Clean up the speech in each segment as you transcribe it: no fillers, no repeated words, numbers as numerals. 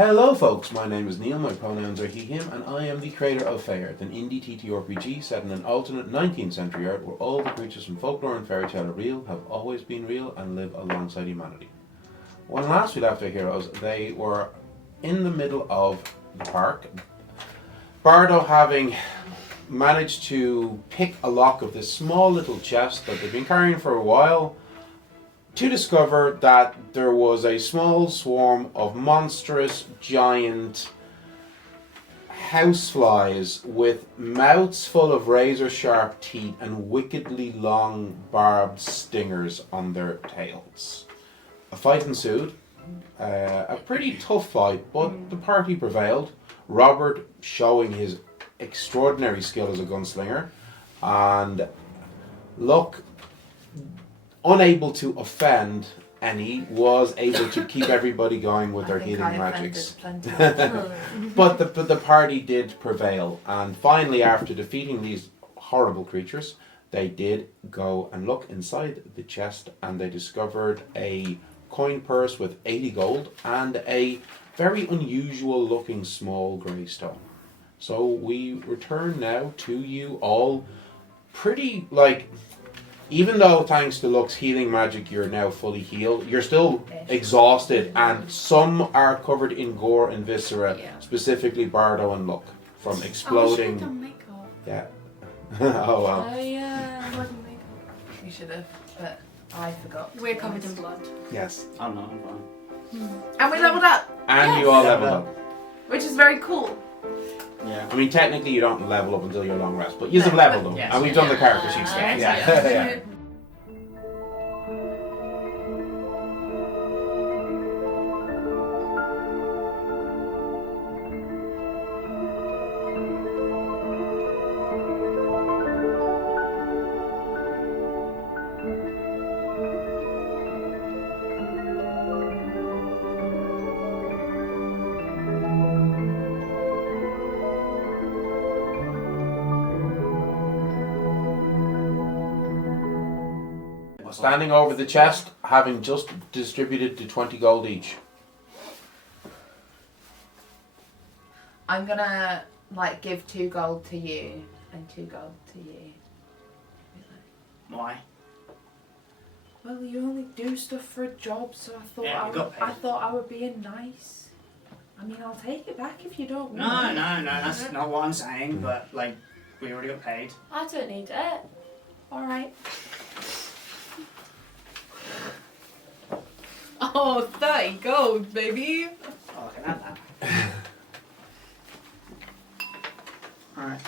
Hello folks, my name is Neil, my pronouns are he, him, and I am the creator of Fey Earth, an indie TTRPG set in an alternate 19th century Earth where all the creatures from folklore and fairytale are real, have always been real, and live alongside humanity. When last we left our heroes, they were in the middle of the park, Bardo having managed to pick a lock of this small little chest that they've been carrying for a while, to discover that there was a small swarm of monstrous, giant houseflies with mouths full of razor-sharp teeth and wickedly long, barbed stingers on their tails. A fight ensued, a pretty tough fight, but the party prevailed. Robert showing his extraordinary skill as a gunslinger, and Luck, unable to offend any, was able to keep everybody going with their healing magics. But the party did prevail, and finally, after defeating these horrible creatures, they did go and look inside the chest, and they discovered a coin purse with 80 gold and a very unusual looking small grey stone. So we return now to you all pretty, even though thanks to Luck's healing magic you're now fully healed, you're still exhausted, and some are covered in gore and viscera, specifically Bardo and Luck, from exploding. Oh, we should have done makeup. Yeah. Oh well. Oh yeah, I wasn't makeup. We should have, but I forgot. We're covered in blood. Yes. I'm not, I'm fine. And we leveled up, And you all level up. which is very cool. Yeah. I mean, technically you don't level up until your long rest, but you've leveled up. Yes. And we've done the character sheet stuff. Yeah. Standing over the chest, having just distributed the 20 gold each. I'm gonna give 2 gold to you and 2 gold to you. Why? Well, you only do stuff for a job, so I thought Yeah, you got paid. I thought I were being nice. I mean, I'll take it back if you don't No, want no, that's not what I'm saying, but we already got paid. I don't need it. All right. Oh, 30 gold, baby. Oh, I can add that. Alright.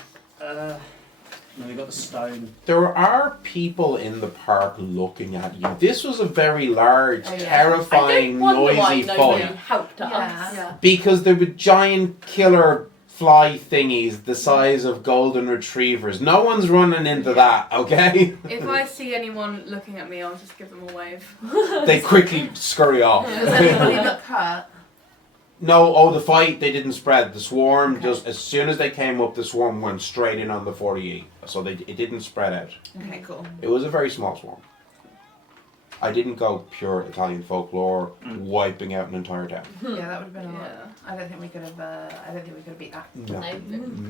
Then we got the stone. There are people in the park looking at you. This was a very large, terrifying, noisy fight. helped us. Yeah. Because there were giant killer fly thingies the size of golden retrievers. No one's running into that, okay? If I see anyone looking at me, I'll just give them a wave. They quickly scurry off. Does anybody look hurt? No, the fight, they didn't spread. The swarm, just as soon as they came up, the swarm went straight in on the 48. So it didn't spread out. Okay, cool. It was a very small swarm. I didn't go pure Italian folklore, wiping out an entire town. Yeah, that would have been a lot. Yeah. I don't think we could have. I don't think we could have beat that. No,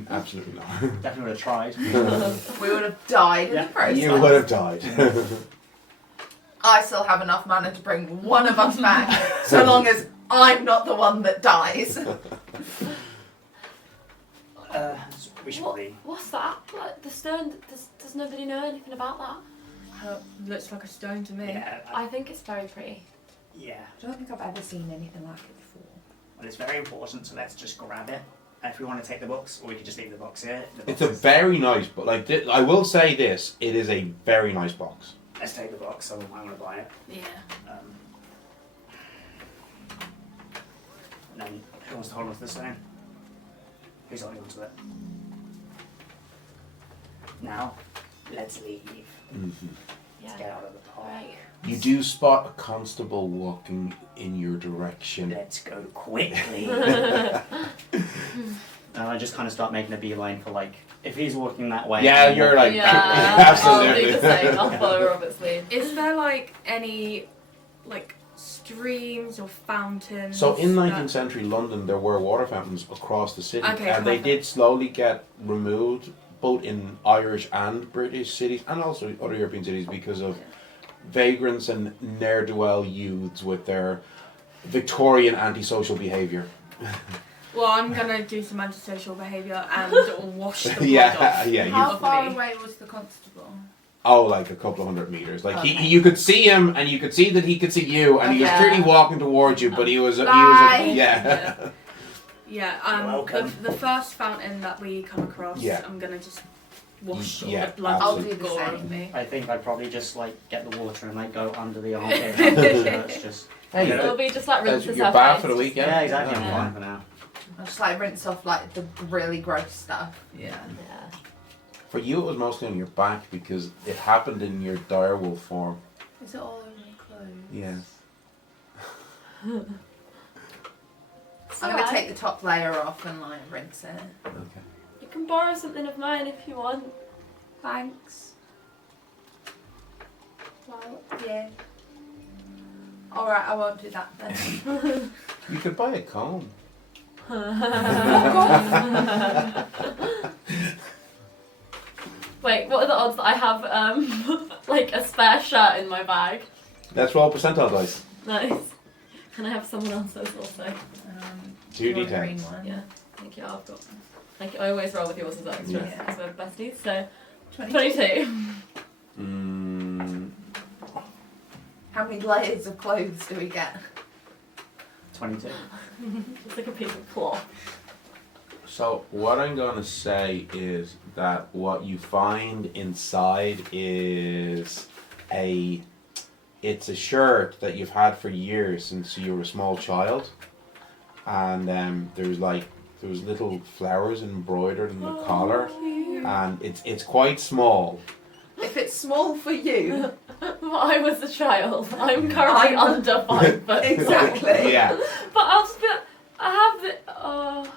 absolutely not. Definitely would have tried. We would have died in Yeah. the process. You would have died. I still have enough mana to bring one of us back, so long as I'm not the one that dies. We should probably... What's that? Like the stone? Does nobody know anything about that? Looks like a stone to me. Yeah, I think it's very pretty. yeah. I don't think I've ever seen anything like it before. Well, it's very important, so let's just grab it. And if we want to take the books, or we could just leave the box here. It's a very nice, but I will say this: it is a very nice box. Let's take the box, so I want to buy it. Yeah. And then, who wants to hold on to the stone? Who's holding on to it? Now, let's leave. Let's get out of the park. Right. You do spot a constable walking in your direction. Let's go quickly. And I just kind of start making a beeline for if he's walking that way. Yeah, you're like I'll do absolutely. the same. I'll follow Robert's lead. Is there any streams or fountains. So in that- 19th century London, there were water fountains across the city, Okay, and they perfect. did slowly get removed, both in Irish and British cities, and also other European cities, because of vagrants and ne'er-do-well youths with their Victorian antisocial behaviour. Well, I'm gonna do some antisocial behaviour and wash the blood Yeah, off. yeah. How Of far me. away was the constable? Oh, like a couple of 100 meters. Like Okay. you could see him, and you could see that he could see you, and he was Okay. clearly walking towards you, but he was Bye. yeah. Yeah, You're welcome. the first fountain that we come across, Yeah. I'm gonna just wash all Yeah, the blood I'll off do the the gore same. of me. I think I'd probably just like get the water and like go under the armpit. It's just Hey, Yeah. It'll be just like rinse you're yourself bad out. for the weekend. yeah, exactly. I'm Yeah. fine for now. I'll just like rinse off like the really gross stuff. Yeah. Yeah. For you, it was mostly on your back because it happened in your direwolf form. Is it all over my clothes? Yeah. It's I'm gonna alright. take the top layer off and like rinse it. Okay. You can borrow something of mine if you want. Thanks. Well, yeah. Alright, I won't do that then. You could buy a comb. Wait, what are the odds that I have like a spare shirt in my bag? Let's roll percentile dice. Nice. Can I have someone else's also? 2d10. green one. Yeah. Thank you. I've got. Thank you. I always roll with yours as extras Yeah. because we're besties. So 22. 22. How many layers of clothes do we get? 22. It's like a piece of cloth. So what I'm going to say is that what you find inside is it's a shirt that you've had for years since you were a small child, and there was little flowers embroidered in the collar, and it's quite small. If it's small for you, I was a child. I'm currently under 5 foot. exactly. Yeah. But I'll just be like, I have the. Oh,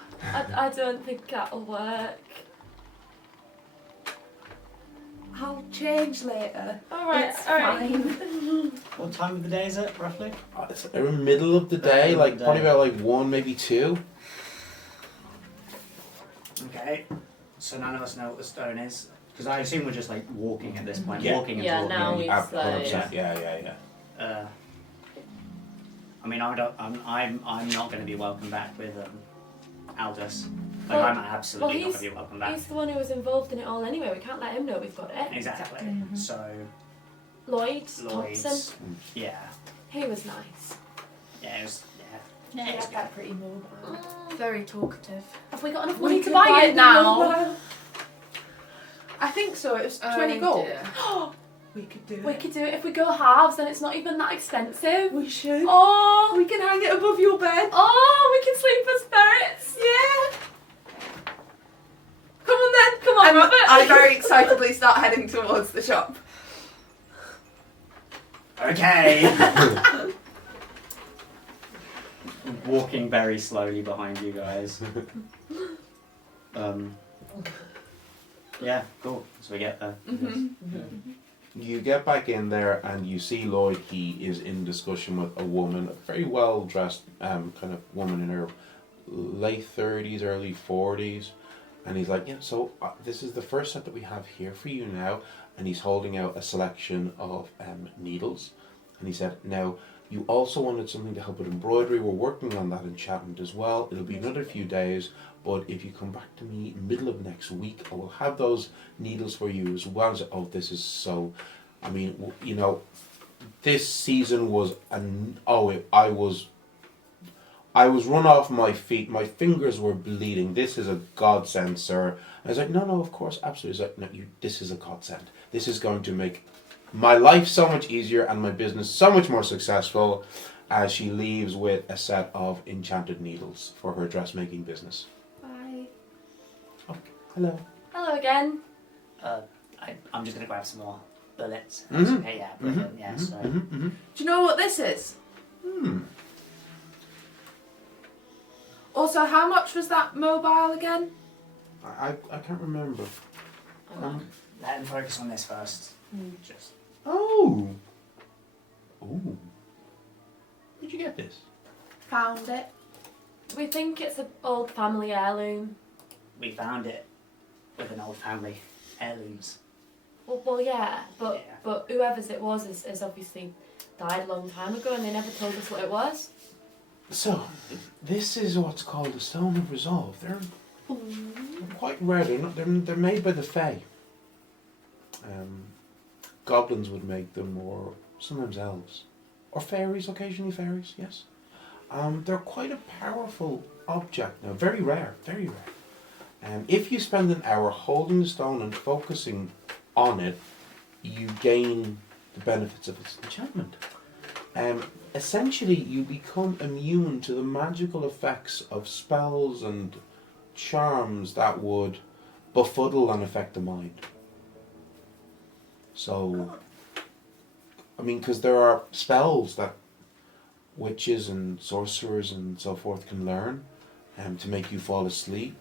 I don't think that'll work. I'll change later. Alright, It's alright. fine. What time of the day is it, roughly? It's in the middle of the day, Middle of like the probably day. about like 1, maybe 2. Okay. So none of us know what the stone is. Because I assume we're just like walking at this point. Yeah. Walking Yeah, and now talking. we- Ab- so- 100%. Yeah. I mean, I'm not going to be welcome back with Aldous. Like, Well- I'm absolutely well, not going to be welcome back. He's the one who was involved in it all anyway. We can't let him know we've got it. Exactly. Mhm. So, Lloyd's Lloyd's. Thompson. Yeah. He was nice. Yeah, it was. Yeah, Yeah, it's it's got pretty mobile. Very talkative. Have we got enough We money to could buy buy it it now? now. I think so. It was 20 gold. We could do it. We could do it if we go halves, and it's not even that expensive. We should. Oh, We can hang it above your bed. we can sleep as spirits. Yeah. Come on then, come on, And Robert. I very excitedly start heading towards the shop. Okay. Walking very slowly behind you guys. Yeah, cool. So we get there. You get back in there and you see Lloyd. He is in discussion with a woman, a very well dressed kind of woman in her late 30s, early 40s. And he's like, yeah, so this is the first set that we have here for you now. And he's holding out a selection of needles. And he said, now, you also wanted something to help with embroidery. We're working on that enchantment as well. It'll be another few days. But if you come back to me middle of next week, I will have those needles for you as well. So, oh, this is so... I mean, you know, this season was... I was run off my feet. My fingers were bleeding. This is a godsend, sir. I was like, no, of course, absolutely. He's like, no, this is a godsend. This is going to make my life so much easier and my business so much more successful, as she leaves with a set of enchanted needles for her dressmaking business. Bye. Hello. Hello again. I'm just gonna grab some more bullets. Mhm. Okay, yeah, brilliant. Yeah, so Do you know what this is? Also, how much was that mobile again? I can't remember. let him focus on this first. Just Oh. Ooh. Where'd you get this? Found it. We think it's an old family heirloom. We found it with an old family heirlooms. Well, yeah, but Yeah. but whoever's it was is obviously died a long time ago, and they never told us what it was. So, this is what's called a Stone of Resolve. They're quite rare. They're made by the Fey. Goblins would make them, or sometimes elves. Or fairies, occasionally fairies, yes. They're quite a powerful object now. Very rare, very rare. If you spend an hour holding the stone and focusing on it, you gain the benefits of its enchantment. Essentially, you become immune to the magical effects of spells and charms that would befuddle and affect the mind. So, I mean, because there are spells that witches and sorcerers and so forth can learn to make you fall asleep.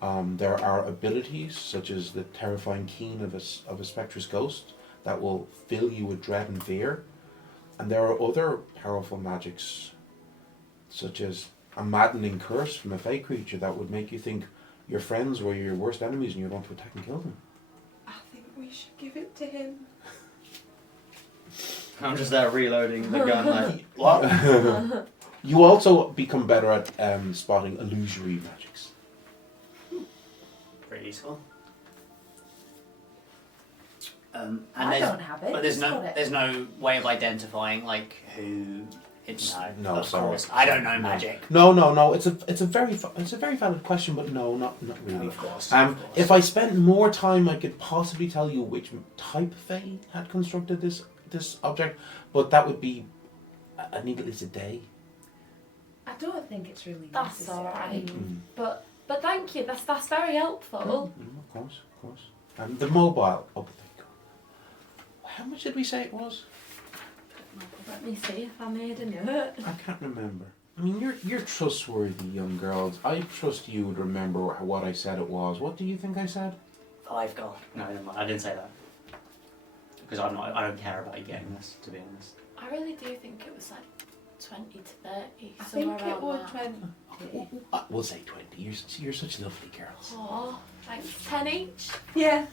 There are abilities such as the terrifying keen of a spectrous ghost that will fill you with dread and fear. And there are other powerful magics such as a maddening curse from a fey creature that would make you think your friends were your worst enemies and you'd want to attack and kill them. I think we should give it to him. I'm just there reloading the gun like, what? You also become better at spotting illusory magics. Pretty useful. And I don't have it. But there's Who's no got it? there's no way of identifying like who. No, of sorry. course. I don't know magic. No. It's a very valid question, but no, not really. No, of course. If I spent more time, I could possibly tell you which type Fey had constructed this object, but that would be I need at least a day. I don't think it's really That's necessary. alright. Mm. But thank you. That's very helpful. Of course. The mobile. Oh, thank God. How much did we say it was? Let me see if I made a note. I can't remember. I mean, you're trustworthy, young girls. I trust you would remember what I said it was. What do you think I said? 5 gold. No, never mind. I didn't say that because I don't care about you getting this. To be honest. I really do think it was like 20 to 30. I somewhere think it around was that. 20. We'll say 20. You're such lovely girls. Oh, thanks. 10 each. Yeah.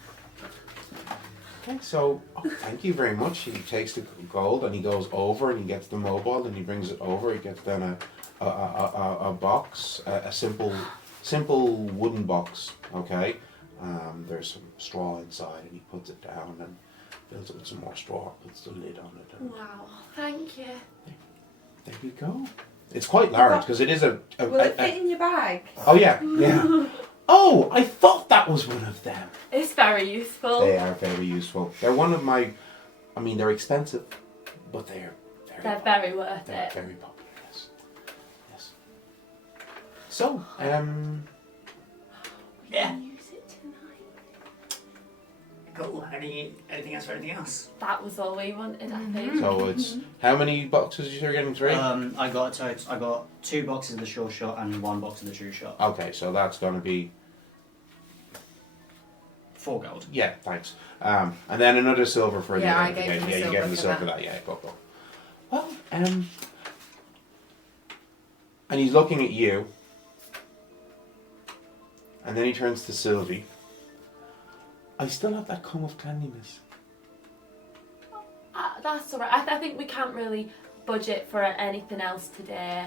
Okay, so thank you very much. He takes the gold and he goes over and he gets the mobile and he brings it over. He gets then a box, a simple wooden box. Okay, there's some straw inside and he puts it down and fills it with some more straw. Puts the lid on it. And Wow, thank you. there you go. It's quite large because it is a Will it fit in your bag? oh yeah. Oh, I thought that was one of them. It's very useful. They are very useful. They're one of my. I mean, they're expensive, but they're They're very worth they're it. very popular. Yes. So, Yeah. Use it tonight. Cool. Anything else for anything else? That was all we wanted, I think. so it's how many boxes you're getting? 3. I got 2 boxes of the sure shot and 1 box of the true shot. Okay, so that's gonna be 4 gold. yeah. Thanks. And then another silver for the Yeah, I identification. gave him the Yeah, you gave him the silver silver for for that. Yeah, go. Well, and he's looking at you, and then he turns to Sylvie. I still have that comb of cleanliness. That's alright. I think we can't really budget for anything else today.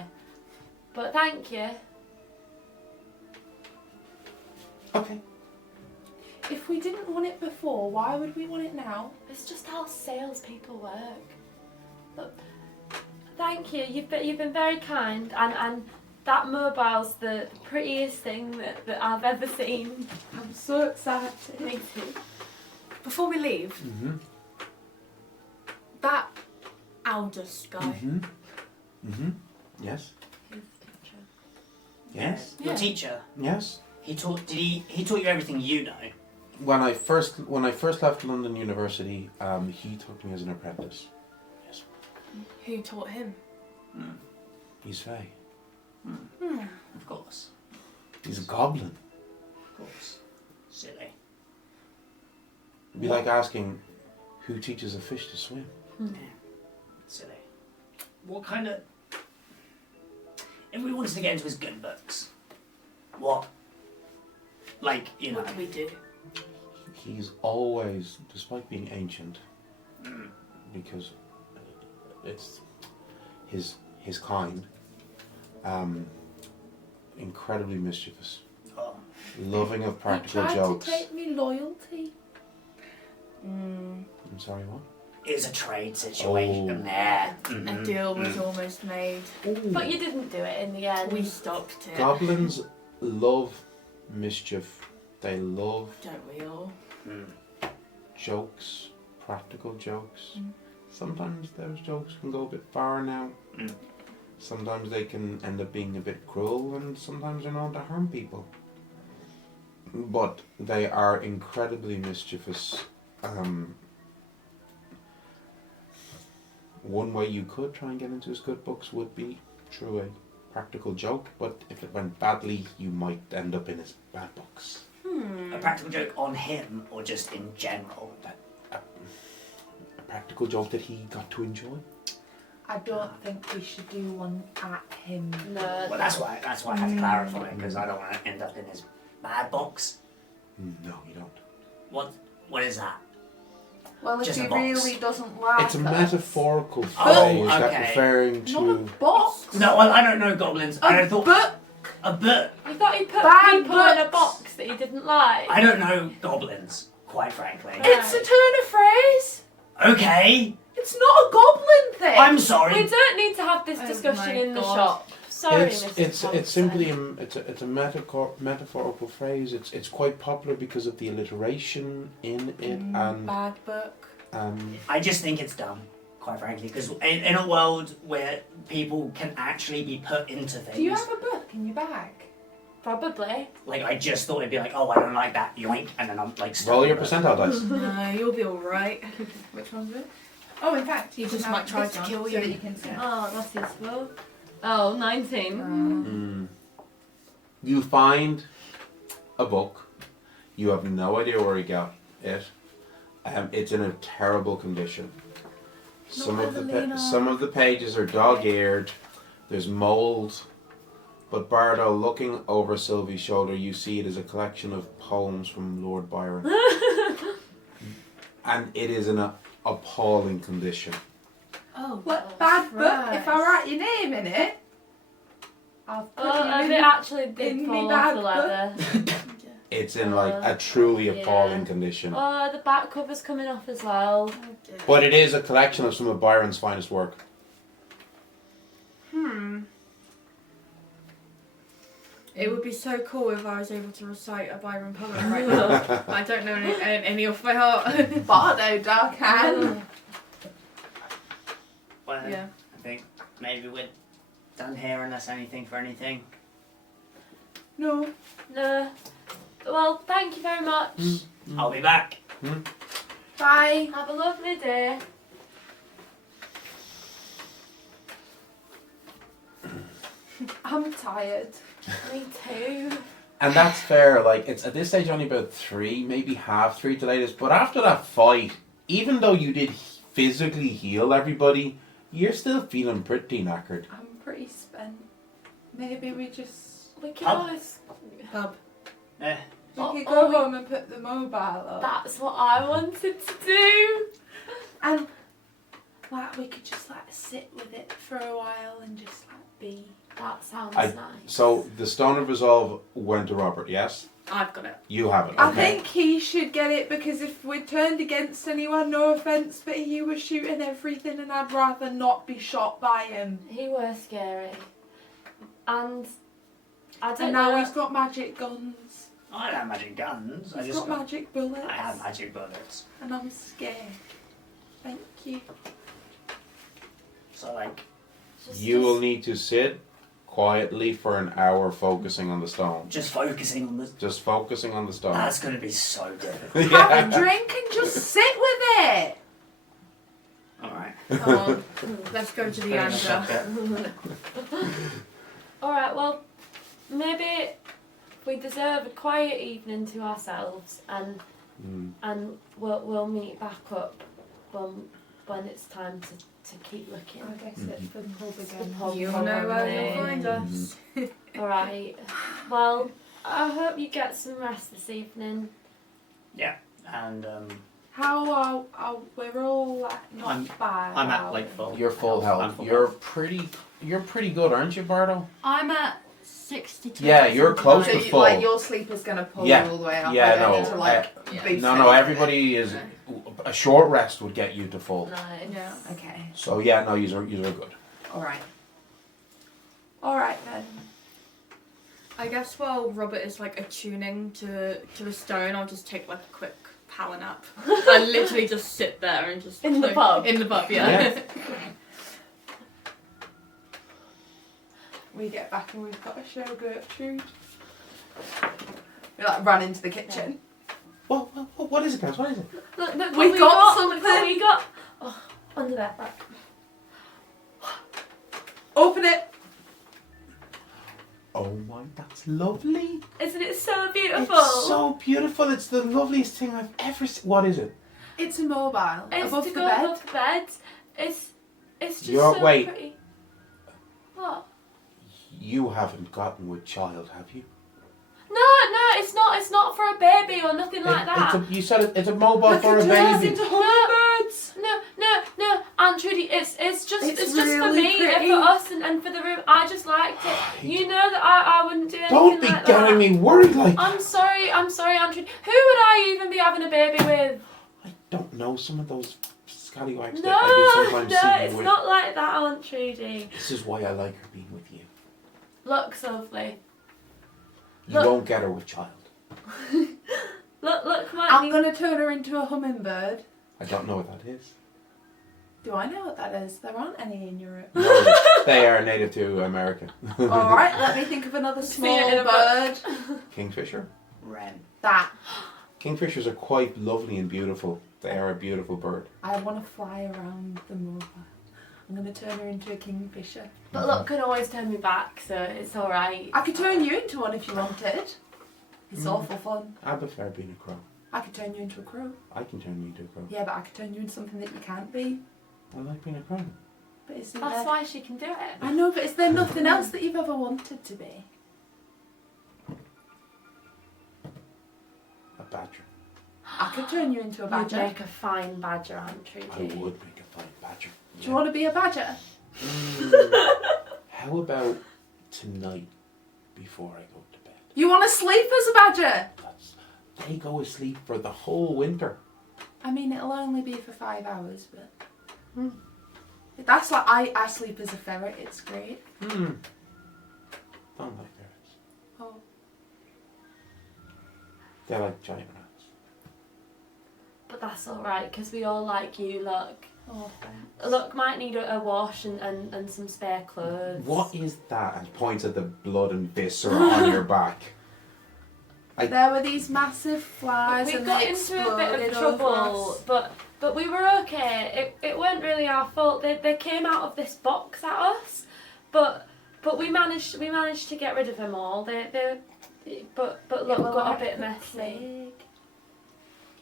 But thank you. Okay. If we didn't want it before, why would we want it now? It's just how salespeople work. But thank you. You've been very kind, and that mobile's the prettiest thing that I've ever seen. I'm so excited. Me too. Before we leave, Mm-hmm. that Aldous guy. Mm-hmm. Yes. Yes. Your Yeah. teacher. Yes. He taught you everything you know. When I first left London University, he took me as an apprentice. Yes. Who taught him? He's Fey. Of course. He's a goblin. Of course. Silly. It'd be like asking who teaches a fish to swim. Silly. what kind of... If we wanted to get into his good books, what? Like, you know... What do we do? He's always, despite being ancient, Mm. because it's his kind, incredibly mischievous, Oh. loving of practical He tried jokes. to take me loyalty. I'm sorry, what? It's a trade situation there. A deal was almost made. But you didn't do it in the end. We stopped it. Goblins love mischief. They love Don't we all? jokes, practical jokes. Sometimes those jokes can go a bit far now. Sometimes they can end up being a bit cruel, and sometimes they're known to harm people. But they are incredibly mischievous. One way you could try and get into his good books would be through a practical joke, but if it went badly, you might end up in his bad books. A practical joke on him, or just in general? A practical joke that he got to enjoy. I don't think we should do one at him. No. Well, that's why I had to clarify, because I don't want to end up in his bad box. No, you don't. What is that? Well, if Just he a box. really doesn't like It's a us- metaphorical Oh, phrase that okay. referring Not a to. box. No, I don't know goblins. I thought But a book. You thought he put Bad people in a books. box that he didn't like? I don't know goblins, quite frankly. it's a turn of phrase. Okay, It's not a goblin thing. I'm We sorry. don't need to have this Oh discussion my in the God. shop. Sorry, It's Mrs. simply Thompson. it's a metaphorical phrase. It's quite popular because of the alliteration in it and Bad book. I just think it's dumb, quite frankly, because in a world where people can actually be put into things, Do you have a book in your bag? Probably. like I just thought it'd be like, oh, I don't like that, yoink, and then I'm like, roll your stuck. percentile dice. No, you'll be alright. Which one's it? Oh, in fact, You can just have might try this to one kill so you. that you can see. Oh, that's useful. Oh, 19. You find a book. You have no idea where he got it. It's in a terrible condition. Some of the pages are dog-eared. There's mold. But Bardo, looking over Sylvie's shoulder, you see it as a collection of poems from Lord Byron, and it is in an appalling condition. Oh, What bad book? If I write your name in it, I'll put Oh, you it in. actually did in fall me off the bag leather. It's in like a truly appalling condition. Oh, the back cover's coming off as well. But it is a collection of some of Byron's finest work. It would be so cool if I was able to recite a Byron poem right now. I don't know any off by heart. Bardo, dark hand. Well, Yeah. I think maybe we're done here unless anything for anything. No. No. Well, thank you very much. I'll be back. Bye. Have a lovely day. I'm tired. Me too. And that's fair. Like, it's at this stage only about 3, maybe half 3 to latest. But after that fight, even though you did physically heal everybody, you're still feeling pretty knackered. I'm pretty spent. Maybe we just We can Pub. always... Pub. Eh, we could Oh, go home and put the mobile up. That's what I wanted to do. And like we could just like sit with it for a while and just like be. That sounds I- nice. So the Stone of Resolve went to Robert, yes? I've got it. You have it. I Okay. think he should get it because if we turned against anyone, no offence, but he was shooting everything and I'd rather not be shot by him. He was scary. And I don't And now know. he's got magic guns. I don't have magic guns. He's got magic bullets. I have magic bullets. And I'm scared. Thank you. So like, You will need to sit quietly for an hour focusing on the stone. just focusing on this. Just focusing on the stone. That's gonna be so difficult. Have a drink and just sit with it. All right. Come on. Let's go to the Anja. Alright, well, maybe we deserve a quiet evening to ourselves and we'll meet back up when it's time to keep looking. I guess it's the pub again. pub. You'll know where you'll find us. Alright. Well, I hope you get some rest this evening. And How are we're all not I'm- bad? I'm are at like we? full. You're full I'm health. full You're health. pretty good, aren't you, Bardo? I'm at 62. Yeah, you're close So to you, full. like your sleep is gonna pull Yeah. you all the way up. Yeah, I don't no, need to like yeah. boost No, anything. everybody is. A short rest would get you to full. Nice. Yeah. Okay. So yeah, no, you're good. All right. All right then. I guess while Robert is like attuning to the stone, I'll just take like a quick power nap. I literally just sit there and just In the like, pub? In the pub, yeah. We get back and we've got to show Gertrude. We like run into the kitchen. What is it, guys? What is it? Look, We what we got Look what something. we got. Oh, under there. Right. Open it. Oh my, that's lovely. Isn't it so beautiful? It's so beautiful. It's the loveliest thing I've ever seen. What is it? It's immobile. It's above to the go bed. above the bed. It's just You're- so wait. pretty. What? You haven't gotten with child, have you? No, it's not. It's not for a baby or nothing like that. You said it's a mobile Look, for a it turns baby. into hummingbirds. No, Aunt Trudy, it's just It's just for really me pretty. and for us and for the room. I just liked it. You know that I wouldn't do anything Don't be like getting that. me worried like. I'm sorry, Aunt Trudy. Who would I even be having a baby with? I don't know, some of those scallywags No, that I do sometimes see it's you with. not like that, Aunt Trudy. This is why I like her being with you. Looks lovely. You Look. won't get her with child. Look, I'm Mike. gonna turn her into a hummingbird. I don't know what that is. Do I know what that is? There aren't any in Europe. No, they are native to America. All right, let me think of another See it small in a bird. Kingfisher. Wren. That. Kingfishers are quite lovely and beautiful. They are a beautiful bird. I want to fly around the mobile. I'm gonna turn her into a kingfisher. But look, can always turn me back, so it's all right. I could turn you into one if you wanted. It's Mm. awful fun. I prefer being a crow. I could turn you into a crow. I can turn you into a crow. Yeah, but I could turn you into something that you can't be. I like being a crow. But isn't That's there... why she can do it. I know, but is there nothing else that you've ever wanted to be? A badger. I could turn you into a You'd badger. make a fine badger, Aunt I Trudy. would make a fine badger. Do you want to be a badger? How about tonight before I go to bed? You want to sleep as a badger? They go asleep for the whole winter. I mean, it'll only be for 5 hours, but... Hmm. That's like, I sleep as a ferret, it's great. Don't like ferrets. Oh. They're like giant rats. But that's all right, because we all like you. Look, Oh, thanks. look, might need a wash and some spare clothes. What is that? And points at the blood and viscera on your back. There were these massive flies We and got they into a bit exploded of over trouble, us. but we were okay. It weren't really our fault. They came out of this box at us, but we managed to get rid of them all. But look, It were got like a bit the messy. plague.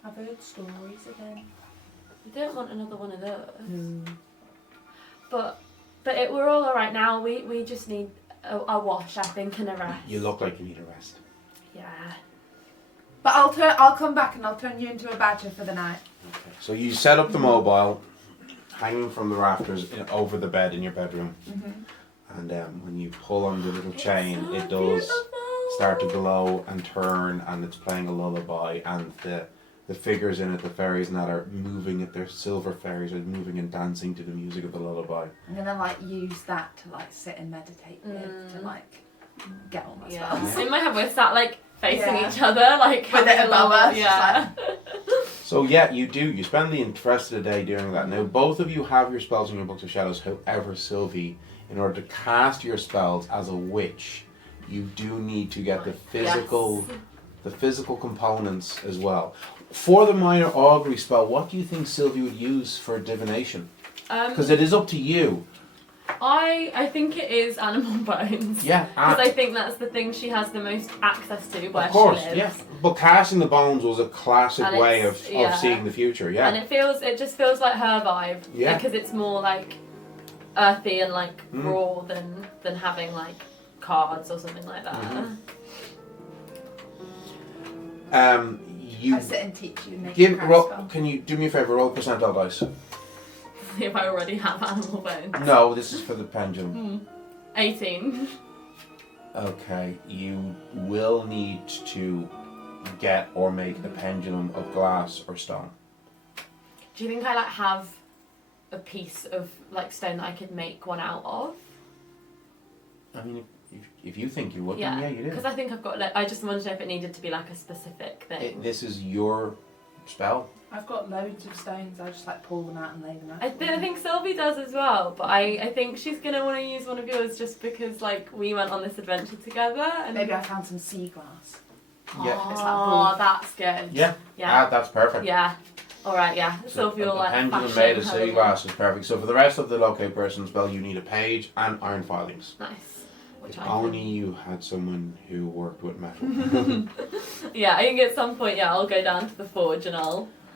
I've heard stories again. We don't want another one of those. But it we're all alright now. We just need a wash, I think, and a rest. You look like you need a rest. Yeah. But I'll come back and I'll turn you into a badger for the night. Okay. So you set up the mobile, hanging from the rafters over the bed in your bedroom, and when you pull on the little chain, So it does beautiful. start to glow and turn, and it's playing a lullaby, and the figures in it, the fairies and that are moving. Their silver fairies are moving and dancing to the music of the lullaby. I'm gonna like use that to like sit and meditate with to like get all my Yeah. spells. In my head, we're sat like facing Yeah. each other, like With it having a above little- us, Yeah. So yeah, you do. You spend the rest of the day doing that. Now, both of you have your spells in your books of shadows. However, Sylvie, in order to cast your spells as a witch, you do need to get the physical components as well. For the minor augury spell, what do you think Sylvie would use for divination? Because it is up to you. I think it is animal bones. Yeah, Because I think that's the thing she has the most access to where of course, she lives. yeah. But casting the bones was a classic And way it's- of yeah. seeing the future, yeah. And it just feels like her vibe. Yeah. Because it's more like earthy and like Mm. raw than having like cards or something like that. Mhm. You I sit and teach you make a craft spell. can you do me a favour, roll percentile dice? See if I already have animal bones. No, this is for the pendulum. 18. Okay, you will need to get or make a pendulum of glass or stone. Do you think I like have a piece of like stone that I could make one out of? I mean, if you think you would, then yeah, you do. Because I think I've got. Like, I just wondered if it needed to be like a specific thing. This is your spell. I've got loads of stones. I just like pull them out and lay them out. I think Sylvie does as well, but I think she's gonna want to use one of yours just because like we went on this adventure together and Maybe I found some sea glass. Yeah. It's like Oh, bull. that's good. Yeah. Yeah. That's perfect. Yeah. All right. Yeah. So Sylvie will a like. pendulum fashion made of her sea little- glass is perfect. So for the rest of the locate person spell, you need a page and iron filings. Nice. Which If I only can. you had someone who worked with metal. Yeah, I think at some point, yeah, I'll go down to the forge and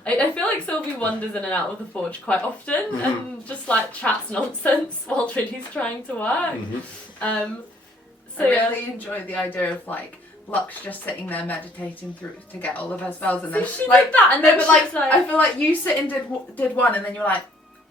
I feel like Sylvie wanders in and out of the forge quite often Mhm. and just like chats nonsense while Trudy's trying to work. Mhm. So I yeah. really enjoy the idea of like Lux just sitting there meditating through to get all of her spells, and So then she like did that, and no, then but she like, was like, I feel like you sit and did one, and then you're like,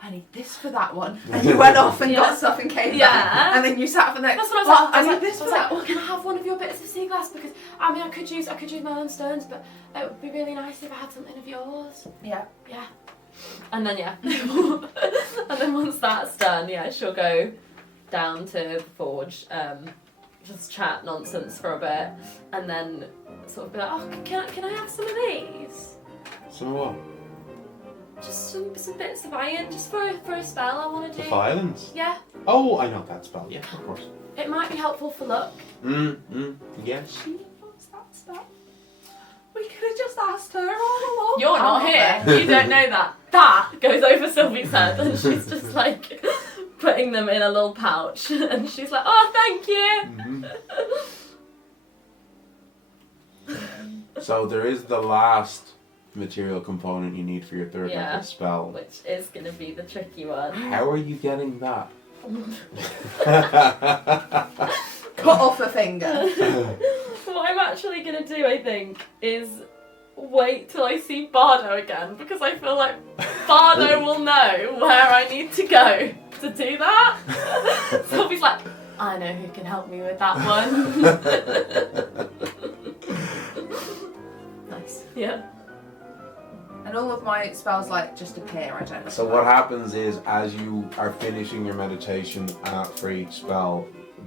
I need this for that one, and you went off and Yeah. got stuff and came Yeah. back, and then you sat for the next. that's what I was well, like. I I need was this for like, that well, one. can I have one of your bits of sea glass? Because I mean, I could use my own stones, but it would be really nice if I had something of yours. Yeah. Yeah. And then yeah, and then once that's done, yeah, she'll go down to the forge, just chat nonsense for a bit, and then sort of be like, oh, can I have some of these? So what? Just some bits of iron, just for a spell I want to The do. filings? Yeah, Oh, I know that spell. Yeah, of course. it might be helpful for luck. Yes. She wants that stuff. We could have just asked her all along. You're not Oh, here. okay. You don't know that. That goes over Sylvie's head, and she's just like putting them in a little pouch, and she's like, "Oh, thank you." So there is the last material component you need for your third Yeah. level spell. Which is gonna be the tricky one. How are you getting that? Cut off a finger. What I'm actually gonna do, I think, is wait till I see Bardo again, because I feel like Bardo will know where I need to go to do that. Sylvie's like, I know who can help me with that one. Nice. Yeah. And all of my spells like just appear. I don't know. So what happens is, as you are finishing your meditation for each spell,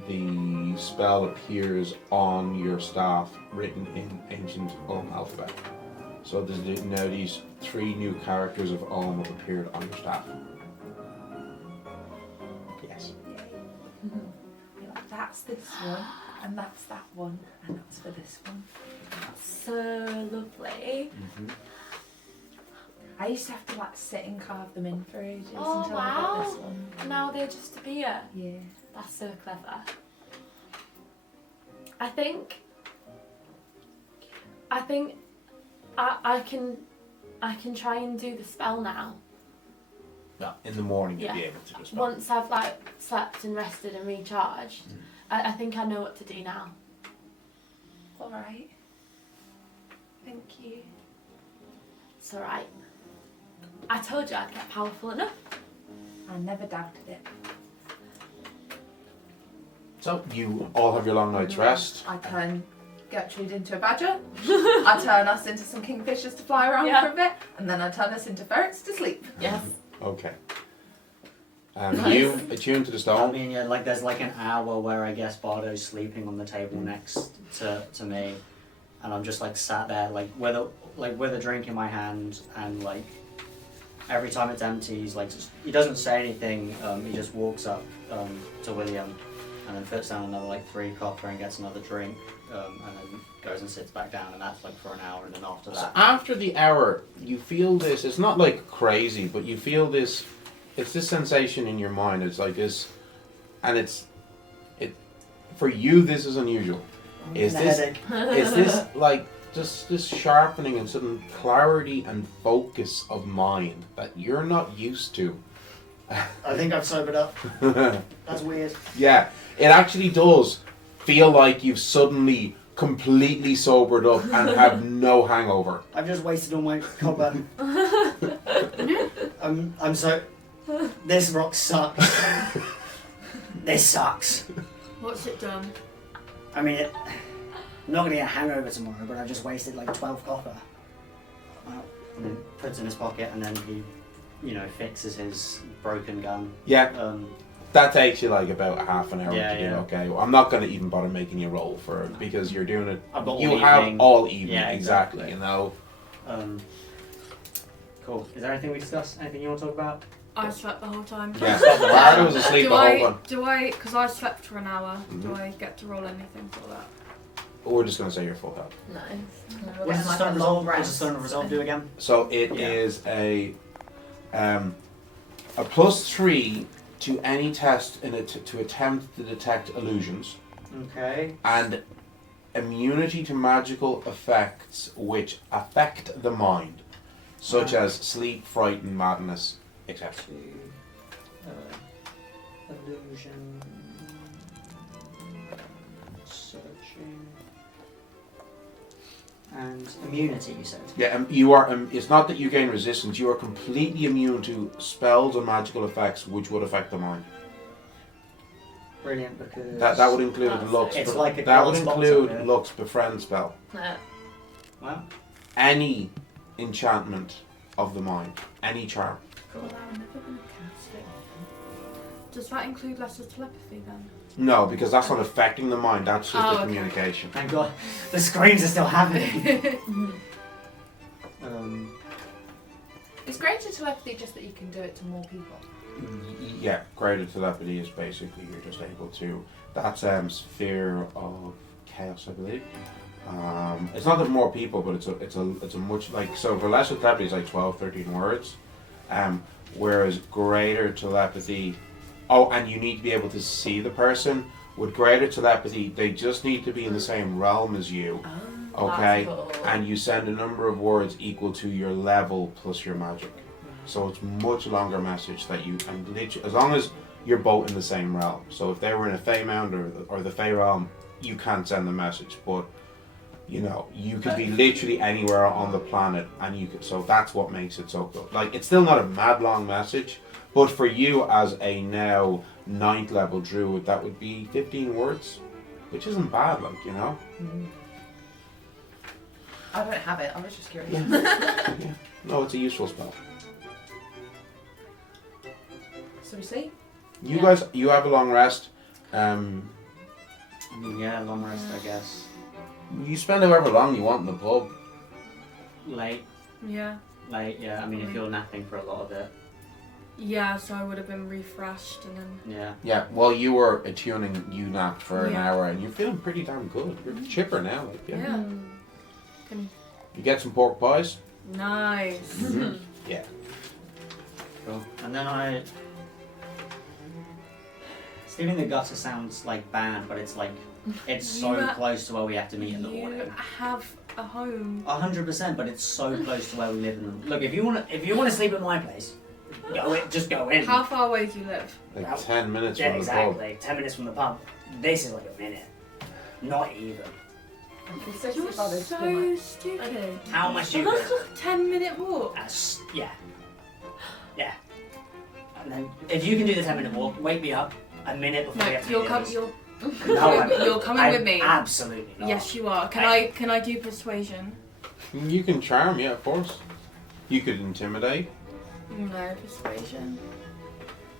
the spell appears on your staff, written in ancient Ohm alphabet. So there's now these 3 new characters of Ohm have appeared on your staff. Yes. You're like, that's this one, and that's that one, and that's for this one. So lovely. I used to have to like sit and carve them in for ages Oh, until I wow. got this one. Now they just appear. Yeah. That's so clever. I think I can try and do the spell now. Yeah. In the morning Yeah. you'll be able to do the spell. Once I've like slept and rested and recharged, I think I know what to do now. All right. Thank you. It's alright. I told you I'd get powerful enough. I never doubted it. So you all have your long night's rest. I turn Gertrude into a badger. I turn us into some kingfishers to fly around Yeah. for a bit, and then I turn us into ferrets to sleep. Yes. Okay. Nice. You attune to the I stone. mean, yeah, like there's like an hour where I guess Bardo's sleeping on the table next to me, and I'm just like sat there like with a drink in my hand, and like every time it's empty, he's like he doesn't say anything. He just walks up to William, and then puts down another like 3 copper and gets another drink, and then goes and sits back down, and that's like for an hour, and then after So that. after the hour, you feel this. It's not like crazy, but you feel this. It's this sensation in your mind. It's like this and it for you this is unusual. Is this like just this sharpening and sudden clarity and focus of mind that you're not used to? I think I've sobered up. That's weird. Yeah, it actually does feel like you've suddenly completely sobered up and have no hangover. I've just wasted all my copper. I'm so. This rock sucks. This sucks. What's it done? I mean, I'm not gonna get a hangover tomorrow, but I've just wasted like 12 copper. Well, and then puts it in his pocket, and then he, fixes his broken gun. Yeah, that takes you like about half an hour to do. Okay, well, I'm not going to even bother making you roll for it because you're doing it. I've got you all have evening. all evening, Yeah, exactly. Cool. Is there anything we discussed? Anything you want to talk about? I slept the whole time. Yeah, Lara was asleep the whole time. Because I slept for an hour, do I get to roll anything for that? We're just going to say you're full health. Nice. What does the stone resolve? What does the stone of resolve do again? So it is a +3 to any test to attempt to detect illusions. Okay. And immunity to magical effects which affect the mind, such as sleep, fright, and madness, etc. Illusion. Searching. And immunity, you said? Yeah, you are. It's not that you gain resistance. You are completely immune to spells and magical effects which would affect the mind. Brilliant, because That would include Lux. It's like a that would glass box include up there. Lux befriend spell. Wow. Any enchantment of the mind, any charm. Well, I'm never going to cast it. Does that include lesser telepathy then? No, because that's not affecting the mind. That's just the okay. communication. Thank God. The screams are still happening. Is greater telepathy just that you can do it to more people? Yeah, greater telepathy is basically you're just able to. That's sphere of chaos, I believe. It's not that more people, but it's a much like so. For lesser telepathy, it's like 12, 13 words, whereas greater telepathy. Oh, and you need to be able to see the person. With greater telepathy, they just need to be in the same realm as you. Okay, Cool. and you send a number of words equal to your level plus your magic. So it's much longer message that you and literally, as long as you're both in the same realm. So if they were in a Fey Mound or the Fey realm, you can't send the message. But you could be literally anywhere on the planet, and you could. So that's what makes it so good. Like it's still not a mad long message, but for you as a now 9th level druid, that would be 15 words, which isn't bad. Like I don't have it. I was just curious. Yeah. No, it's a useful spell. So we see. You guys, you have a long rest. Yeah, long rest, I guess. You spend however long you want in the pub. Late, Yeah. yeah. I mean, if you're napping for a lot of it. Yeah, so I would have been refreshed and then... Yeah. Yeah, well, you were attuning, you napped for an Yeah. hour, and you're feeling pretty damn good. You're chipper now, like, yeah. Yeah. You get some pork pies? Nice. Yeah. Cool. And then Stealing the gutter sounds like bad, but it's like it's so You close to where we have to meet in the You morning. have a home. 100%, but it's so close to where we live in the. Look, if you want to sleep at my place, just go in. How far away do you live? Like Well, 10 minutes Yeah, from the exactly. 10 minutes from the pub. This is like a minute. Not even. You're so stupid. How much do you? 10-minute walk. Yeah. Yeah. And then if you can do the 10-minute walk, wake me up a minute before we No, have to meet the others. you're coming with me. Absolutely not. Yes, you are. Can I do persuasion? pub. You can charm, yeah, of course. You could intimidate. No, persuasion.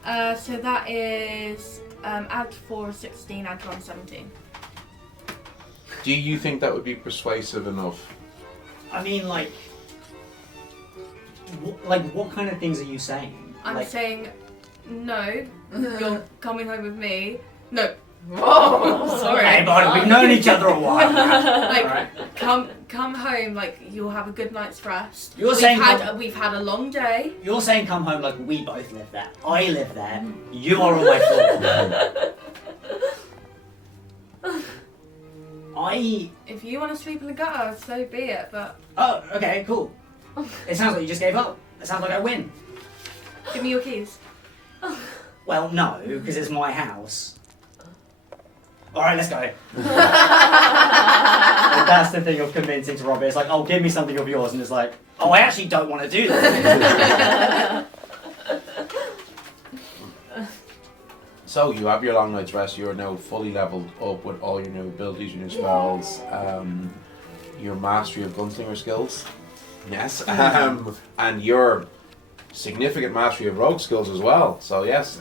So that is add 4, 16, add 1, 17. Do you think that would be persuasive enough? I mean, what kind of things are you saying? I'm saying, no, you're coming home with me. No, Whoa, sorry. Hey, buddy, we've known each other a while now. Like, Alright. come home. Like, you'll have a good night's rest. You're saying we've had a long day. You're saying come home like we both live there. I live there. You are on my floor. If you want to sleep in the gutter, so be it. But Oh, okay, cool. It sounds like you just gave up. It sounds like I win. give me your keys. Well, no, because it's my house. Alright, let's go. That's the thing of convincing to Robert. It's like, oh, give me something of yours. And it's like, oh, I actually don't want to do that. So you have your long night's rest. You're now fully leveled up with all your new abilities, your new spells, your mastery of gunslinger skills. Yes, and your significant mastery of rogue skills as well. So yes,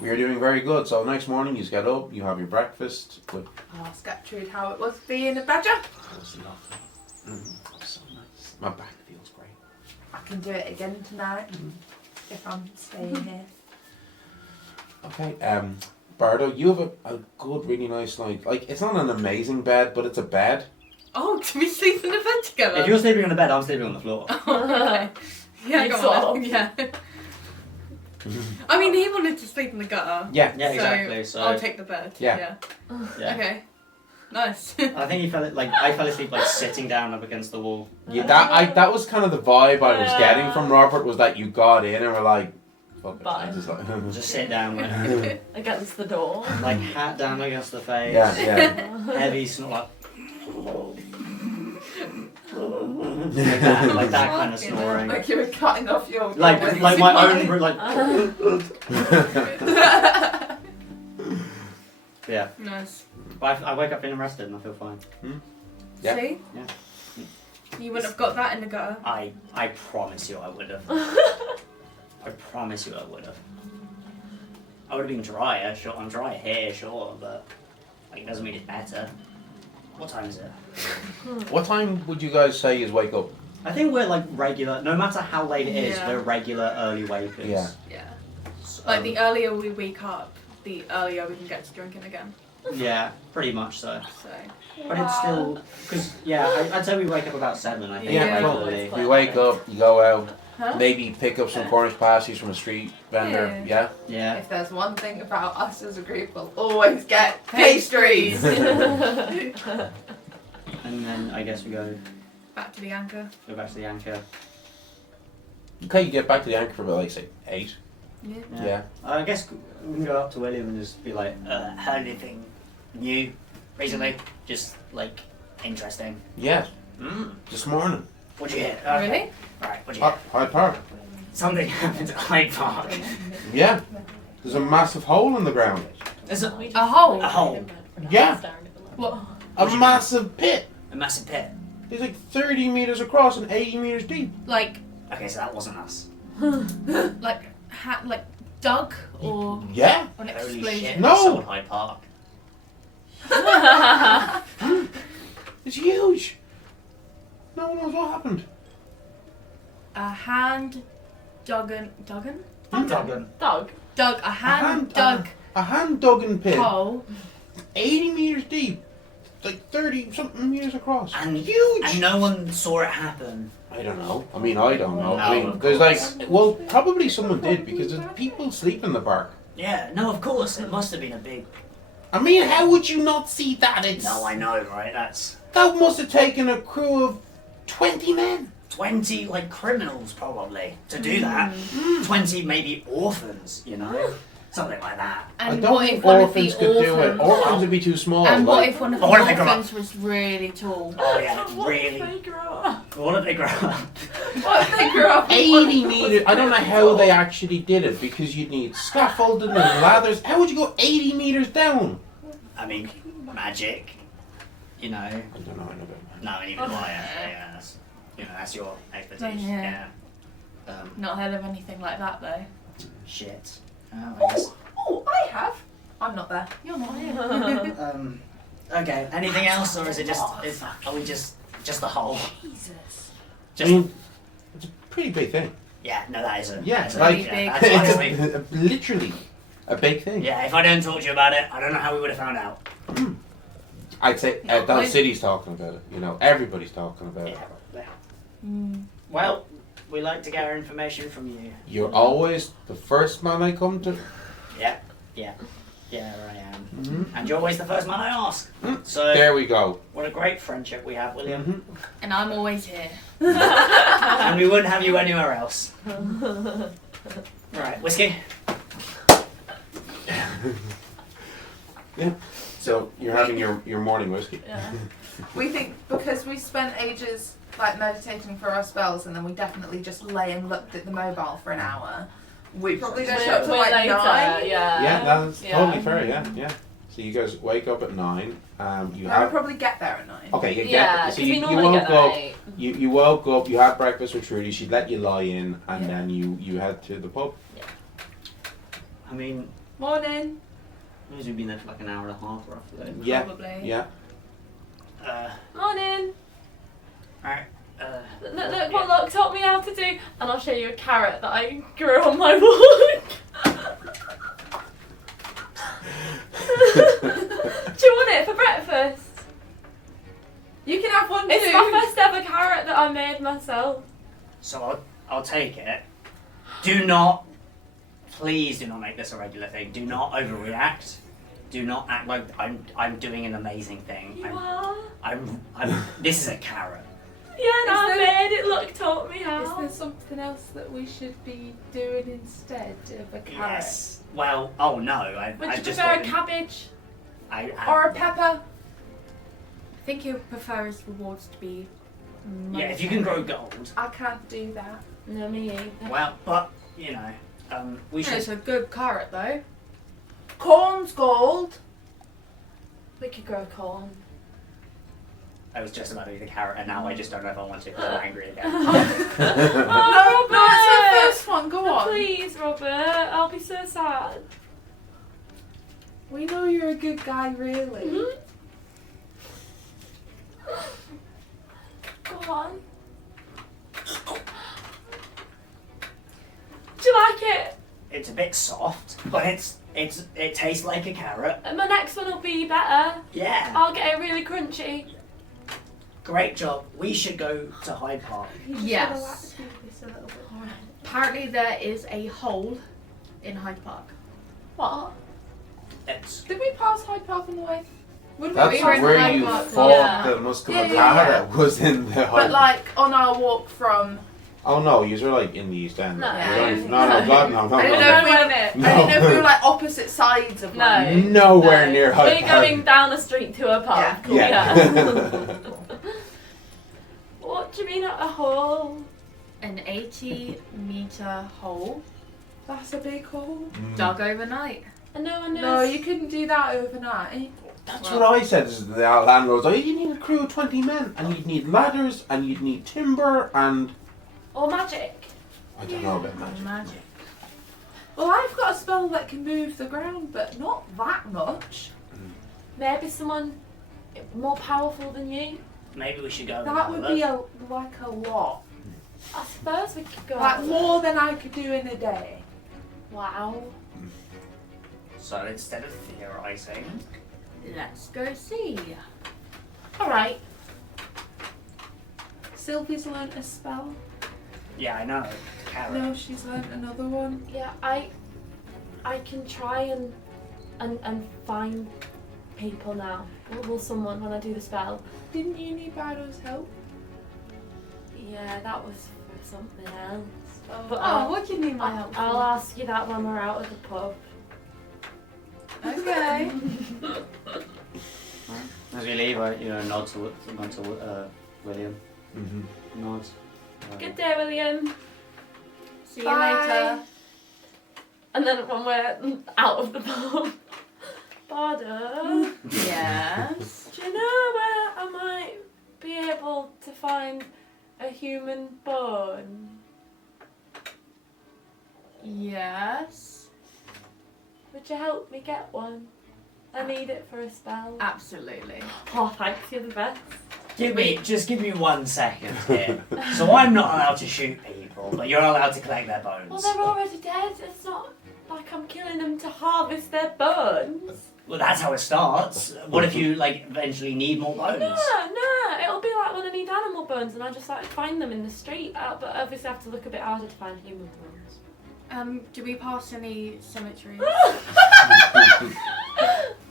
we are doing very good. So next morning you get up, you have your breakfast. With Ask Gertrude how it was being a badger. that was lovely. That was so nice. My back feels great. I can do it again tonight if I'm staying here. Okay, Bardo, you have a good, really nice night. Like, it's not an amazing bed, but it's a bed. Oh, do we sleep in the bed together? If you're sleeping on the bed, I'm sleeping on the floor. Okay. Yeah, You go sort on. of. Yeah. I mean, he wanted to sleep in the gutter. Yeah. Yeah, exactly. So I'll take the bed. Yeah. yeah. Okay. Nice. I think I fell asleep like sitting down up against the wall. Yeah, that was kind of the vibe I was getting from Robert, was that you got in and were like, fuck it. Bye. I just like, Just sit down with Against the door. like hat down against the face. yeah. Heavy snort like like that kind of snoring. Like you were cutting off your... Like my own like yeah. Nice. But I wake up feeling rested and I feel fine. Yeah. See? Yeah. You wouldn't have got that in the gutter. I promise you I would have. I promise you I would have. I would have been drier, sure. I'm dry here, sure, but like it doesn't mean it's better. What time is it? What time would you guys say is wake up? I think we're like regular, no matter how late it is, Yeah. we're regular early wakers. Yeah. Yeah. So, Like the earlier we wake up, the earlier we can get to drinking again. yeah, pretty much so. So. But it's still, because I'd say we wake up about 7. I think Yeah, regularly. You wake up, you go out, Huh? maybe pick up some Cornish pasties from a street vendor. Yeah. Yeah. If there's one thing about us as a group, we'll always get pastries. And then I guess we go Back to the anchor. back to the anchor. Okay, you get back to the anchor for about like say 8. Yeah. Yeah. I guess we can go up to William and just be like, heard anything new recently? Just like interesting. Yeah. This morning. What'd you hear? Really? Right, what'd you hear? Hyde Park. Something happened at Hyde Park. Yeah. There's a massive hole in the ground. There's a hole? A hole. Yeah. What? A massive pit. massive pit. It's like 30 meters across and 80 meters deep. Like, Okay, so that wasn't us. like dug or Yeah. an Holy explosion? shit, No. we sold Hyde Park. It's huge. No one knows what happened. A hand dug a Duggan. Dog. dug A hand dug in pit. hole. 80 meters deep. Like 30 something meters across. And Huge. And no one saw it happen. I don't know. I mean, I don't know. No, I mean, of there's course. like, well, probably someone did because there's people sleep in the park. Yeah, no, of course. It must have been a big. I mean, how would you not see that? It's No, I know, right? That's that must have taken a crew of 20 men. 20 like criminals probably to do that. 20 maybe orphans, you know, something like that. I And don't what think if one of orphans the could do it. orphans? Orphans would be too small. And what like- if one of the What if they grow up? orphans was really tall? Oh yeah, What really. if they grow up? What if they grow up? What if they grew up? 80 meters. I don't know how they actually did it because you'd need scaffolding and ladders. How would you go 80 meters down? I mean, magic. You know. I don't know. I know that. No, neither do I. Yeah, that's, you know, that's your expertise. Yeah. Yeah. Not heard of anything like that though. Shit. I guess. Oh, I have. I'm not there. You're not here. Okay. Anything else, or is it just? Are we just the whole? Jesus. I Just. mean, it's a pretty big thing. Yeah. No, that is a. Yeah, that's a- like- yeah, that's honestly. Literally a big thing. Yeah, if I didn't talk to you about it, I don't know how we would have found out. I'd say the whole city's talking about it. You know, everybody's talking about it. Well, we like to get our information from you. You're always the first man I come to. Yeah, I am. Mm-hmm. And you're always the first man I ask. So There we go. what a great friendship we have, William. Mm-hmm. And I'm always here. And we wouldn't have you anywhere else. Right, whiskey. Yeah. So you're having your morning whiskey. Yeah. We think because we spent ages like meditating for our spells, and then we definitely just lay and looked at the mobile for an hour. We probably don't show up till like later, 9. Yeah, that's Yeah. totally fair. Yeah. So you guys wake up at 9. You And we'll have. probably get there at 9. Okay, you Yeah, get. So because we you normally woke get there up. at 8. You woke up. You had breakfast with Trudy. She let you lie in, and Yeah. then you head to the pub. I mean, Morning. we've been there for like an hour and a half roughly. Yeah. Probably. Yeah. Morning. Alright. Look what Locke taught me how to do, and I'll show you a carrot that I grew on my walk. Do you want it for breakfast? You can have one too. It's my first ever carrot that I made myself. So I'll take it. Please do not make this a regular thing. Do not overreact. Do not act like I'm doing an amazing thing. You are? I'm this is a carrot. Yeah, no, I Is there- made it. Look, taught me how. Is there something else that we should be doing instead of a carrot? Yes. Well, oh no. Would I you just prefer a thought- cabbage? Or a pepper? I think he would prefer his rewards to be. Yeah, if you can grow gold. I can't do that. No, me either. Well, but you know, we should. It's a good carrot though. Corn's gold. We could grow corn. I was just about to eat a carrot, and now I just don't know if I want to because I'm angry again. Oh, No, it's the first one. Go on. Please, Robert. I'll be so sad. We know you're a good guy, really. Mhm. Go on. Do you like it? It's a bit soft, but it tastes like a carrot. My next one will be better. Yeah. I'll get it really crunchy. Great job. We should go to Hyde Park. Yes. Apparently there is a hole in Hyde Park. What? It's Did we pass Hyde Park on the way? Would That's we were in where Hyde you Park, thought yeah. the muscular Yeah. that was in the But hole. like on our walk from, Oh no, you're like in the East End. No. You're only- no, God, no, I don't no. know if we- Nowhere near. No. I didn't know if we were like opposite sides of like. No. Nowhere No. near Hyde We're Park. going down a street to a park. Yeah. What do you mean a hole? An 80-meter hole That's a big hole. dug overnight. And no one knows. No, you couldn't do that overnight. That's what I said. This is the landlords. Oh, you need a crew of 20 men, and you'd need ladders, and you'd need timber, and Or magic. I don't know about magic. Magic. Well, I've got a spell that can move the ground, but not that much. Maybe someone more powerful than you. maybe we should go. and That have would look. be like a lot. I suppose we could go. Like out. more than I could do in a day. Wow. So instead of theorizing, Let's go see. All right. Sylvie's learnt a spell. yeah, I know. Carrot. No, she's learnt another one. Yeah, I can try and find people now. Will someone when I do the spell? Didn't you need Bardo's help? Yeah, that was for something else. But what do you need my help I'll ask you that when we're out at the pub. Okay. As we leave, I nod to William. Mm-hmm. Nod. Good day, William. See you Bye. later. And then when we're out of the pub, Bardo, Yes. do you know where I might be able to find a human bone? Yes. Would you help me get one? I need it for a spell. Absolutely. Oh, thanks, you're the best. Just give me 1 second here. So I'm not allowed to shoot people, but you're allowed to collect their Well, bones. they're already dead. It's not. like I'm killing them to harvest their bones. Well, that's how it starts. What if you like eventually need more bones? No, it'll be like when I need animal bones and I just like find them in the street. But obviously I have to look a bit harder to find human bones. Do we pass any cemeteries?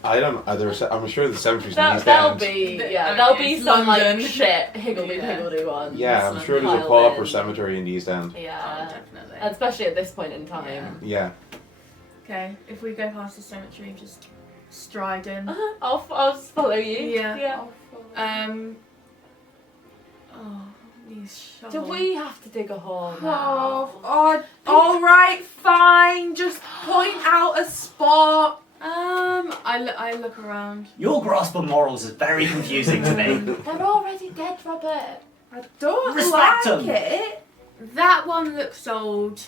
I don't. I'm sure the cemeteries in East There'll End. be The- there'll be it's some London. like shit higgledy-piggledy ones. Yeah, I'm sure there's a piled pauper in. cemetery in the East End. Yeah, Definitely. especially at this point in time. Yeah. Okay, if we go past the cemetery, just stride in. I'll just follow you. Yeah. Oh, these shovels. Do we have to dig a hole now? Alright, fine. Just point out a spot. I look around. Your grasp on morals is very confusing to me. They're already dead, Robert. I don't Respect like 'em. it. That one looks old.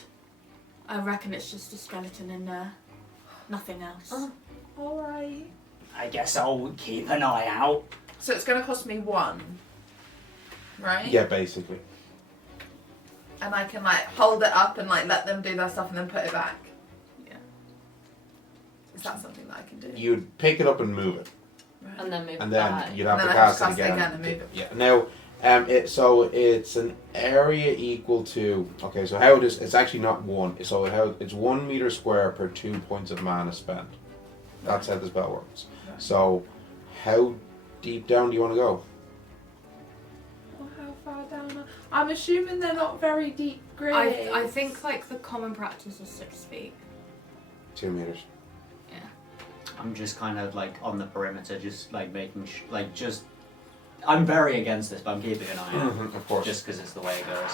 I reckon it's just a skeleton in there. Nothing else. Alright. I guess I'll keep an eye out. So it's going to cost me 1, right? Yeah, basically. And I can like hold it up and like let them do their stuff and then put it back. Yeah. Is that something that I can do? You'd pick it up and move it, Right. And then move and then back. you'd have And to then I just cast it cast it again. again and move it. Yeah. Now, so it's an area equal to. Okay, so how it is? It's actually not 1. So it's 1 meter square per 2 points of mana spent. That's how the spell works. Right. So, how deep down do you want to go? Well, how far down? I'm assuming they're not very deep graves. I think like the common practice is 6 feet. 2 meters. I'm just kind of like on the perimeter, just like making just. I'm very against this, but I'm keeping an eye out. Of course. Just because it's the way it goes.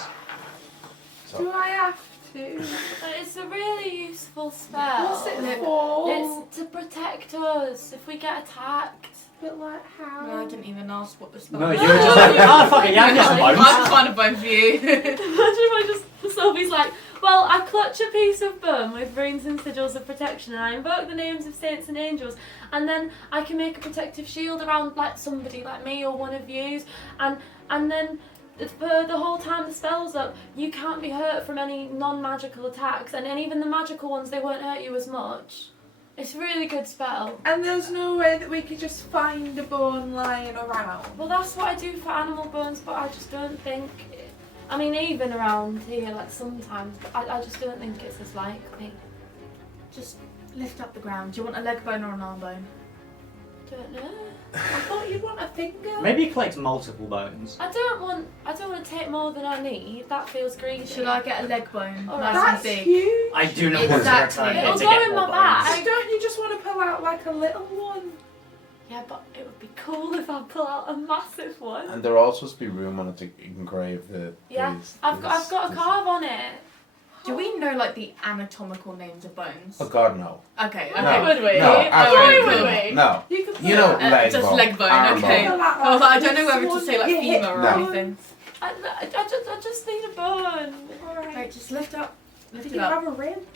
So, Do I have to? But it's a really useful spell. What's it for? It's to protect us if we get attacked. But like how? No, I didn't even ask what the spell No, was. you were just like, fucking yeah, get some I'll bones. find a bone for you. Imagine if I just, Sophie's like, well, I clutch a piece of bone with runes and sigils of protection and I invoke the names of saints and angels and then I can make a protective shield around like somebody like me or one of yous and then for the whole time the spell's up, you can't be hurt from any non-magical attacks and even the magical ones, they won't hurt you as much. It's a really good spell. And there's no way that we could just find a bone lying around. Well, that's what I do for animal bones, but I just don't think. I mean, even around here, like sometimes, but I just don't think it's as likely. Just lift up the ground. Do you want a leg bone or an arm bone? Don't know. I thought you'd want a finger. Maybe collect multiple bones. I don't want to take more than I need. That feels greedy. Should I get a leg bone? All Nice right. and That's big. huge. I do not want to Exactly. return here It'll to go get in more my back. Why bones. don't you just want to pull out like a little one? Yeah, but it would be cool if I pull out a massive one. and there also supposed to be room on it to engrave the. Yeah, these- I've got a these- carve on it. Do we know like the anatomical names of bones? Oh God, no. Okay. No. Okay. Would we? No, Why absolutely would not. we? No. You could You know, leg just bone, leg bone, arm okay. bone. I was like, I don't know whether to say like femur or No. anything. I just need a bone. Right, just lift up. Lift Did it you up. have a rib?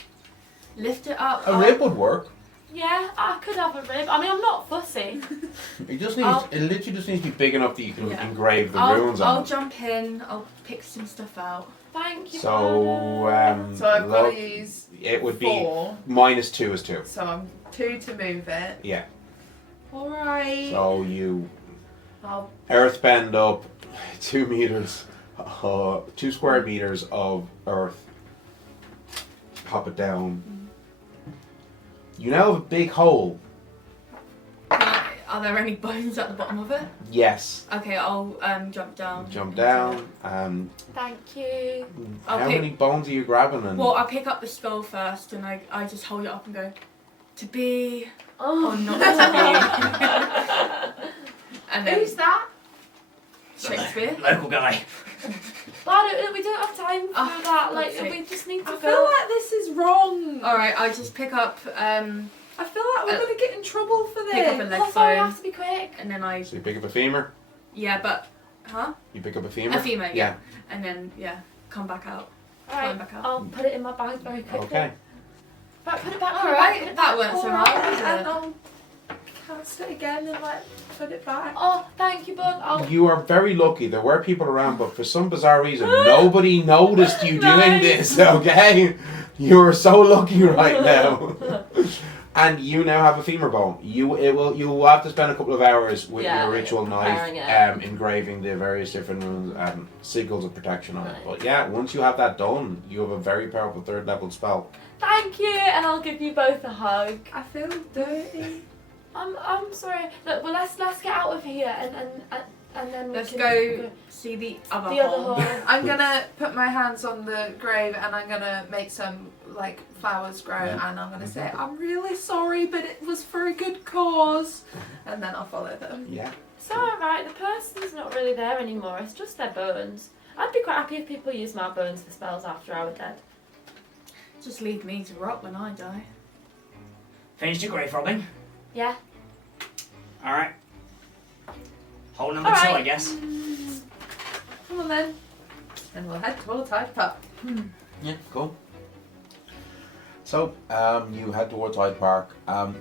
Lift it up. A rib would work. Yeah, I could have a rib. I mean, I'm not fussy. It just needs. I'll- It literally just needs to be big enough that you can Yeah. engrave the I'll runes I'll on it. jump in. I'll pick some stuff out. Thank you. So, Bernard. So I've got look, to use it would be 4. -2 is 2. So I'm 2 to move it. Yeah. Alright. So you I'll earthbend up 2 meters, 2 square meters of earth. Pop it down. You now have a big hole. Are there any bones at the bottom of it? Yes. Okay, I'll jump down. Jump down. Thank you. How Okay. many bones are you grabbing? And Well, I'll pick up the skull first and I just hold it up and go, to be Oh, or not to be. And then Who's that? Shakespeare. Local guy. But we don't have time for Oh, that. for Like, God's we just need to I go. feel like this is wrong. Alright, I just pick up I feel like we're going to get in trouble for pick up a this. leg Also, we bone have to be quick. and then I so you pick up a femur. but You pick up a femur. a femur, Yeah. and then come back out. Alright, Climb back out. I'll put it in my bag very quickly. Okay. Right, put it back. Put it back, put Alright, it that back. went so Alright, hard. and I'll cast it again and like put it back. Oh, thank you, bud. I'll... You are very lucky. There were people around, but for some bizarre reason, nobody noticed you doing this. Okay, you are so lucky right now. And you now have a femur bone. You will have to spend a couple of hours with Yeah, your ritual knife, preparing it. engraving the various different runes and sigils of protection on it. Right. But yeah, once you have that done, you have a very powerful 3rd level spell. Thank you, and I'll give you both a hug. I feel dirty. I'm sorry. Look, well, let's get out of here and then we Let's can go see the other the other hole. hole. I'm gonna put my hands on the grave and I'm gonna make some like flowers grow Yeah. and I'm gonna say I'm really sorry, but it was for a good cause, and then I'll follow them. Yeah. It's alright. The person's not really there anymore. It's just their bones. I'd be quite happy if people used my bones for spells after I were dead. Just leave me to rot when I die. Finished your grave robbing? Yeah. Alright. Hole number All 2, right. I guess. Come on then, and we'll head towards Hyde Park. Yeah, cool. So, you head towards Hyde Park.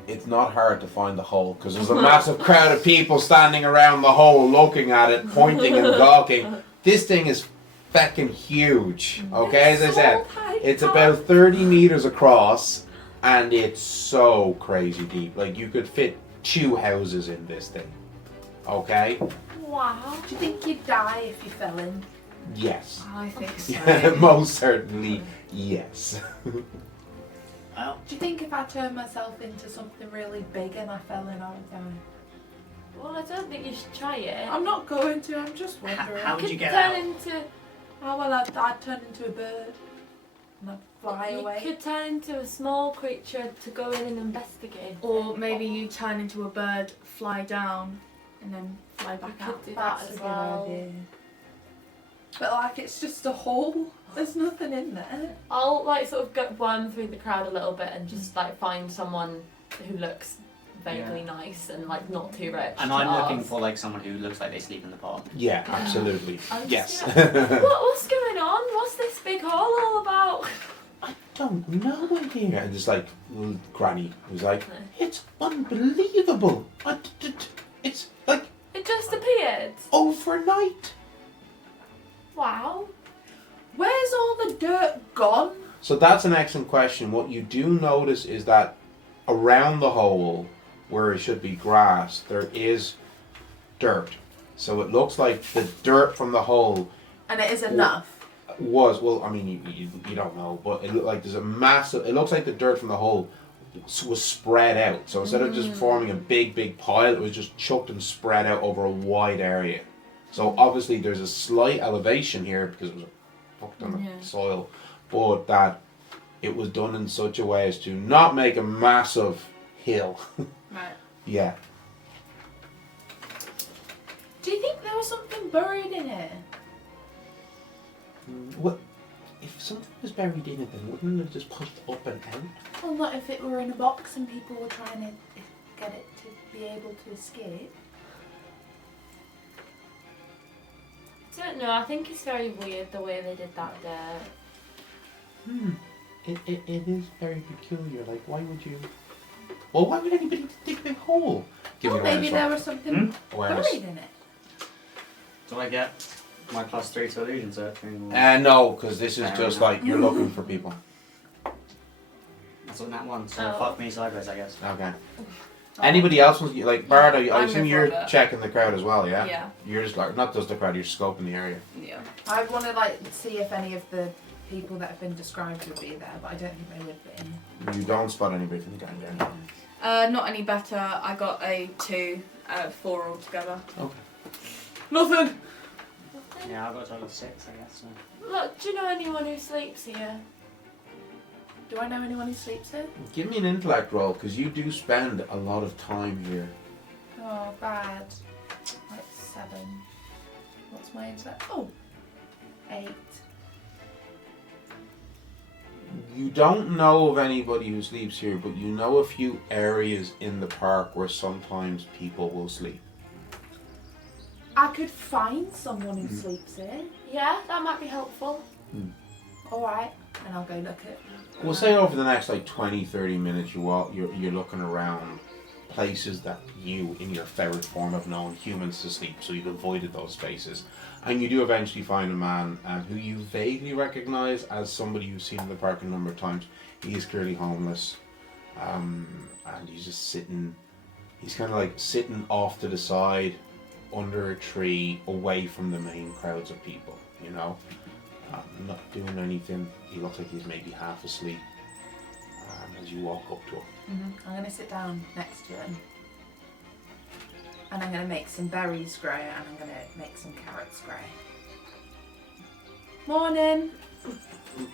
It's not hard to find the hole because there's a massive crowd of people standing around the hole looking at it, pointing and gawking. This thing is feckin' huge, okay? As I said, it's about 30 meters across and it's so crazy deep. Like, you could fit 2 houses in this thing, okay? Wow. Do you think you'd die if you fell in? Yes. I think so. Yeah, most certainly, yes. Well, Do you think if I turned myself into something really big and I fell in, I would die? Well, I don't think you should try it. I'm not going to. I'm just wondering. How would you could get turn out? into Oh well, I'd turn into a bird and I'd fly you away. could turn into a small creature to go in and investigate. Or maybe you turn into a bird, fly down, and then fly back You out. could do that That's a as good well. idea. But like, it's just a hole. There's nothing in there. I'll like sort of go worm through the crowd a little bit and just like find someone who looks vaguely nice and like not too rich. and to I'm looking ask. for like someone who looks like they sleep in the park. Yeah, absolutely. I'm Yes. just what's going on? What's this big hole all about? I don't know, my dear. And just like little granny who's like, it's unbelievable. It's like It just appeared. overnight. Wow. Where's all the dirt gone? So that's an excellent question. What you do notice is that around the hole, where it should be grass, there is dirt. So it looks like the dirt from the hole And it is enough. was, well, I mean, you don't know, but it looked like there's a massive, it looks like the dirt from the hole was spread out. So instead of just forming a big pile, it was just chucked and spread out over a wide area. So obviously there's a slight elevation here because it was fucked on the soil, but that it was done in such a way as to not make a massive hill. Right. Yeah. Do you think there was something buried in it? What if something was buried in it? Then wouldn't it just push up and out? Well, not if it were in a box and people were trying to get it to be able to escape. I don't know. I think it's very weird the way they did that there. It is very peculiar. Like, why would you? Well, why would anybody dig a big hole? Give me Well, maybe awareness there roll. was something Awareness. buried in it. Do I get my +3 to illusion searching? No, because this is Fair just enough. like you're looking for people. That's on that one, so Oh. fuck me sideways, I guess. Okay. Anybody else wants like Bard? I I'm assume with you're Robert. checking the crowd as well, yeah? Yeah. You're just like not just the crowd. You're scoping the area. Yeah. I want to like see if any of the people that have been described would be there, but I don't think they would be. You don't spot anybody from the gang there. Not any better. I got a 2 out of 4 altogether. Okay. Nothing. Yeah, I've got a total of 6, I guess. So. Look, do you know anyone who sleeps here? Do I know anyone who sleeps here? Give me an intellect roll, because you do spend a lot of time here. Oh, bad. Like 7. What's my intellect? Oh, 8. You don't know of anybody who sleeps here, but you know a few areas in the park where sometimes people will sleep. I could find someone who sleeps here. Yeah, that might be helpful. Alright, and I'll go look at. We'll say over the next like 20, 30 minutes you're looking around, places that you, in your ferret form, have known humans to sleep, so you've avoided those spaces. And you do eventually find a man who you vaguely recognise as somebody you've seen in the park a number of times. He is clearly homeless, and he's just sitting. He's kind of like sitting off to the side, under a tree, away from the main crowds of people. You know, not doing anything. He looks like he's maybe half asleep. As you walk up to him. I'm going to sit down next to him. And I'm going to make some berries grow and I'm going to make some carrots grow. Morning!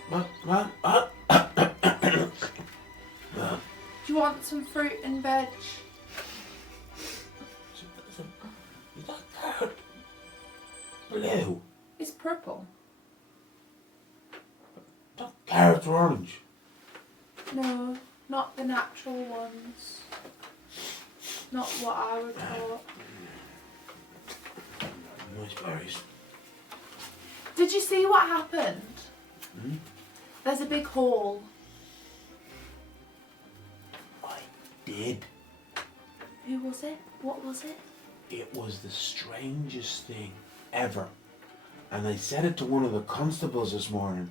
Do you want some fruit and veg? Is that carrot blue? It's purple. That carrot's orange. No, not the natural ones. Not what I would taught. Nice berries. Did you see what happened? Hmm? There's a big hall. I did. Who was it? What was it? It was the strangest thing ever. And I said it to one of the constables this morning,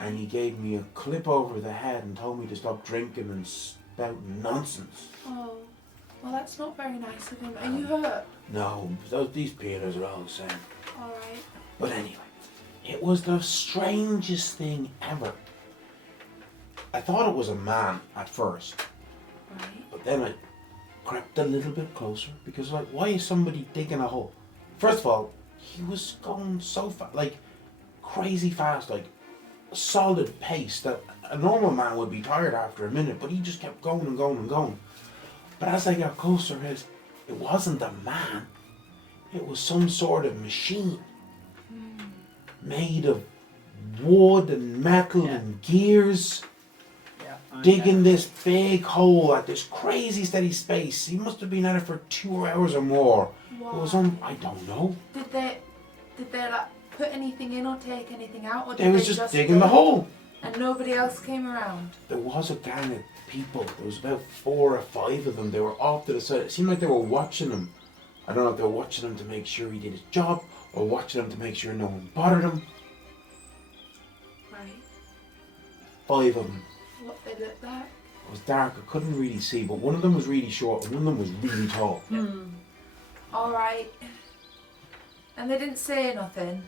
and he gave me a clip over the head and told me to stop drinking and spouting nonsense. Oh, well that's not very nice of him. Are you hurt? No, these Peters are all the same. Alright. But anyway, it was the strangest thing ever. I thought it was a man at first, Right. but then I crept a little bit closer because, like, why is somebody digging a hole? First of all, he was going so fast, like crazy fast, like a solid pace that a normal man would be tired after a minute, but he just kept going and going and going. But as I got closer, it wasn't a man. It was some sort of machine made of wood and metal and gears, digging this big hole at this crazy steady space. He must have been at it for 2 hours or more. Why? It was I don't know. Did they like put anything in or take anything out, or did They was just digging dig the hole. and nobody else came around? There was a gang of people. There was about 4 or 5 of them. They were off to the side. It seemed like they were watching him. I don't know if they were watching him to make sure he did his job or watching him to make sure no one bothered him. Right. 5 of them. What they looked like? It was dark. I couldn't really see, but one of them was really short and one of them was really tall. Alright. And they didn't say nothing?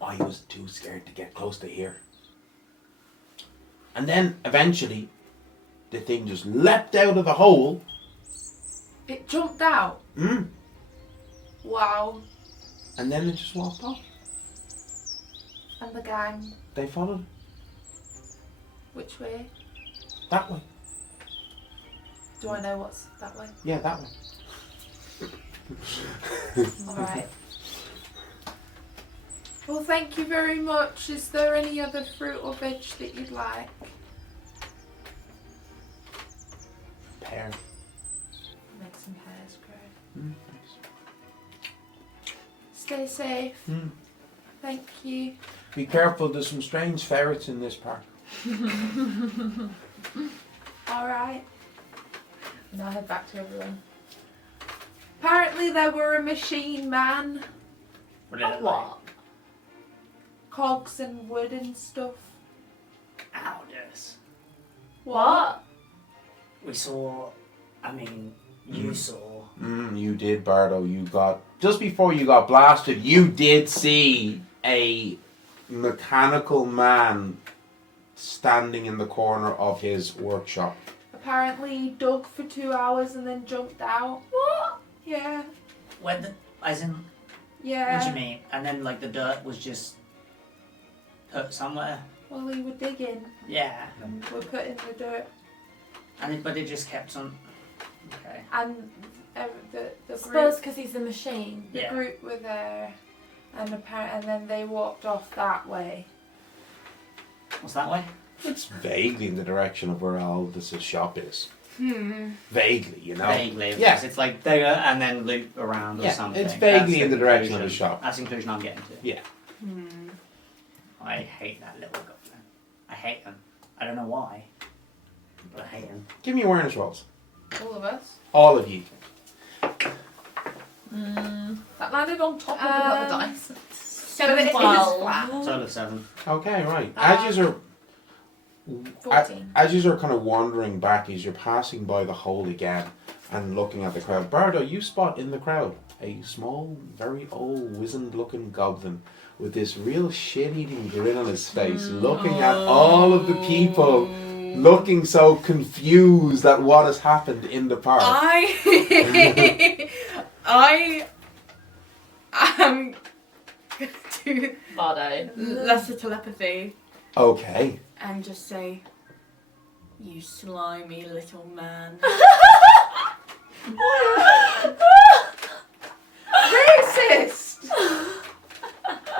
I was too scared to get close to hear. And then eventually the thing just leapt out of the hole. It jumped out? Wow. And then it just walked off. And the gang? They followed Which way? that way. Do I know what's that way? Yeah, that way. Alright. Well, thank you very much. Is there any other fruit or veg that you'd like? Pear. Make some pears grow. Nice. Stay safe. Thank you. Be careful, there's some strange ferrets in this park. Alright. And I'll head back to everyone. Apparently there were a machine man. What did it What? Cogs and wood and stuff. Ow, yes. What? We saw, I mean, you saw. You did, Bardo. You got, just before you got blasted, you did see a mechanical man standing in the corner of his workshop. Apparently he dug for 2 hours and then jumped out. What? Yeah. When the, as in, Yeah. what do you mean? And then like the dirt was just put somewhere? Well, we were digging Yeah. and we're putting the dirt. And it, but it just kept on, okay. And the Suppose group, because he's a machine. the Yeah. group were there, and and then they walked off that way. What's that way? It's vaguely in the direction of where Aldous' shop is. Vaguely, you know? Vaguely, Yeah. because it's like there and then loop around or Yeah, something. it's vaguely That's in the direction of conclusion. the shop. That's the conclusion I'm getting to. Yeah. I hate that little goblin. I hate him. I don't know why, but I hate him. Give me awareness rolls. All of us. All of you. That landed on top of another dice. 7 But it is 12. flat. Total of 7. Okay, right. As you are 14. as you are kind of wandering back, as you're passing by the hole again and looking at the crowd, Bardo, you spot in the crowd a small, very old, wizened-looking goblin with this real shit-eating grin on his face, looking at all of the people, looking so confused at what has happened in the park. I am going to Bardo. lesser telepathy Okay. and just say, "You slimy little man." Racist!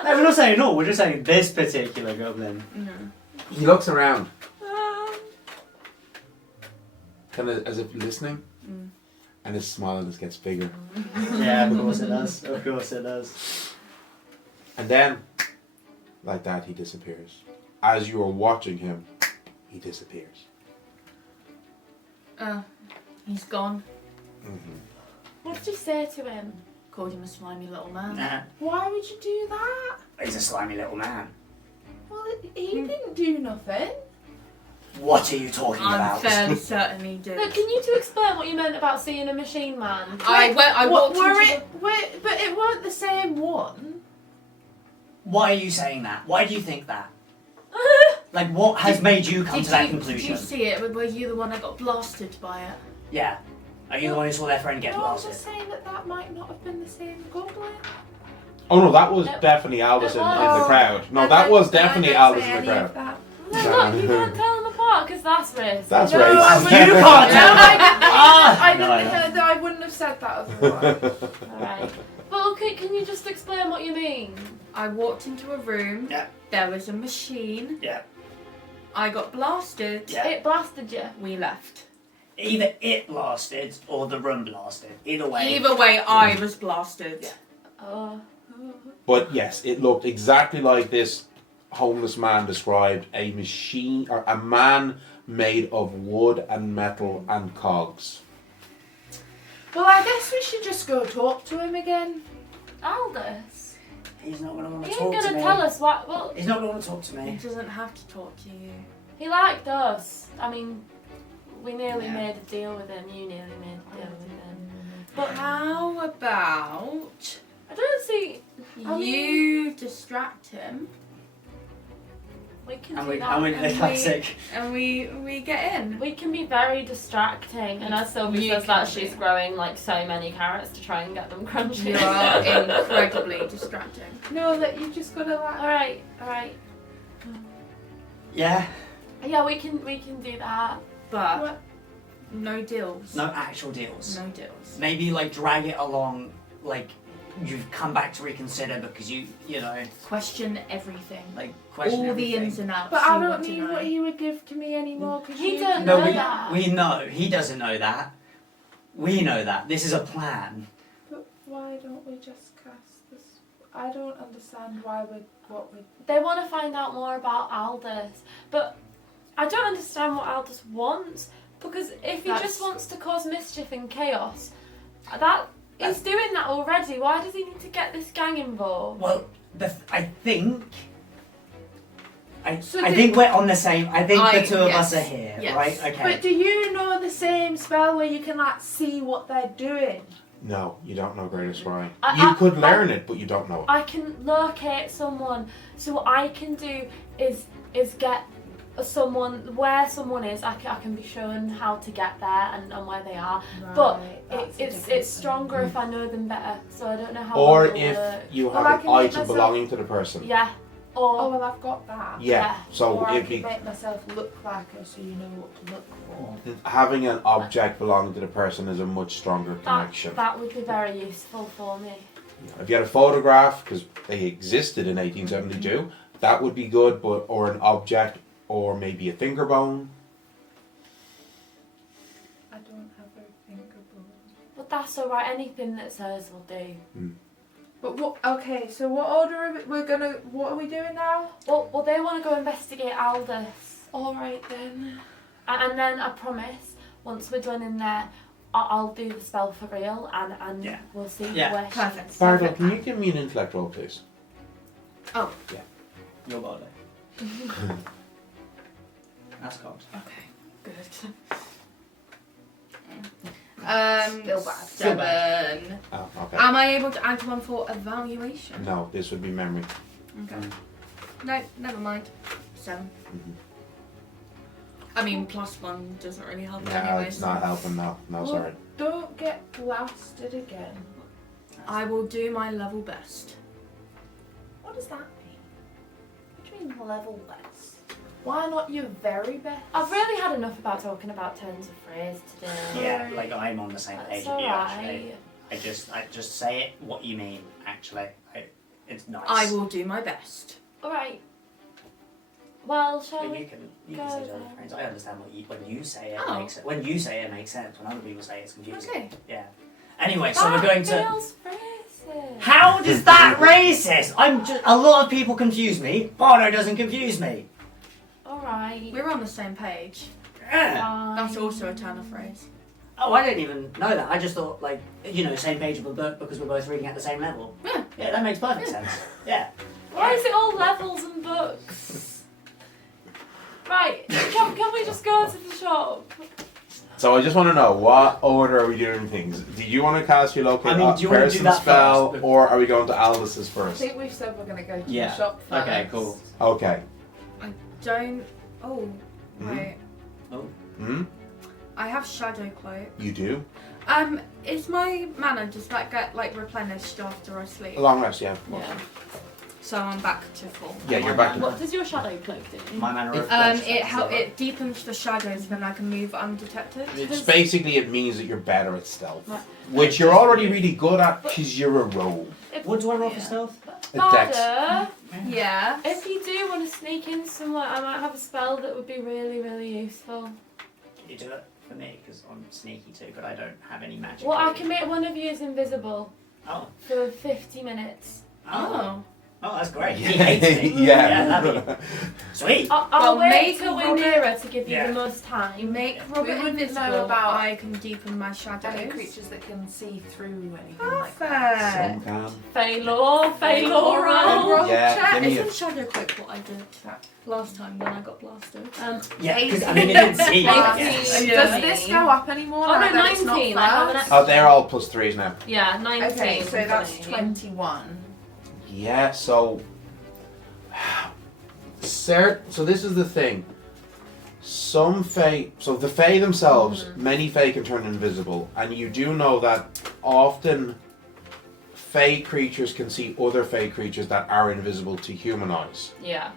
No, we're not saying no, we're just saying this particular goblin. No. He looks around, kind of as if listening, and his smile just gets bigger. Yeah, of course it does. Of course it does. And then, like that, he disappears. As you are watching him, he disappears. He's gone. What did you say to him? Called him a slimy little man. Nah, Why would you do that? he's a slimy little man. Well, he didn't do nothing. What are you talking I'm about? fairly certain he did. Look, can you two explain what you meant about seeing a machine man? I walked into But it weren't the same one. Why are you saying that? Why do you think that? Like, what has made you come to that Did conclusion? you see it? Were you the one that got blasted by it? Yeah. Are you the one who saw their friend get No, I was blasted? just saying that might not have been the same goblin. Oh no, that was It- definitely Aldous in the was. crowd. No, And that I- was and I definitely don't Aldous say in the any crowd. of that. No, look, you can't tell them apart because that's racist. That's No, racist. I You wouldn't- can't No, tell. I wouldn't have said that otherwise. Alright. But okay, can you just explain what you mean? I walked into a room. Yeah. There was a machine. Yeah. I got blasted. Yeah. It blasted you. We left. Either it blasted or the room blasted. Either way. Either way, I was blasted. Yeah. Oh. But yes, it looked exactly like this homeless man described, a machine or a man made of wood and metal and cogs. Well, I guess we should just go talk to him again. Aldous. He's not going to want He to ain't talk to gonna me. tell us what. Well, He's not going to want to talk to He me. doesn't have to talk to you. he liked us. I mean, we nearly Yeah. made a deal with him. You nearly made a deal with him. But how about I don't see. I mean, you distract him we can And do we, that. and we, and the we- classic. and we get in? We can be very distracting, and as Sylvie You says that, can she's be. growing like so many carrots to try and get them crunchy. You are incredibly distracting. No, that you just gotta like. Alright. Yeah. Yeah, we can do that. But What? no deals. No actual deals. No deals. Maybe like drag it along, like you've come back to reconsider because you know, Question everything. like question All everything. the ins and outs. But you I want don't to need know. what he would give to me anymore because He you don't No, know that. we know. He doesn't know that. We know that. This is a plan. But why don't we just cast this? I don't understand why what we. They want to find out more about Aldous, but I don't understand what Aldous wants, because if he just wants to cause mischief and chaos, he's doing that already. Why does he need to get this gang involved? Well, I think So I did- think we're on the same. I think the two of yes, us are here, yes. right? Okay. But do you know the same spell where you can like see what they're doing? No, you don't know Greatest Scry. I- You I- could learn it, but you don't know it. I can locate someone. So what I can do is get someone where someone is. I can be shown how to get there and where they are. But it's stronger if I know them better. So I don't know how. Or well it'll if work. you Well, have I an can make item myself- belonging to the person. Yeah. Oh Or well, I've got that. Yeah. So Or I it'd can be make myself look like her, so you know what to look for. having an object belonging to the person is a much stronger connection. that would be very useful for me. If you had a photograph, because they existed in 1872, that would be good. But or an object, or maybe a finger bone. I don't have a finger bone. But that's alright. Anything that's hers will do. But what? Okay, so what order are what are we doing now? Well, they want to go investigate Aldous. All right then. And then I promise, once we're done in there, I'll do the spell for real, and Yeah. we'll see Yeah. where she Perfect. is. Bardo, can you give me an intellect roll, please? Your body. That's cocked. Okay, good. Still bad. 7. Oh, okay. Am I able to add one for evaluation? No, this would be memory. Okay. No, never mind. 7. Mhm. I mean, +1 doesn't really help No, anyway. it's so not helping. No, Well, sorry. Don't get blasted again. I will do my level best. What does that mean? What do you mean level best? Why not your very best? I've really had enough about talking about turns of phrase today. Yeah, like I'm on the same That's page with you actually. alright. I just say it what you mean. Actually, it's nice. I will do my best. Alright. Well, shall But we? you can say go to other then? friends. I understand when you say it Oh. makes it. When you say it makes sense. When other people say it's confusing. Okay. Yeah. Anyway, so we're going to. Feels racist. How does that racist? A lot of people confuse me. Bardo doesn't confuse me. Alright. We're on the same page. Yeah. Fine. That's also a turn of phrase. Oh, I didn't even know that. I just thought, like, same page of a book because we're both reading at the same level. Yeah. Yeah, that makes perfect sense. Yeah. Why is it all levels and books? Right, can we just go to the shop? So I just want to know, what order are we doing things? Do you want to cast your local I mean, do you want to do person that spell, first? or are we going to Aldous' I first? think we've said we're going to go to Yeah. the shop first. Okay, cool. Okay. Don't. Oh, Mhm. wait. Hmm? I have Shadow Cloak. You do? Is my mana just get replenished after I sleep? A long rest, yeah. Yeah. So I'm back to full. Yeah, you're back to What does your shadow cloak do? My manner of It deepens the shadows, then I can move undetected. It's basically, it means that you're better at stealth. Right. Which you're already really good at because you're a rogue. What do I roll for stealth? A dex. Barda, Yeah. if you do want to sneak in somewhere, I might have a spell that would be really, really useful. Can you do it for me? Because I'm sneaky too, but I don't have any magic. Well, I can make one of you invisible Oh. for 50 minutes. Oh. Oh, that's great. He hates me. Yeah. that'd be sweet. I'll Well, wait make till we're Robert- nearer to give you Yeah. the most time. Make We Robert wouldn't invisible. know about I can deepen my shadows. Any creatures that can see through anything like that. Perfect. Some can. Fey lore roll. Roll Yeah, check. give me Isn't a- Shadow Cloak what I did last time when I got blasted? Yeah, because I mean, it didn't see you. 18. Yeah. Does this go up anymore? Oh, now no, that it's not 19. I have an first? extra. Oh, they're all +3s now. Yeah, 19. Okay, so that's for me. 21. Yeah, so so this is the thing. Some Fey, so the Fey themselves, many Fey can turn invisible, and you do know that often Fey creatures can see other Fey creatures that are invisible to human eyes. Yeah.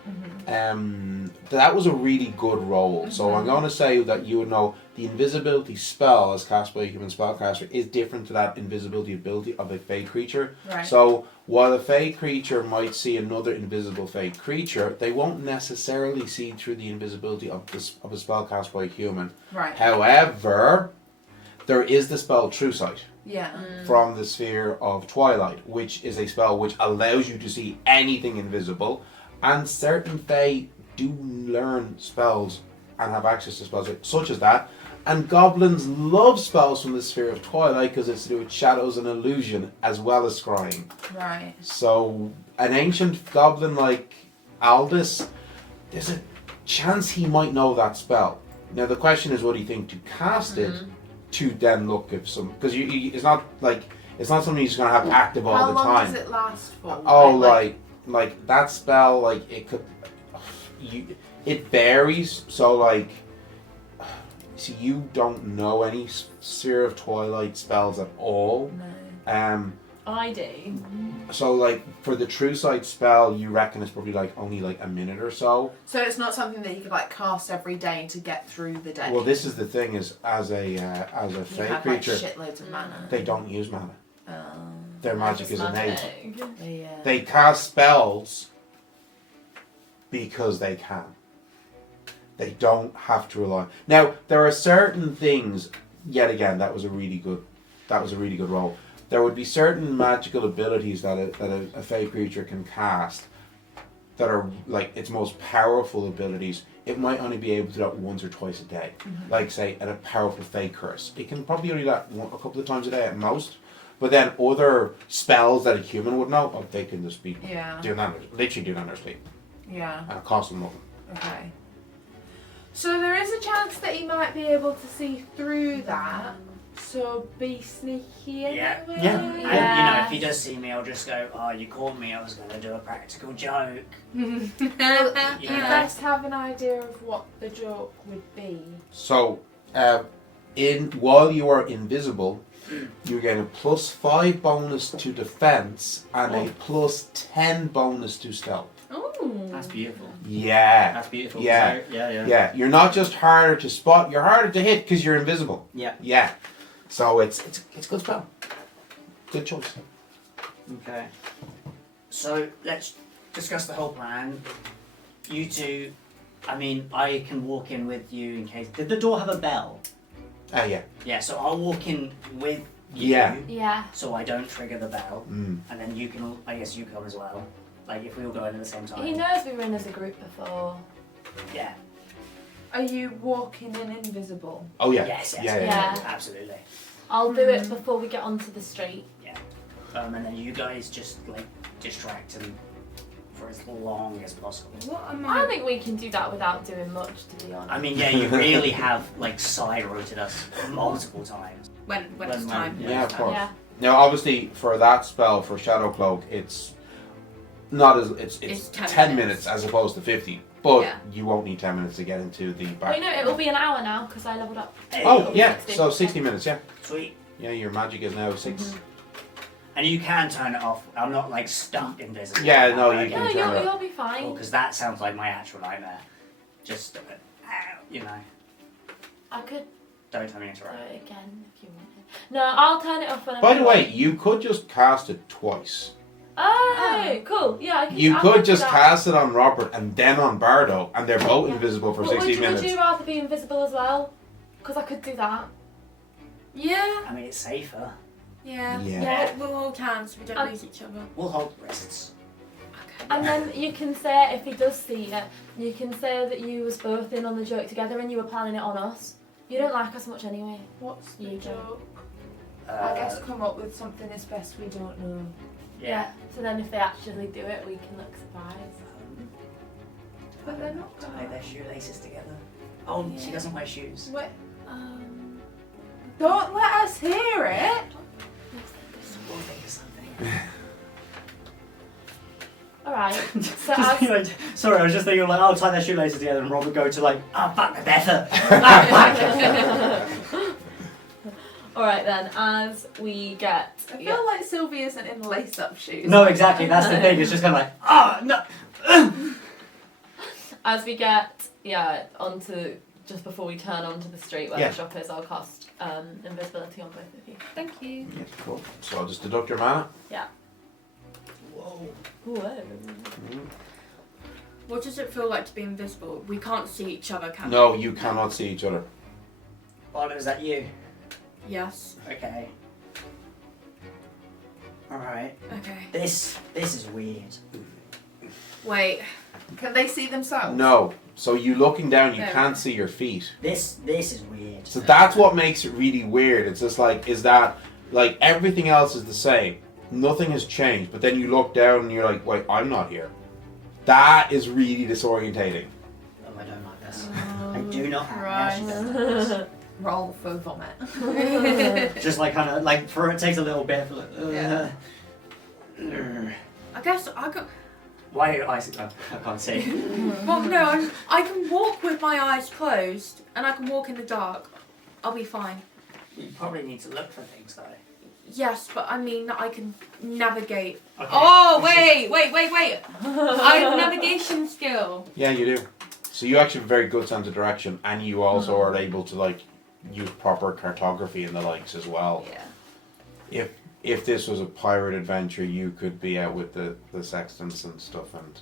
That was a really good roll. So I'm going to say that you would know the invisibility spell as cast by a human spellcaster is different to that invisibility ability of a Fey creature. Right. So while a Fey creature might see another invisible Fey creature, they won't necessarily see through the invisibility of a spell cast by a human. Right. However, there is the spell True Sight Yeah. from the Sphere of Twilight, which is a spell which allows you to see anything invisible, and certain Fae do learn spells and have access to spells such as that, and goblins love spells from the Sphere of Twilight because it's to do with shadows and illusion as well as scrying. Right. So an ancient goblin like Aldous, there's a chance he might know that spell. Now the question is, would he think to cast it to then look if some, because it's not something he's gonna have active all How the long time. does it last for? Oh, like that spell, like it could, it varies. So like, see, you don't know any Sphere of Twilight spells at all. No. I do. So like for the True Sight spell, you reckon it's probably like only like a minute or so. So it's not something that you could like cast every day to get through the day. Well, this is the thing: is as a you Fey have creature, like shitloads of mana. they don't use mana. Their magic is innate. Yeah. They cast spells because they can. They don't have to rely. Now there are certain things. Yet again, that was a really good roll. There would be certain magical abilities that a Fey creature can cast that are like its most powerful abilities, it might only be able to do that once or twice a day. Like say at a powerful Fey curse, it can probably only do that a couple of times a day at most. But then other spells that a human would know, they can just be doing that, literally doing that in their sleep. Yeah. And it costs them nothing. Okay. So there is a chance that he might be able to see through that. So be sneaky Yeah. anyway. Yeah. And, you know, if he does see me, I'll just go, oh, you caught me, I was going to do a practical joke. You Yeah. best have an idea of what the joke would be. So, while you are invisible, you get a +5 bonus to defense and a +10 bonus to stealth. Oh. That's beautiful. Yeah. That's beautiful. Yeah. So, yeah. Yeah, you're not just harder to spot, you're harder to hit because you're invisible. Yeah. Yeah. So it's a good spell. Good choice. Okay. So let's discuss the whole plan. You two, I mean, I can walk in with you in case. Did the door have a bell? Yeah. Yeah, so I'll walk in with you. Yeah. Yeah. So I don't trigger the bell. Mm. And then you can, I guess you come as well. Like if we all go in at the same time. He knows we were in as a group before. Yeah. Are you walking in invisible? Oh yeah. Yes, Yeah. Yeah. Absolutely. I'll do it before we get onto the street. And then you guys just like distract him for as long as possible. What am I I? think we can do that without doing much, to be honest. I mean, yeah, you really have like side-routed us multiple times. When it's time. Yeah, of course. Yeah. Now, obviously, for that spell for Shadow Cloak, it's not as it's 10 minutes as opposed to 50. But Yeah. you won't need 10 minutes to get into the back. Wait, no, it will be an hour now because I leveled up. Oh yeah, 60. so 60 minutes. Yeah. Sweet. Yeah, your magic is now 6. And you can turn it off. I'm not like stuck invisible. Yeah, no, you No, can turn it you'll be fine. Because that sounds like my actual nightmare. Just, you know, I could don't tell me to do interrupt. it again if you wanted. No, I'll turn it off when I'm By the way, ready. you could just cast it twice. Oh, cool. Yeah, I can. You I'll could do just that. cast it on Robert and then on Bardo, and they're both invisible for But 60 minutes. Would you rather be invisible as well? Because I could do that. Yeah. I mean, it's safer. Yeah. Yeah. We'll hold hands so we don't Um, lose each other. We'll hold wrists. Okay. And then you can say, if he does see it, you can say that you was both in on the joke together and you were planning it on us. You don't like us much anyway. What's the You do. joke? I guess come up with something as best we don't know. Yeah. So then if they actually do it, we can look surprised. But they're not Tie their shoelaces together. Oh, she Yeah. doesn't wear shoes. Wait, Um, don't let us hear it! We'll think of something. Alright. So Just as, thinking, like, sorry, I was just thinking like, oh, tie their shoelaces together, and Rob would go to like, oh, fuck the better. Alright then, as we get... I feel like Sylvie isn't in lace-up shoes. No, exactly. That's the thing. It's just kind of like, oh no. As we get, onto... Just before we turn onto the street where Yeah. the shop is, I'll cast invisibility on both of you. Thank you. Yeah, cool. So I'll just deduct your mana. Whoa. Whoa. What does it feel like to be invisible? We can't see each other, can No, you cannot see each other. Oh, is that you? we? Yes. Okay. All right. Okay. This is weird. Wait. Can they see themselves? No. So you looking down, you There we can't go. see your feet. This is weird. So that's what makes it really weird. It's just like, is that, like, everything else is the same. Nothing has changed. But then you look down and you're like, wait, I'm not here. That is really disorientating. Oh, I don't like this. I do not. Right. Actually don't like this. Roll for vomit. Just like kind of like for it takes a little bit. For like, Yeah. I guess I got. Why are your eyes? Oh, I can't see. Well, no, I can walk with my eyes closed, and I can walk in the dark. I'll be fine. You probably need to look for things though. Yes, but I mean I can navigate. Okay. Oh wait! I have navigation skill. Yeah, you do. So you actually have a very good sense of direction, and you also are able to, like, use proper cartography and the likes as well. Yeah. If this was a pirate adventure, you could be out with the sextants and stuff. And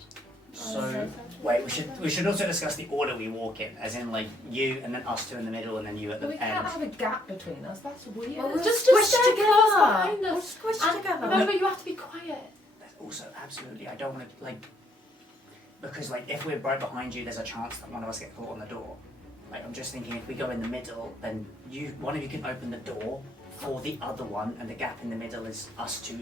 So wait, we should also discuss the order we walk in, as in like you and then us two in the middle and then you at the We end. can't have a gap between us. That's weird. Well, we'll Just squish stay together. close behind We'll us. squish And together. remember, you have to be quiet. Also, absolutely, I don't want to like. because like if we're right behind you, there's a chance that one of us get caught on the door. Like I'm just thinking if we go in the middle, then one of you can open the door for the other one, and the gap in the middle is us two.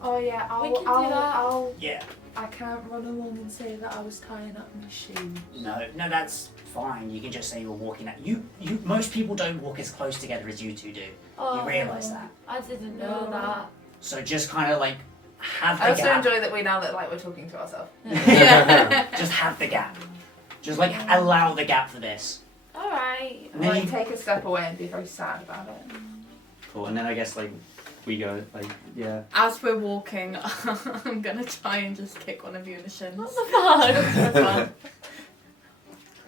Oh yeah, We can do that. Yeah. I can't run along and say that I was tying up my shoe. No, that's fine. You can just say you're walking at you. Most people don't walk as close together as you two do. Oh, You realise that. I didn't know that. So just kind of like have the I also gap. enjoy that we now look like we're talking to ourselves. Just have the gap. Just like allow the gap for this. Alright. And then Like you take a step away and be very sad about it. Cool. And then I guess like we go like yeah. As we're walking, I'm gonna try and just kick one of you in the shins. What the fuck?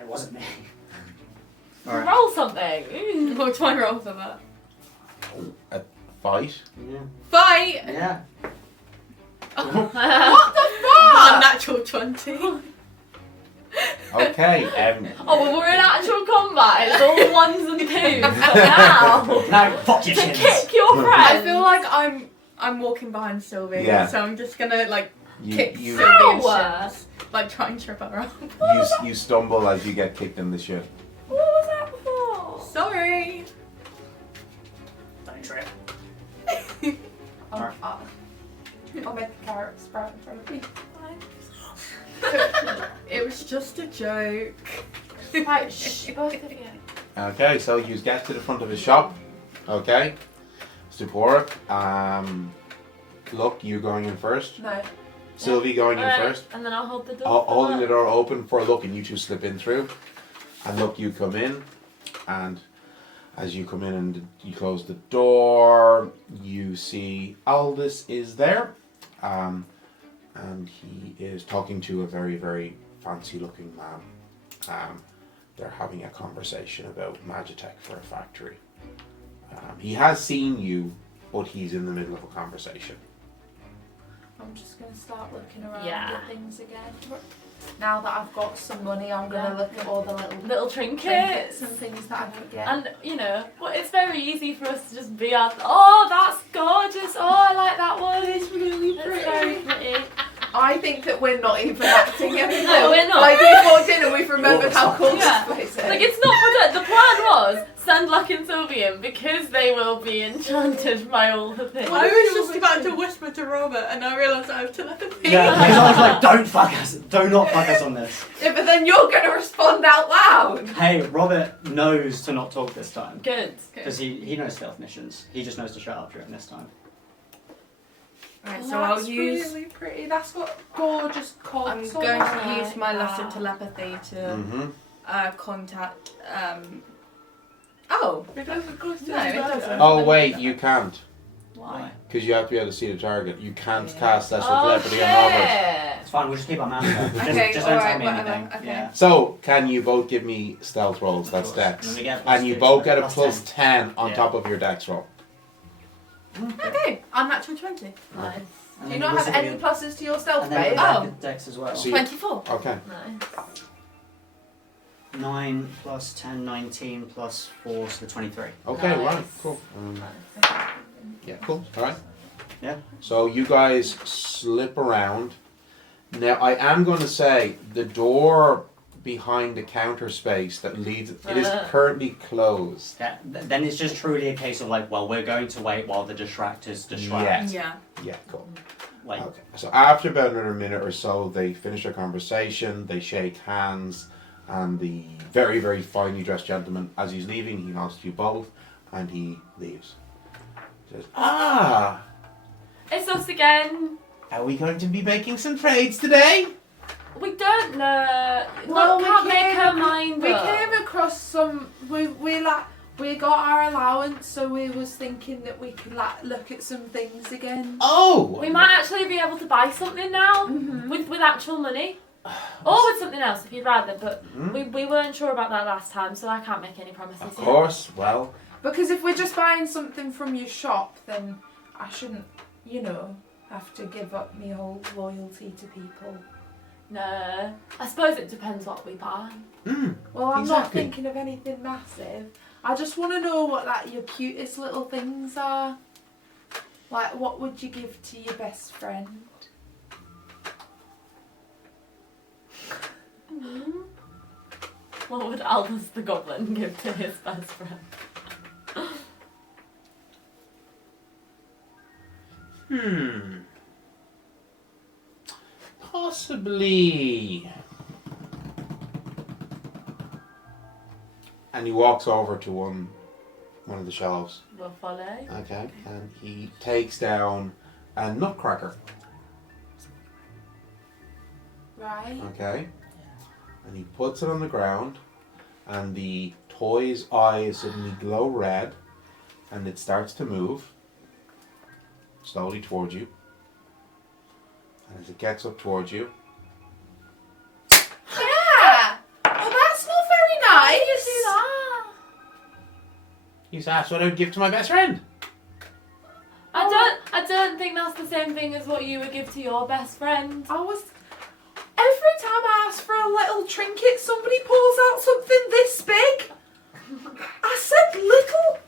It wasn't me. Alright. Roll something. What do I roll for that? A fight. Yeah. Fight! Yeah. What the fuck? Unnatural 20. Okay. Oh, when we're in actual combat, it's all ones and twos. But now, No, fuck your to shins. kick your friend. I feel like I'm walking behind Sylvie, Yeah. so I'm just gonna like kick You Sylvie in Ow! shins. Like try and trip her up. you stumble as you get kicked in the shin. What was that for? Sorry. Don't trip. I'll make a carrot sprout in front of you. It was just a joke. Right, shh, both of you. Okay, so you get to the front of the shop. Okay. Stupora. Look, you going in first. No. Sylvie going in Alright, first. and then I'll hold the door. Holding the door open for Look, and you two slip in through. And Look, you come in, and as you come in and you close the door, you see Aldous is there, and he is talking to a very, very fancy-looking man. They're having a conversation about Magitech for a factory. He has seen you, but he's in the middle of a conversation. I'm just going to start looking around Yeah. at things again. Now that I've got some money, I'm going to look at all the Little trinkets. trinkets and things that I could get. And, you know, well, it's very easy for us to just be out, oh, that's gorgeous, oh, I like that one. It's really It's pretty. very pretty. I think that we're not even acting anymore. No, we're not. Like, we've walked in and we've remembered how cool Yeah. this place is. Like, it's not for the plan was send Luck and Sylvie in because they will be enchanted by all the things. I was just about to whisper to Robert and I realised I have telepathy. Yeah, because I was like, don't fuck us. Do not fuck us on this. Yeah, but then you're going to respond out loud. Hey, Robert knows to not talk this time. Good. Because he knows stealth missions. He just knows to shut up during this time. Right, Well, so I'll that's use. really pretty. That's got gorgeous cogs. I'm on going it. to use my like lesson that. telepathy to Mm-hmm. contact. Oh, It doesn't cost No, it doesn't. Oh wait, you can't, Why? because you have to be able to see the target. You can't Yeah. cast Lesser Oh, Telepathy on Robert. shit. It's fine, we'll just keep our mouth shut. Just, Okay, just don't alright, tell me whatever, anything. okay. Yeah. So, can you both give me stealth rolls? That's Of course. dex. And we get And you +2, both get a plus plus 10 on Yeah. top of your dex roll. okay. Unnatural 20. Nice. And Do you then not have whistle any you- pluses to your stealth, And then babe? the back Oh. of dex as well. So you- 24. Okay. Nice. 9 plus 10, 19 plus 4, so 23. Okay, Nice. right, cool. Nice. Yeah, cool. Alright. Yeah. So you guys slip around. Now, I am going to say the door behind the counter space that leads, it is currently closed. Yeah, then it's just truly a case of like, well, we're going to wait while the distractors distract. Yeah. Yeah. Yeah, cool. Like, Okay. So after about another minute or so, they finish their conversation, they shake hands, and the very, very finely dressed gentleman, as he's leaving, he nods to you both, and he leaves. He says, "Ah, It's us again. are we going to be making some trades today?" We don't know. Well, Look, can't make her mind We up. came across some. We got our allowance, so we was thinking that we could look at some things again. Oh! We might actually be able to buy something now Mhm. with actual money. Or with something else if you'd rather, but Mhm. we weren't sure about that last time, so I can't make any promises Of yet. course, well, Because if we're just buying something from your shop, then I shouldn't, have to give up my whole loyalty to people. No. I suppose it depends what we buy. Well, I'm not Exactly. thinking of anything massive. I just want to know what your cutest little things are. Like, what would you give to your best friend? What would Aldous the Goblin give to his best friend? Possibly. And he walks over to one of the shelves. We'll follow. Okay. And he takes down a nutcracker. Right. Okay. And he puts it on the ground, and the toy's eyes suddenly glow red, and it starts to move slowly towards you. And as it gets up towards you, Yeah. Well, that's not very nice. You do that. you asked what I would give to my best friend. I don't think that's the same thing as what you would give to your best friend. Every time I ask for a little trinket, somebody pulls out something this big. I said little.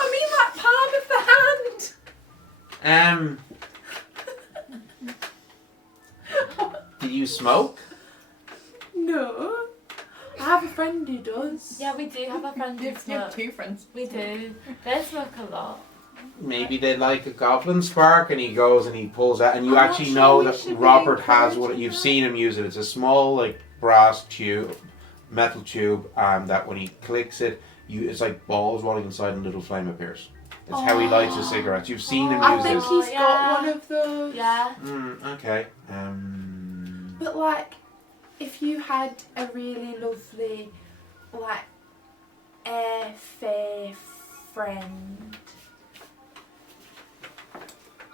I mean like palm of the hand. Do you smoke? No. I have a friend who does. Yeah, we do have a friend who You have smokes. 2 friends. We do. They smoke a lot. Maybe they like a goblin spark, and he goes and he pulls out, and you I'm not actually sure know we that should be Robert has encouraging one. You've that. seen him use it. It's a small, like, brass tube, metal tube, that when he clicks it, it's like balls rolling inside and a little flame appears. It's how he lights his cigarettes. You've seen him I use think this. he's Yeah. got one of those. Yeah. Okay. But like, if you had a really lovely, like, Fey friend,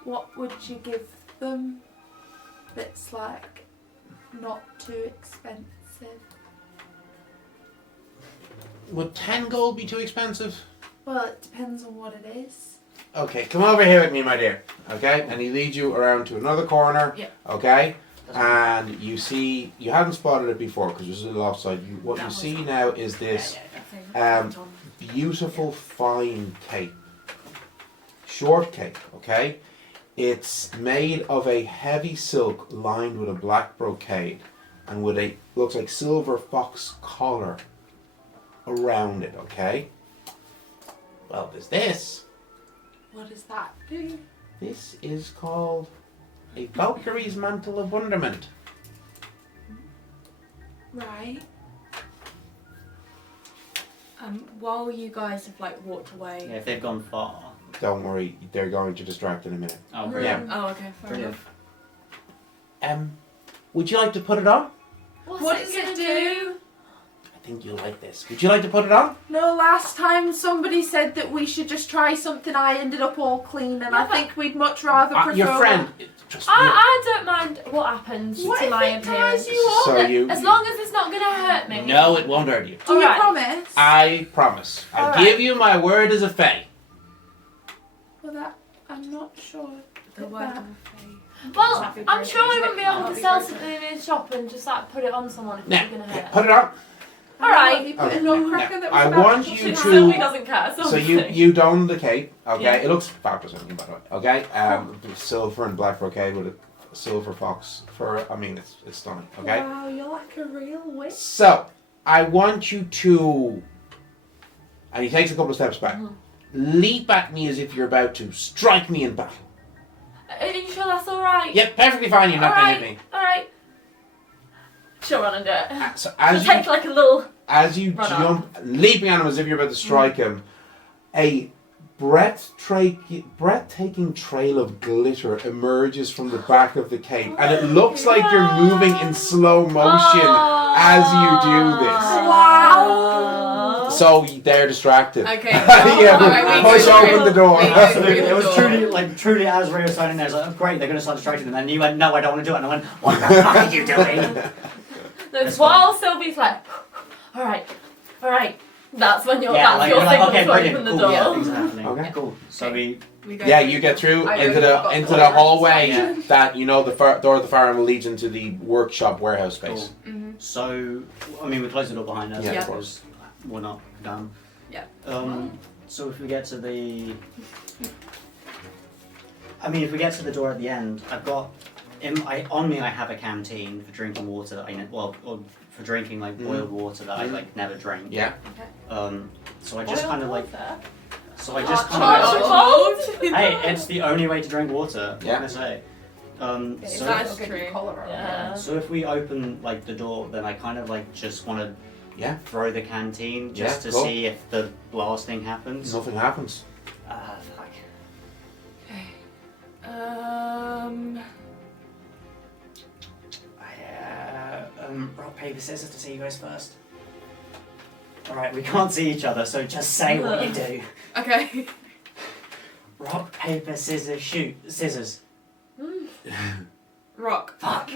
what would you give them that's like not too expensive? Would 10 gold be too expensive? Well, it depends on what it is. Okay, come over here with me, my dear. Okay, and he leads you around to another corner. Yeah. Okay, and you see, you hadn't spotted it before because it was a little offside. What you see now is this beautiful fine cape, short cape. Okay, it's made of a heavy silk lined with a black brocade, and with a looks like silver fox collar around it. Okay. Well, there's this. What does that do? This is called a Valkyrie's Mantle of Wonderment. Right. While you guys have like walked away. Yeah, if they've gone far. Don't worry, they're going to distract in a minute. Oh, Yeah. Oh, okay. Fair Brilliant. enough. Would you like to put it on? What does it do? I think you'll like this. Would you like to put it on? No, last time somebody said that we should just try something. I ended up all clean, and I think we'd much rather prefer. Your friend. Trust me. I don't mind what happens What to if my it ties appearance. you up? So you. As long as it's not going to hurt me. No, it won't hurt you. Do you Alright. promise? I promise. I Alright. give you my word as a Fey. Well, that I'm not sure. The that word that- of Fey. Well, Happy I'm birthday, sure we isn't wouldn't be it? able to Happy sell birthday. something in his shop and just like put it on someone if Now, it's going to hurt. put it on. Alright. You put Okay. a nutcracker Now, that was I about want to you push it to- out. Sylvie doesn't care. So you don the cape, okay? Yeah. It looks fabulous on you, by the way. Okay, silver and black brocade with a silver fox fur. I mean, it's stunning. Okay. Wow, you're like a real witch. So I want you to, and he takes a couple of steps back. Leap at me as if you're about to strike me in battle. Are you sure that's alright? Yep, perfectly fine. You're not going to hit me. Alright. She'll run and do it. So She'll take like a little. as you Run jump, leaping at him as if you're about to strike him, a breathtaking trail of glitter emerges from the back of the cape, and it looks like you're moving in slow motion as you do this. Wow. So they're distracted. Okay. Yeah, Alright, we push go open the door. We go Absolutely. through It the was door. truly as Ray was signing there, it's like, oh, great, they're going to start distracting them. And you went, no, I don't want to do it. And I went, what the fuck are you doing? That's while Sylvie's like, alright. That's when Yeah, that's like, your you're like, signal okay, to brilliant, open the cool, door. yeah, things are happening. Okay. Cool. So we We go Yeah, through you get through I into really got the clear. hallway Yeah. that you know the door of the far end leads into the workshop warehouse space. Cool. Mm-hmm. So, I mean, we closed the door behind us Yeah, of because we're not done. Yeah. So if we get to the... I mean, if we get to the door at the end, on me I have a canteen for drinking water that or for drinking like boiled water that I like never drink. Yeah. So I just kind of like. So I Oh, just kind of. Oh, Hey, it's the only way to drink water. What Yeah. can I say? So That's true. Yeah. So if we open like the door, then I kind of like just want to Yeah. throw the canteen just Yeah, to cool. see if the blasting happens. Nothing happens. Fuck. Rock, paper, scissors to see who goes first. Alright, we can't see each other, so just say what you do. Okay. Rock, paper, scissors, shoot. Scissors. Rock. Fuck.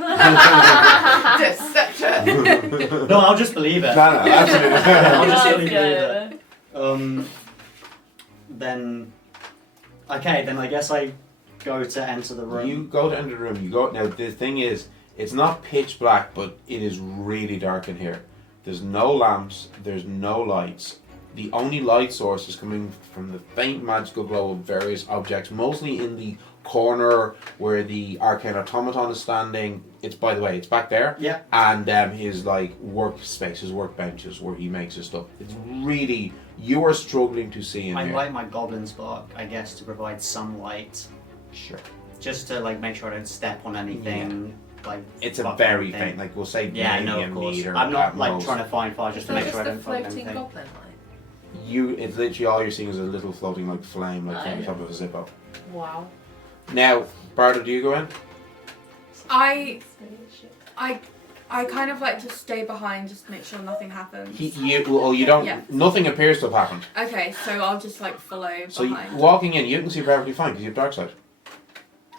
Deception. No, I'll just believe it. No, absolutely. I'll just That's really believe good. it. Then. Okay, then I guess I go to enter the room. You go to enter the room. You go now. The thing is, it's not pitch black, but it is really dark in here. There's no lamps. There's no lights. The only light source is coming from the faint magical glow of various objects, mostly in the corner where the arcane automaton is standing. It's, by the way, it's back there. Yeah. And his like workspace, his workbenches where he makes his stuff. It's really, you are struggling to see in I here. light my goblin spark, I guess, to provide some light, Sure. just to like make sure I don't step on anything. Like It's a fuck very anything. faint, like we'll say Yeah, maybe no, a of course. meter. I'm not at like most. trying to find fire just to So make just sure I the don't fuck floating anything. goblin light. It's literally all you're seeing is a little floating like flame, like from the Nice. top of a Zippo. Wow. Now, Bardo, do you go in? I kind of like just stay behind, just to make sure nothing happens. You don't. Yeah. Nothing appears to have happened. Okay, so I'll just like follow So behind. walking in, you can see perfectly fine because you have dark side.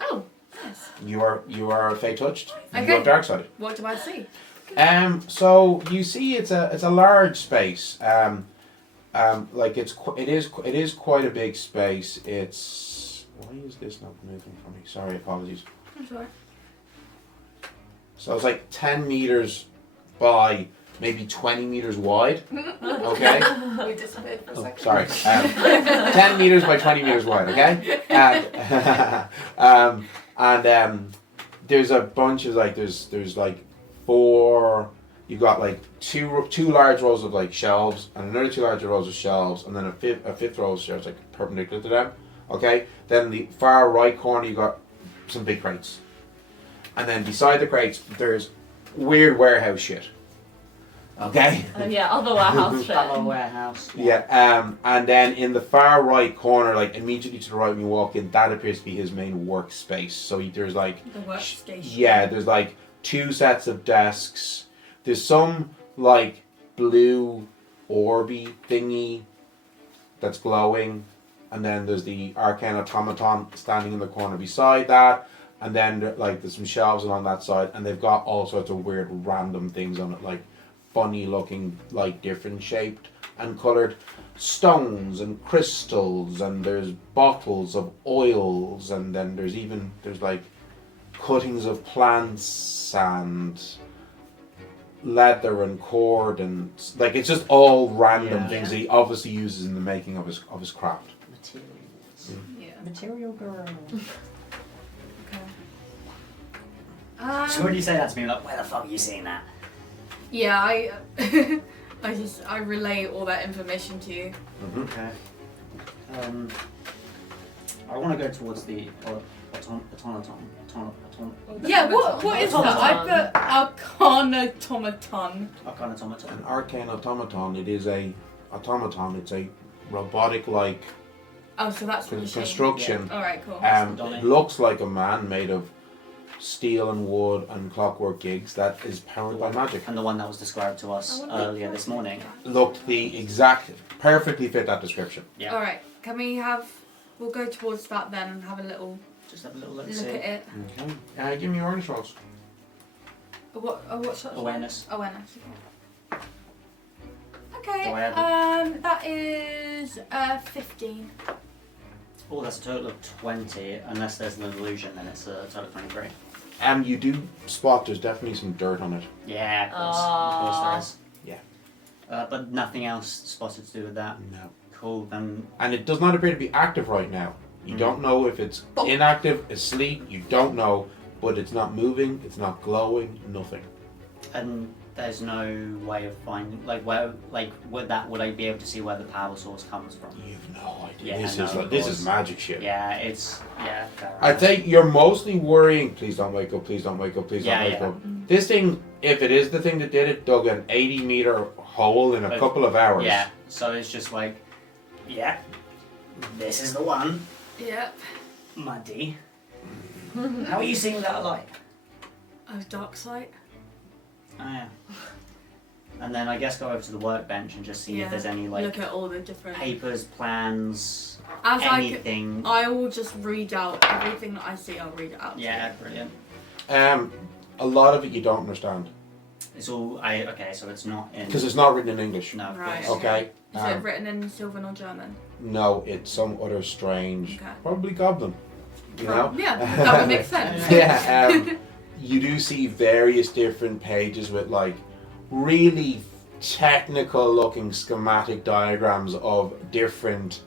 Oh, nice. You are Fey touched. You Okay. have dark side. What do I see? So you see, it's a large space. Like it is quite a big space. It's why is this not moving for me? Sorry, apologies. I'm sorry. So it's like 10 meters by maybe 20 meters wide. Okay. We disappeared for a Oh, second. sorry. 10 meters by 20 meters wide, okay? And there's a bunch of like, there's like four, you've got like two large rows of like shelves, and another two large rows of shelves, and then a fifth row of shelves like perpendicular to them, okay? Then in the far right corner, you got some big crates. And then beside the crates, there's weird warehouse shit. Okay? Yeah, other warehouse shit. Hello, warehouse. Yeah, and then in the far right corner, like immediately to the right when you walk in, that appears to be his main workspace. So there's like, The workstation. yeah, there's like 2 sets of desks. There's some like blue orby thingy that's glowing, and then there's the arcane automaton standing in the corner beside that. And then like there's some shelves along that side, and they've got all sorts of weird random things on it, like funny looking, like different shaped and coloured stones and crystals, and there's bottles of oils, and then there's like cuttings of plants and leather and cord, and like it's just all random Yeah. things that he obviously uses in the making of his craft. Materials. Yeah. Material girl. So when you say that to me, I'm like, where the fuck are you seeing that? Yeah, I relay all that information to you. Okay. I want to go towards the automaton. Yeah, what is that? I put Arcanautomaton. An arcane automaton. It is a automaton. It's a robotic like Oh, so that's the machine. construction. All right, cool. It looks like a man made of steel and wood and clockwork gigs that is powered by magic. And the one that was described to us earlier this morning. Looked the exact, perfectly fit that description. Yeah. All right, can we have? We'll go towards that then and have a little Just have a little look. look See. at it. Okay. Give me your awareness rolls. What sort of Awareness. Awareness. Okay. Do I have That is 15. Oh, that's a total of 20. Unless there's an illusion, then it's a total of 23. You do spot there's definitely some dirt on it. Yeah, of course. Of course there is. Yeah. But nothing else spotted to do with that. No. Cool, then. And it does not appear to be active right now. You don't know if it's Oh. inactive, asleep, you don't know. but it's not moving, it's not glowing, nothing. And there's no way of finding, like, where, like, would I be able to see where the power source comes from? You've no idea. Yeah, this no, is of this course. is magic shit. Yeah, it's, yeah, fair I'd enough. say you're mostly worrying, please don't wake up, please don't wake up, please Yeah, don't wake yeah. up. This thing, if it is the thing that did it, dug an 80-meter hole in a couple of hours. Yeah, so it's just like, yeah, this is the one, Yep. Muddy. How are you seeing without a light? Oh, dark sight. oh yeah. And then I guess go over to the workbench and just see Yeah, if there's any, like, Look at all the different. papers, plans, As anything. I will just read out everything that I see. I'll read it out. to Yeah, brilliant. A lot of it you don't understand It's all, okay, so it's not in... because it's not written in English. No, of Right. course. Okay. you. Is it written in Sylvan or German? No, it's some other strange, Okay. probably goblin. You know. Yeah, that would make sense. Yeah. You do see various different pages with like really technical looking schematic diagrams of different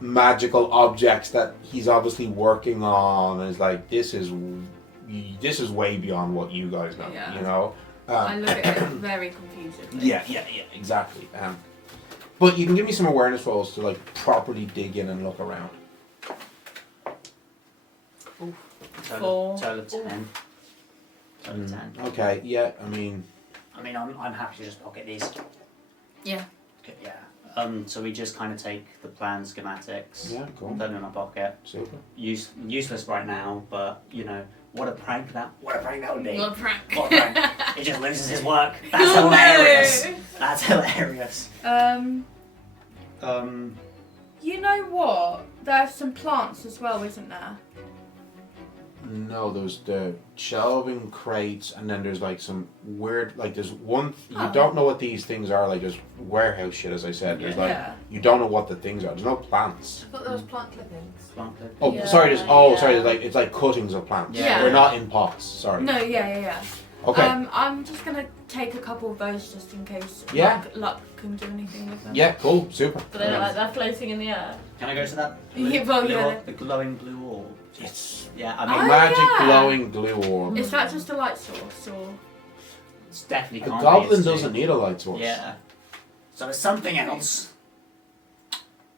magical objects that he's obviously working on, and it's like this is way beyond what you guys know. Yeah. You know. I look at it very confusedly. Yeah, exactly. But you can give me some awareness rolls to like properly dig in and look around. Four. Total of 10. Total of 10. Okay, yeah, I mean, I mean, I'm happy to just pocket these. Yeah. Okay, yeah. So we just kind of take the plan schematics, yeah, cool, put them in my pocket. super. Useless right now, but you know what a prank that. What a prank that would be. What a prank. What a prank. It just loses his work. That's Oh, no. hilarious. That's hilarious. You know what? There's some plants as well, isn't there? No, there's the shelving crates, and then there's like some weird, like there's one, you Oh. don't know what these things are, like there's warehouse shit, as I said. There's like, Yeah. you don't know what the things are. There's no plants. I thought there was plant clippings. Plant clip. Oh, Yeah, sorry, yeah. sorry, it's like cuttings of plants. Yeah. They're not in pots, sorry. No, yeah. Okay, I'm just gonna take a couple of those just in case. Yeah. Luck can do anything with them. yeah, cool, super. But they look like they're floating in the air. Can I go to that? Yeah, well, blue yeah. orb, the glowing blue orb. It's Yeah, a I mean, Oh, magic yeah. glowing glue orb. Is that just a light source or? it's definitely A can't be, goblin it's doesn't need a light source. Yeah. So it's something else.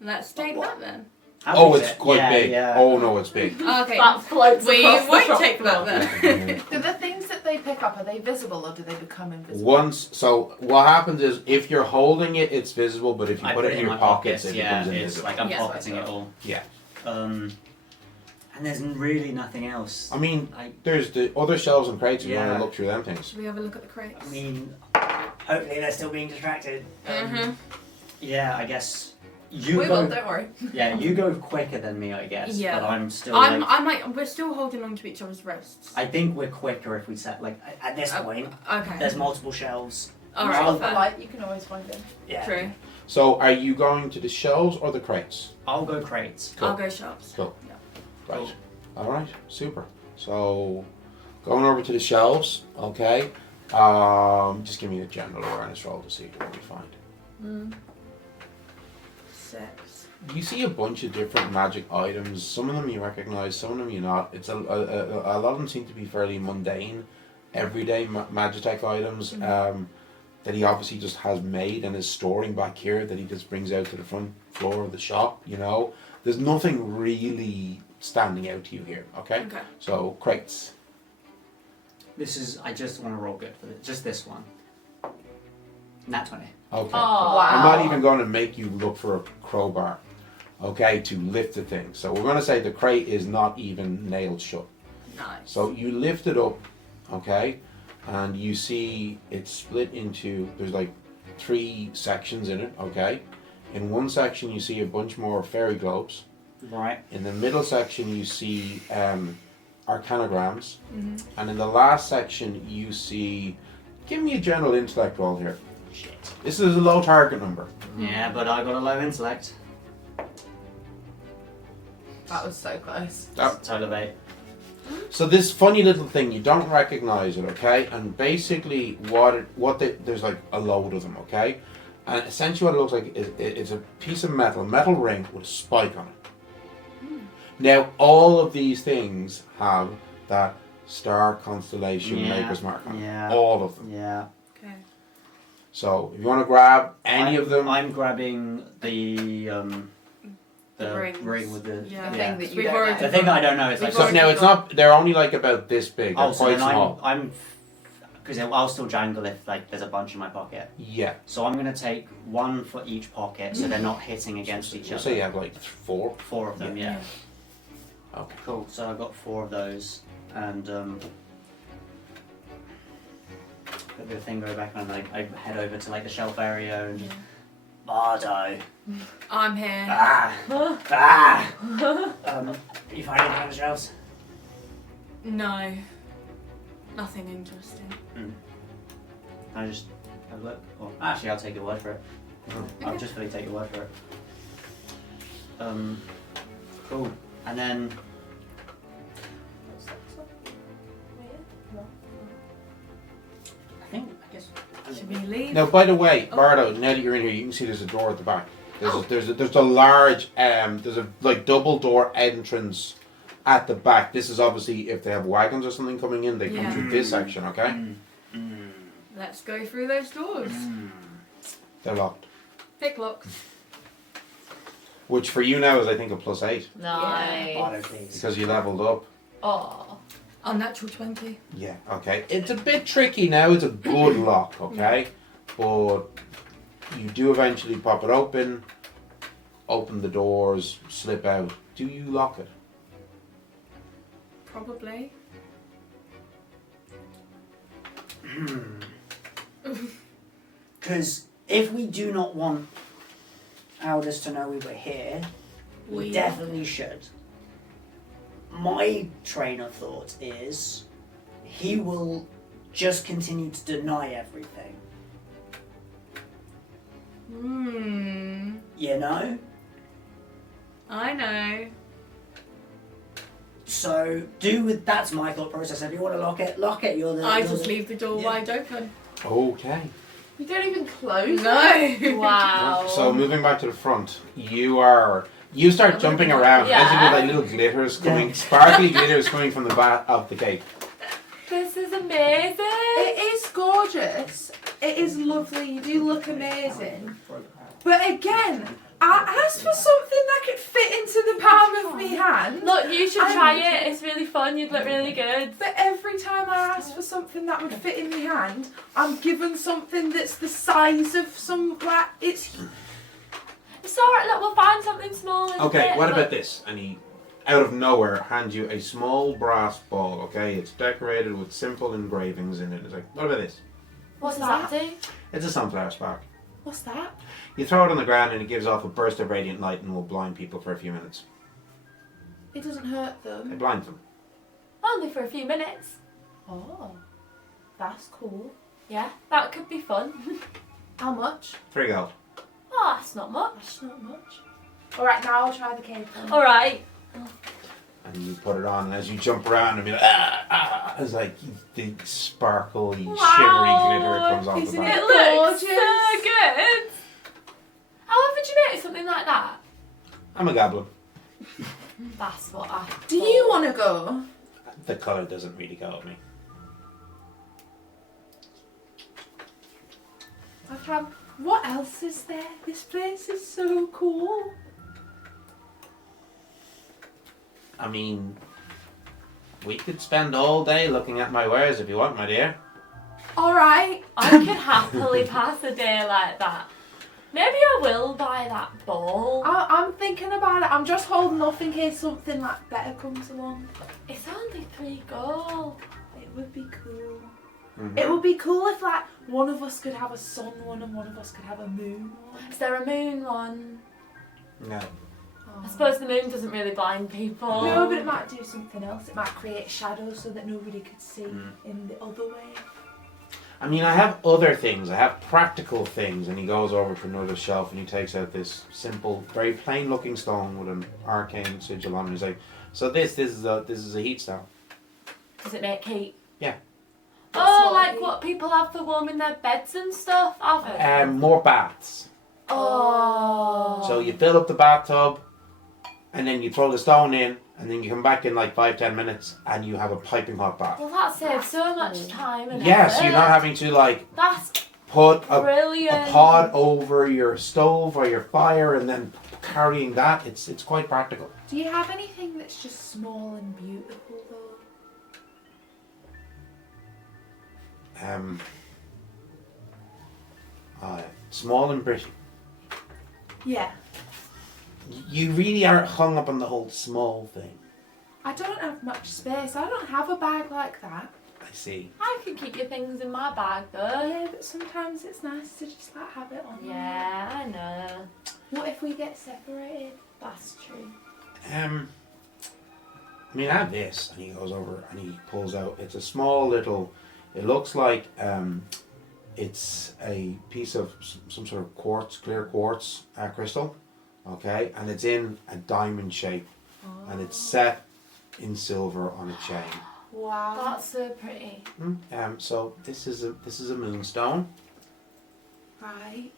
Let's take that then. How Oh, big is it's it? quite Yeah, big. Yeah. Oh no, it's big. Okay. That floats We across the won't shop take that floor. then. Do the things that they pick up, are they visible or do they become invisible? Once, so what happens is if you're holding it, it's visible, but if you I put it in your my pockets, it yeah, becomes it's invisible. like I'm Yeah. pocketing it all. Yeah. And there's really nothing else. I mean, I there's the other shelves and crates if you want Yeah. to look through them things. Should we have a look at the crates? mean, Hopefully they're still being distracted. yeah, I guess you We go. will, don't worry. Yeah, you go quicker than me, I guess. Yeah. But I'm still. I'm like, we're still holding on to each other's wrists. I think we're quicker if we set like. At this point, Okay. there's multiple shelves. Alright, Stuff fair. for light, you can always find it. Yeah. True. So are you going to the shelves or the crates? I'll go crates. Cool. I'll go shops. Cool. Yeah. Right. All right. Super. So going over to the shelves. Okay. Just give me a general awareness roll to see what we find. 6. You see a bunch of different magic items. Some of them you recognize, some of them you not. It's a lot of them seem to be fairly mundane, everyday magitech items that he obviously just has made and is storing back here that he just brings out to the front floor of the shop. You know, there's nothing really standing out to you here. Okay. Okay. So crates. This is. I just want to roll good for this. Just this one. Nat 20. Okay. Oh, Wow. I'm not even going to make you look for a crowbar, okay, to lift the thing. So we're going to say the crate is not even nailed shut. Nice. So you lift it up, okay, and you see it's split into, there's like 3 sections in it, okay. In one section you see a bunch more fairy globes. Right. In the middle section you see arcanograms. And in the last section you see, give me a general intellect roll here. Shit. This is a low target number. Yeah, but I got a low intellect. That was so close. Total of 8. So this funny little thing, you don't recognize it, okay? And basically there's like a load of them, okay? And essentially what it looks like is it's a piece of metal ring with a spike on it. Now all of these things have that star, constellation, Yeah, maker's mark on it. yeah. All of them. Yeah. Okay. So if you want to grab any of them, I'm grabbing the rings. ring with the Yeah. The thing that you We've don't already know. The thing that I don't know is like We've so already now it's not. They're only like about this big. They're oh, so quite then small. I'm because I'll still jangle if like there's a bunch in my pocket. Yeah. So I'm gonna take one for each pocket, so they're not hitting against each We'll other. say you have like 4. 4 of them, yeah. Okay. Cool. So I've got 4 of those, and put the thing go back, and I head over to like the shelf area and just Bardo. I'm here. Ah, ah. You find anything on the shelves? No. Nothing interesting. Can I just have a look? Or, actually, I'll take your word for it. I'll just really take your word for it. Cool. And then I guess. Should we leave? Now, by the way, Bardo, now that you're in here, you can see there's a door at the back. There's a large there's a like double door entrance at the back. This is obviously if they have wagons or something coming in, they come Yeah. through this section. Okay, Let's go through those doors. they're locked. Pick lock. Which for you now is I think a +8 Nice. Bardo, please. because you leveled up. Oh. Unnatural 20. Yeah. Okay. It's a bit tricky now. It's a good lock. Okay, but you do eventually pop it open the doors, slip out. Do you lock it? Probably. Because if we do not want Aldous to know we were here, we definitely should. My train of thought is he will just continue to deny everything. You know? I know. So that's my thought process. If you want to lock it, you're the I just leave the door Yeah. wide open. Okay. We don't even close it? No. Wow. So moving back to the front, you start jumping around as you with like little glitters coming, sparkly glitters coming from the back of the cake. This is amazing. It is gorgeous. It is lovely. You do look amazing. But again, I asked for something that could fit into the palm of my hand. Look, you should try it. It's really fun. You'd look really good. But every time I ask for something that would fit in my hand, I'm given something that's the size of some like it's. It's alright. Look, we'll find something small. In Okay, it. what Look. about this? And he, out of nowhere, hands you a small brass ball. Okay, it's decorated with simple engravings in it. It's like, what about this? What does that do? It's a sunflower spark. What's that? You throw it on the ground and it gives off a burst of radiant light and will blind people for a few minutes. It doesn't hurt It them. blinds them. Only for a few minutes. Oh, that's cool. Yeah, that could be fun. How much? 3 gold. Oh, that's not much. That's not much. All right, now I'll try the cake. Then. Alright. And you put it on, and as you jump around and be like, ah, ah, it's like the sparkly, shimmery glitter comes off Isn't the it back. It looks so gorgeous? good. How often do you make something like that? I'm a goblin. That's what I Do you want to go? The colour doesn't really go with me. What else is there? This place is so cool. I mean, we could spend all day looking at my wares if you want, my dear. All right. I could happily pass a day like that. Maybe I will buy that ball. I'm thinking about it. I'm just holding off in case something like better comes along. It's only 3 gold. It would be cool. Mhm. It would be cool if like one of us could have a sun one and one of us could have a moon one. Is there a moon one? No. I suppose the moon doesn't really blind people. No, but it might do something else. It might create shadows so that nobody could see Mm. in the other way. I mean, I have other things. I have practical things. And he goes over to another shelf and he takes out this simple, very plain-looking stone with an arcane sigil on it. He's like, "So this is a heat stone." Does it make heat? Yeah. Oh, what like heat? what people have for warming their beds and stuff? I've heard. More baths. Oh. So you fill up the bathtub, and then you throw the stone in, and then you come back in like 5-10 minutes, and you have a piping hot bath. Well, that saves so much time and Yes, effort. you're not having to like That's put a brilliant. pot over your stove or your fire and then carrying that. It's quite practical. Do you have anything that's just small and beautiful though? Small and pretty. Yeah. You really aren't hung up on the whole small thing. I don't have much space. I don't have a bag like that. I see. I can keep your things in my bag though. Yeah, but sometimes it's nice to just like have it on. Yeah, I know. What if we get separated? That's true. I mean, I have this, and he goes over and he pulls out. It's a small little. It looks like it's a piece of some sort of quartz, clear quartz crystal. Okay, and it's in a diamond shape, and it's set in silver on a chain. Wow. That's so pretty. So this is a moonstone, Right.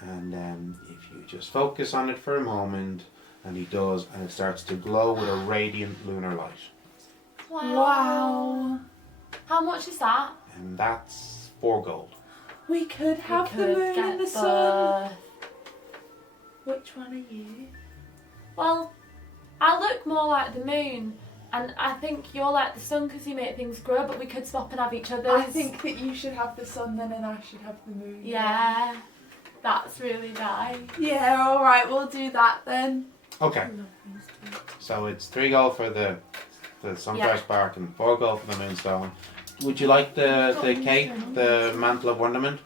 and if you just focus on it for a moment, and he does, and it starts to glow with a radiant lunar light, Wow. How much is that? and that's 4 gold. We could have We the could moon get and the sun. both. Which one are you? Well, I look more like the moon, and I think you're like the sun because you make things grow, but we could swap and have each other's. I think that you should have the sun then and I should have the moon. Yeah, that's really nice. Yeah, alright, we'll do that then. Okay, so it's 3 gold for the sunflower spark and 4 gold for the moonstone. Would you like the cake, the mantle of wonderment?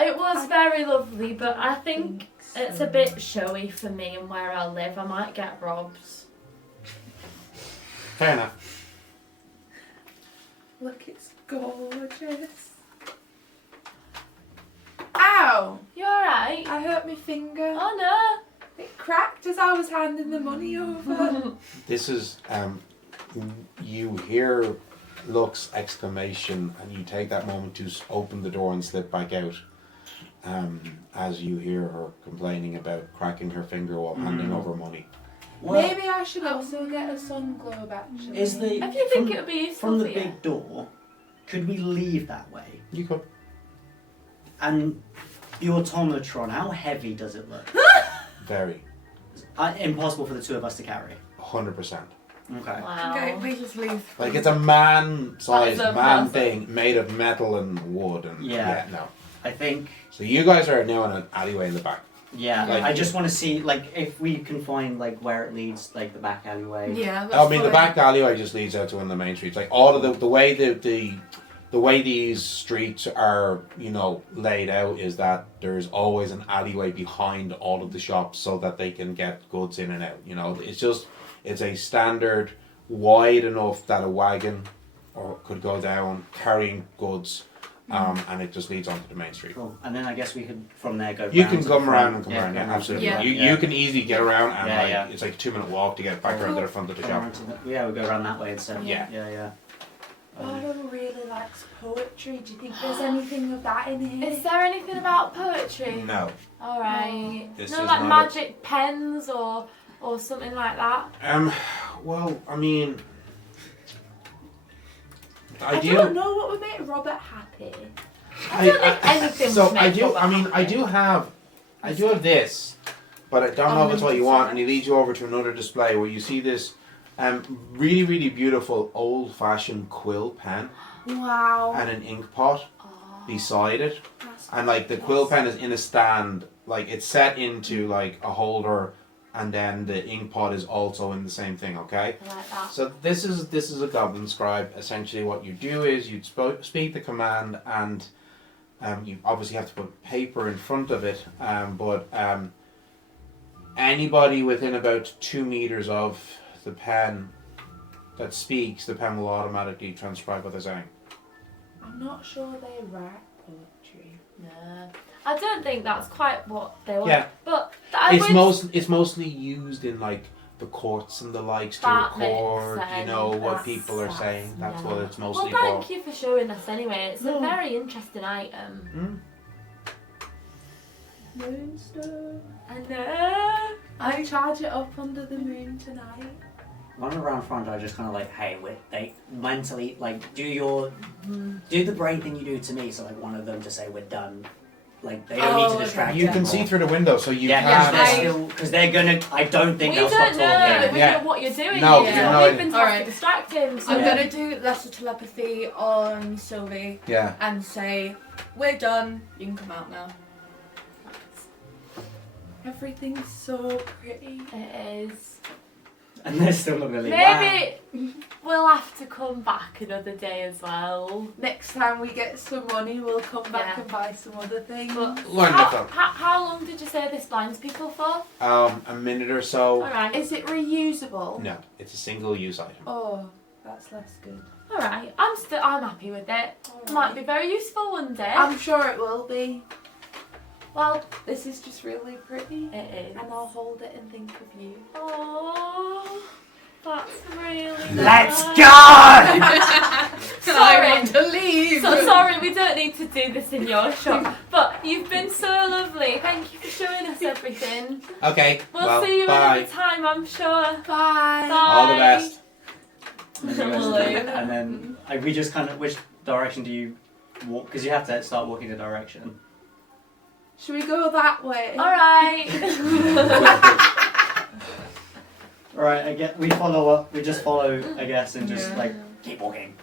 It was very lovely, but I think it's a bit showy for me and where I live. I might get robbed. Fair enough. Look, it's gorgeous. Ow! You alright? I hurt my finger. Oh It cracked as I was handing the money over. no. This is you hear Luck's exclamation, and you take that moment to open the door and slip back out. As you hear her complaining about cracking her finger while handing over money. Well, Maybe I should also get a sun globe actually. is the If you think from, it would be useful from the for you. big door? Could we leave that way? You could. And the automatron, how heavy does it look? Very. Impossible for the 2 of us to carry. 100%. Okay. Wow. Okay, we just leave. Like it's a man-sized That's so man perfect. thing made of metal and wood and Yeah. no. I think, So you guys are now in an alleyway in the back. yeah, Like- I just want to see, like, if we can find, like, where it leads, like, the back alleyway. Yeah, that's I mean, the fine. back alleyway just leads out to one of the main streets. Like all of the way the way these streets are, laid out is that there's always an alleyway behind all of the shops so that they can get goods in and out. It's a standard wide enough that a wagon could go down carrying goods, and it just leads onto the main street. Come and then I guess we could from there go. You round can to the come front. around and come Yeah, around, go yeah, around to the absolutely. Yeah. front, You can easily get around, and Yeah. it's like a 2-minute walk to get back around to the front of the Go shop. around to the- yeah, we'll go around that way instead. Yeah. Yeah. Bardo really likes poetry. Do you think there's anything of that in here? Is there anything about poetry? No. Alright. This No, is like not magic pens or something like that. Well, I mean, I don't know what would make Robert happy. I don't think anything So would make I do. Robert I mean, I happy. do have this, but I don't know if it's what you want. And he leads you over to another display where you see this, really, really beautiful old-fashioned quill pen Wow. and an ink pot Oh. beside it, That's and like the quill pen is in a stand, like it's set into like a holder, and then the ink pot is also in the same thing. Okay. I like that. So this is a goblin scribe. Essentially, what you do is you speak the command, and you obviously have to put paper in front of it. But anybody within about 2 meters of the pen that speaks, the pen will automatically transcribe what they're saying. I'm not sure they write poetry. No. I don't think that's quite what they want. Yeah. But It's mostly used in like the courts and the likes to That makes record, sense. what That's- people are saying. That's what it's mostly Well, for. thank you for showing us anyway. It's No. a very interesting item. Moonstone. I know. I charge it up under the moon tonight. running around front, I just kind of like, hey, they mentally like do the brave thing you do to me. So like one of them to say we're done. Like they don't need to distract. You can see through the window, so you can. Because they're gonna. I don't think they'll stop talking. We don't know what you're doing. No, yeah. We've been told to distract him. So I'm gonna do lesser telepathy on Sylvie. Yeah. And say, we're done. You can come out now. Everything's so pretty. It is. And they're still not really. Maybe we'll have to come back another day as well. Next time we get some money, we'll come back and buy some other things. But Wonderful. how long did you say this blinds people for? A minute or so. Alright. Is it reusable? No, it's a single-use item. Oh, that's less good. Alright, I'm happy with it. It might be very useful one day. I'm sure it will be. Well, this is just really pretty. It is. And I'll hold it and think of you. Oh, that's really Let's nice. go! Sorry. I want to leave. So sorry, we don't need to do this in your shop. But you've been so lovely. Thank you for showing us everything. Okay. We'll see you bye. another time, I'm sure. Bye. Bye. All the best. And then like, we just kind of. Which direction do you walk? Because you have to start walking the direction. Should we go that way? Alright. Alright, we follow up. We just follow, I guess, and just like keep walking,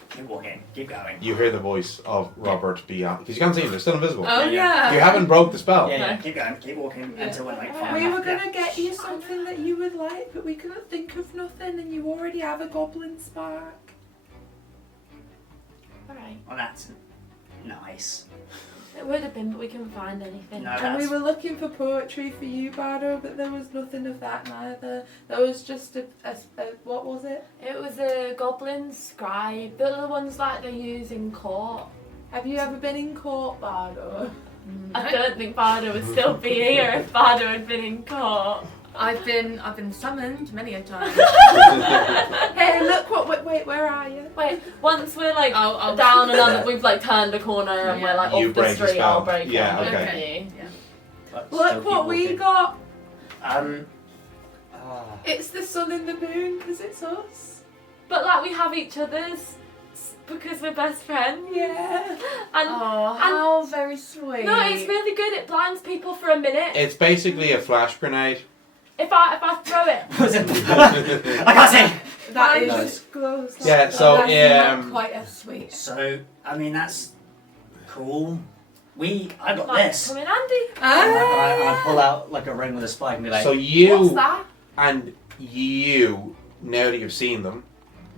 keep going. You hear the voice of Robert beyond, because you can't see him; they're still invisible. Oh yeah. You haven't broke the spell. Yeah, keep going, keep walking until we're like far We enough. were gonna get you something that you would like, but we couldn't think of nothing, and you already have a goblin spark. Alright. Well, that's nice. It would have been, but we couldn't find anything. No, And we that's... were looking for poetry for you, Bardo, but there was nothing of that neither. There was just a what was it? It was a goblin scribe. They're the ones like they use in court. Have you ever been in court, Bardo? I don't think Bardo would still be here if Bardo had been in court. I've been summoned many a time. Hey, look what! Wait, where are you? Wait, once we're like I'll down another, we've like turned a corner and we're like You off the break the street. spell. I'll break Yeah, it. okay. But still Look keep what we walking. got! Ah. It's the sun and the moon because it's us. But like we have each other's because we're best friends. Yeah. And Oh, how very sweet. no, it's really good. It blinds people for a minute. It's basically a flash grenade. If I throw it, I can't see. That Mine is just glows. Yeah, so that's not quite as sweet. So, I mean, that's cool. I got might this. come in handy. I pull out like a ring with a spike and be like, So you What's that? and you, now that you've seen them,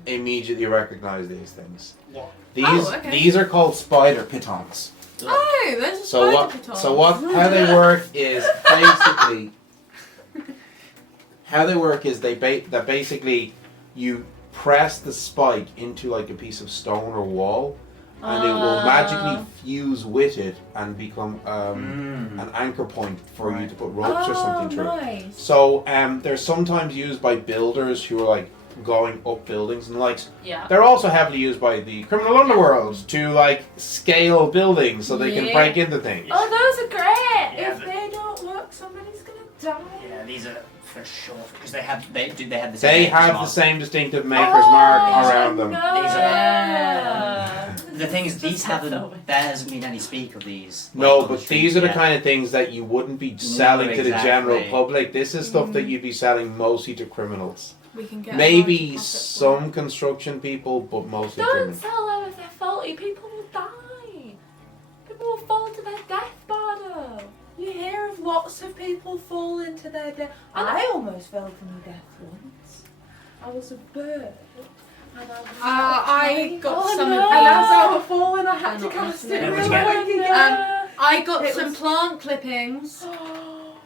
immediately recognize these things. What? These are called spider pitons. Oh, there's a So spider what? piton. So what? How they work is basically. How they work is that basically you press the spike into like a piece of stone or wall, and it will magically fuse with it and become an anchor point for you to put ropes or something through. Nice. So they're sometimes used by builders who are like going up buildings and like. Yeah. They're also heavily used by the criminal underworld to like scale buildings so they can break into things. Oh, those are great. Yeah, If they don't work, somebody's gonna die. Yeah, these are for sure because they have the same. They have the same distinctive maker's mark around them. No. These Yeah. The thing is, these haven't. There hasn't been any speak of these. No, like, on the but street these are the yet. kind of things that you wouldn't be selling to the general exactly. public. This is stuff that you'd be selling mostly to criminals. We can get Maybe a large some construction people, but mostly Don't criminals. sell them if they're faulty. People will die. People will fall to their death, Bardo. You hear of lots of people fall into their death. I almost fell to my death once. I was a bird. And I got some. And as I was falling, I had to Not cast listening. it What'd real you get? quick again. I got It some was- plant clippings.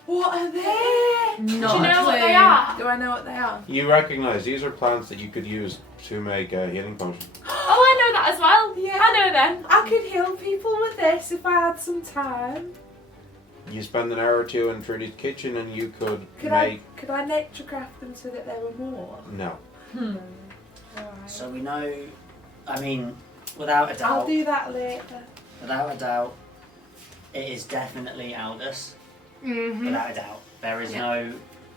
What are they? Do you Not know a what they clue. are? Do I know what they are? You recognize these are plants that you could use to make a healing potion. Oh, I know that as well. Yeah. I know them. I could heal people with this if I had some time. You spend an hour or two in Trudy's kitchen and you could Could make... I nature craft them so that there were more? No. Alright. So we know. I mean, without a I'll doubt, do that later. it is definitely Aldous. Mm-hmm. Without a doubt, there is no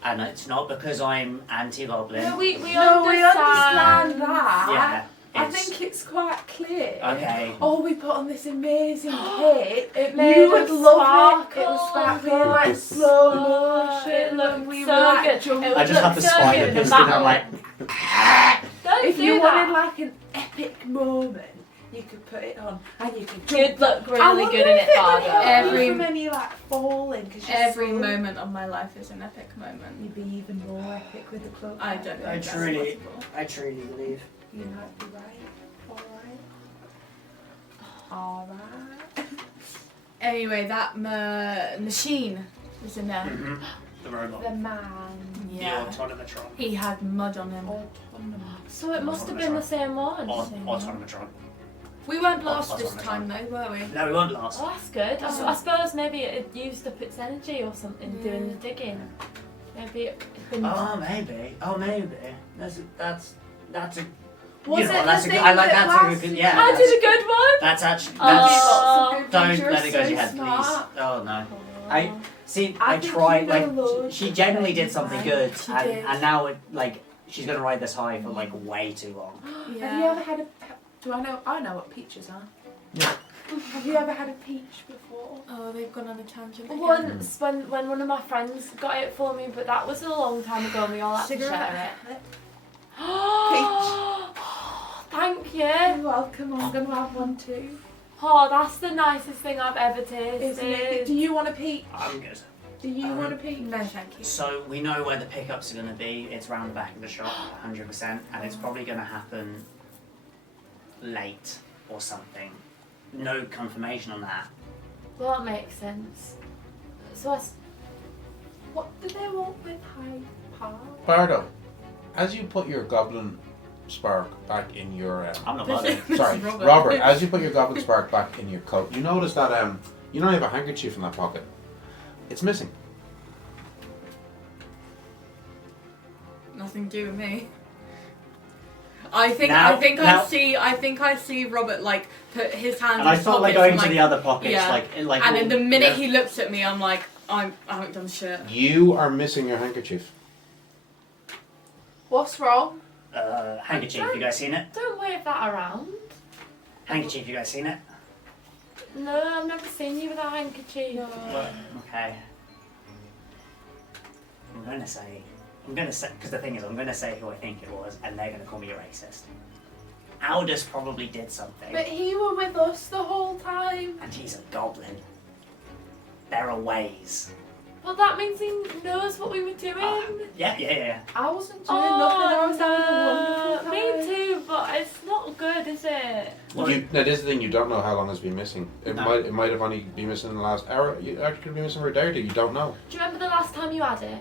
And it's not because I'm anti-goblin. No, we No, we understand that. Yeah. I it's- think it's quite clear. Okay. Oh, we put on this amazing cake. It made You would it love it. It was sparkle. sparkling like slow Oh, motion. it looked and we so were like good. jumping. It I just have the looked so spider good in the pissed and I'm battle. like, Don't If do you that. wanted like an epic moment, you could put it on and you could jump. You'd look I really wonder good in if it, would help Bardo. Every- you from any like falling. Cause you're Every so- moment of my life is an epic moment. You'd be even more epic with a cloak. I don't think I that's truly- possible. I truly believe. You might be right. Alright. Anyway, that machine was in there. Mm-hmm. The robot. The man. Yeah. The autonomatron. He had mud on him. Autonomous. So it must have been the same one. Autonomatron. We weren't lost That's this what time though, were we? No, we won't last. Oh, that's good. I suppose maybe it had used up its energy or something doing the digging. Maybe it had been. Oh, maybe. Oh, maybe. That's a. Was you know, it that's the a good. thing I like that that too. lasted- Yeah. I that's- did a good one. That's actually. Oh. That's, Lots of good don't ones. You're let it go to so your head, smart. please. Oh no. Oh. I see. I I think tried. you know Like loads she of genuinely things, did something right? good, She and, did. and now it like she's gonna ride this high for like way too long. Yeah. Have you ever had a? Do I know? I know what peaches are. Yeah. Have you ever had a peach before? Oh, they've gone on a tangent. again. Once when one of my friends got it for me, but that was a long time ago and we all had to share it. Thank you. You're welcome. I'm gonna have one too. Oh, that's the nicest thing I've ever tasted. Isn't it? Do you want a peach? I'm good. Do you want a peach? No, thank you. So we know where the pickups are gonna be. It's round the back of the shop, 100%, and it's probably gonna happen late or something. No confirmation on that. Well, that makes sense. So What do they want with Hyde Park? Bardo, as you put your goblin spark back in your I'm not bothered. sorry, Robert, as you put your goblin spark back in your coat, you notice that you don't have a handkerchief in that pocket. It's missing. Nothing to do with me. I think Now- I see Robert like put his hands And in I his thought like pockets going to and, the other pockets, yeah. like. and then the minute yeah. he looks at me, I'm like, I haven't done shit. You are missing your handkerchief. What's wrong? Handkerchief, you guys seen it? don't wave that around. Handkerchief, you guys seen it? No, I've never seen you with a handkerchief. Okay. I'm gonna say, because the thing is, I'm gonna say who I think it was, and they're gonna call me a racist. Aldous probably did something, But he were with us the whole time. and he's a goblin. There are ways. Well, that means he knows what we were doing. Yeah. I wasn't doing nothing. I was having a no, wonderful time. me too, but it's not good, is it? Well, Now, this is the thing. You don't know how long it's been missing. It No. might have only been missing in the last hour. You actually could be missing for a day or two. You don't know. Do you remember the last time you had it?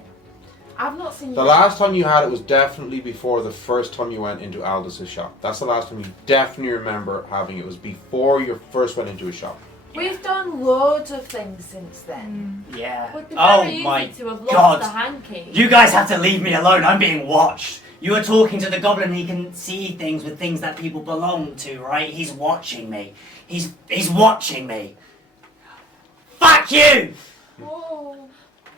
I've not seen The you. last time you had it was definitely before the first time you went into Aldous' shop. That's the last time you definitely remember having it. It was before you first went into a shop. We've done loads of things since then. Yeah. Would be Oh very my easy to have God. lost the hanky. You guys have to leave me alone. I'm being watched. You are talking to the goblin. He can see things with things that people belong to, right? He's watching me. He's watching me. Fuck you! Oh,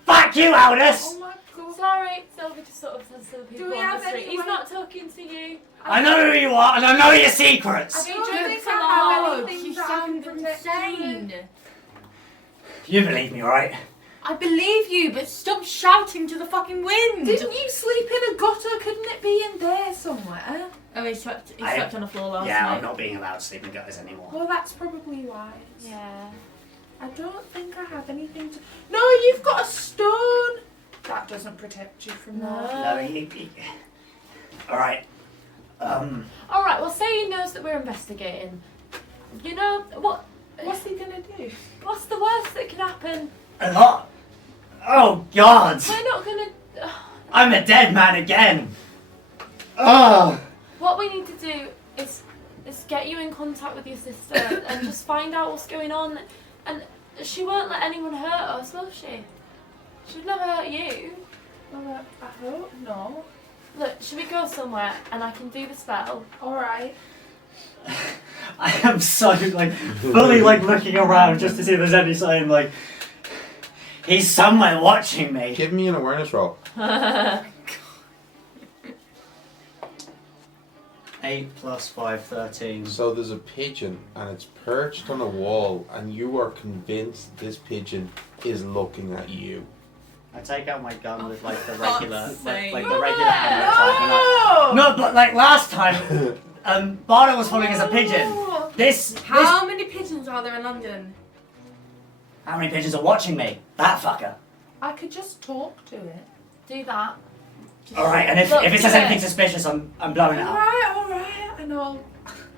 Fuck you, Aldous! oh my god. Sorry, Sylvie just sort of says to the people we on have the street. any He's way- not talking to you. I know who you are, and I know your secrets. I don't Jokes think I have allowed. anything You that I sound can protect you with. insane. You believe me, right? I believe you, but stop shouting to the fucking wind. Didn't you sleep in a gutter? Couldn't it be in there somewhere? Oh, he slept I- on the floor last Yeah, night. I'm not being allowed to sleep in gutters anymore. Well, that's probably wise. Yeah. I don't think I have anything to. No, you've got a stone. That doesn't protect you from No. that. No, all right. All right. Well, say he knows that we're investigating. You know what? What's he gonna do? What's the worst that can happen? A lot. Oh God! We're not gonna. I'm a dead man again. Oh. What we need to do is get you in contact with your sister and just find out what's going on. And she won't let anyone hurt us, will she? She'd never hurt you. Well, I hope not. Look, should we go somewhere and I can do the spell? All right. I am so like fully like looking around just to see if there's any sign like He's somewhere watching me. Give me an awareness roll. 8 plus 5, 13. So there's a pigeon and it's perched on a wall and you are convinced this pigeon is looking at you. I take out my gun with like the Fuck's regular, sake. like the regular hammer type. And I, No, but like last time, Bardo was following as a pigeon. This. How many pigeons are there in London? How many pigeons are watching me? That fucker. I could just talk to it. Do that. All right, and if Look, it says do anything it. suspicious, I'm blowing it up. Alright, I know.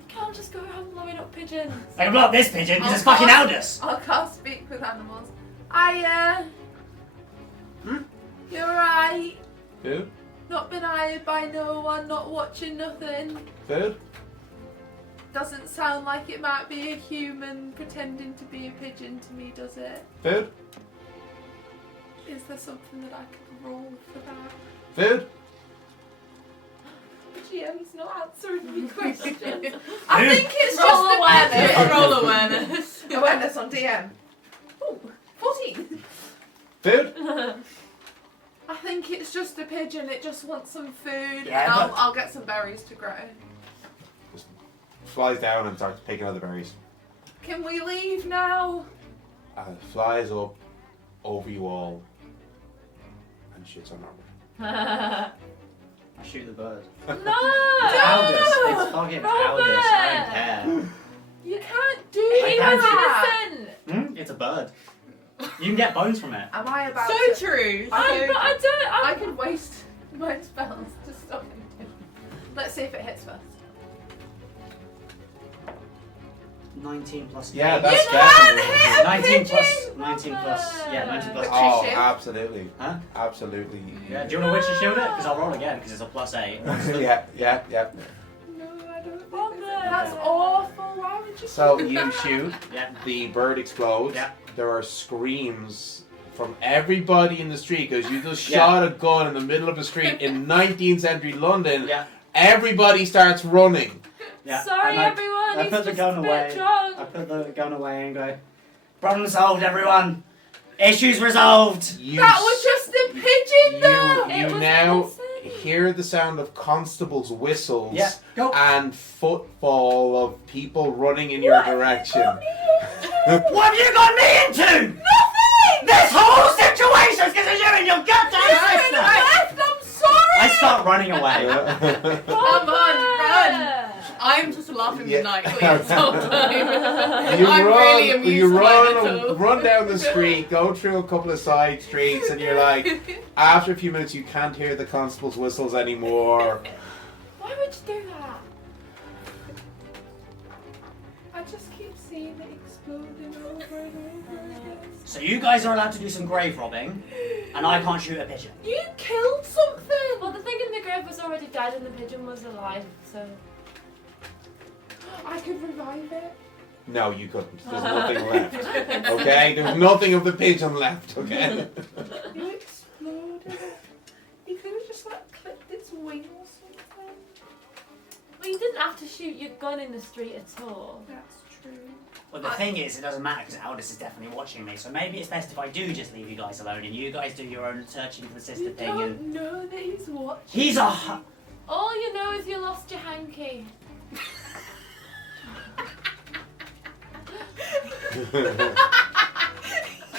Can't just go around blowing up pigeons. I can blow up this pigeon because it's fucking Aldous. I can't speak with animals. You're right. Food? Not been hired by no one, not watching nothing. Food? Doesn't sound like it might be a human pretending to be a pigeon to me, does it? Food? Is there something that I could roll for that? Food? GM's not answering me questions. I think it's Roll just awareness. a Roll awareness. awareness on DM. Ooh, 14. Food? I think it's just a pigeon. It just wants some food, Yeah, and but- I'll get some berries to grow. Just flies down and starts picking other berries. Can we leave now? Flies up over you all and shits on Robert. I shoot the bird. No! Aldous. It's fucking Aldous. I don't care. You can't do He was that. innocent! It's a bird. You can get bones from it. Am I about So to? true. I But could, I don't. I could waste my spells to stop him. Let's see if it hits first. 19 plus. Yeah, 8. that's You can't definitely. hit a 19 plus. pigeon! 19 plus. Yeah, 19 plus. Oh, Shield? absolutely. Huh? Absolutely. Yeah. Do you want to witch and shield it? Because I'll roll again because it's a plus 8. yeah. No, I don't think Oh, this- no. that's awful. Why would you So do you that? shoot, Yeah. the bird explodes. Yeah. There are screams from everybody in the street because you just Yeah. shot a gun in the middle of a street in 19th century London. Yeah. Everybody starts running. Yeah. Sorry, And I everyone. He's put the just gun a bit away. drunk. I put the gun away and go, problem solved, everyone. Issues resolved. You That was just a pigeon, though. It you was now innocent. hear the sound of constables' whistles Yeah, go. and footfall of people running in your direction. What have you got me into? Nothing. This whole situation is because of you and your goddamn You should sister. have left. I'm sorry. I start running away. Come on, run. I'm just laughing Yeah. maniacally this whole time. You I'm run, really amused you by run, myself. run down the street, go through a couple of side streets, and you're like, after a few minutes, you can't hear the constables' whistles anymore. Why would you do that? I just keep seeing it exploding over and over again. So you guys are allowed to do some grave robbing, and I can't shoot a pigeon. You killed something. Well, the thing in the grave was already dead and the pigeon was alive, so. I could revive it. No, you couldn't. There's nothing left. Okay? There's nothing of the pigeon left, okay? You exploded it. You could have just like clipped its wing or something. Well, you didn't have to shoot your gun in the street at all. That's true. Well, the thing is, it doesn't matter because Aldous is definitely watching me. So maybe it's best if I do just leave you guys alone and you guys do your own searching for the sister You thing. don't And know that he's watching. he's a. All you know is you lost your hanky.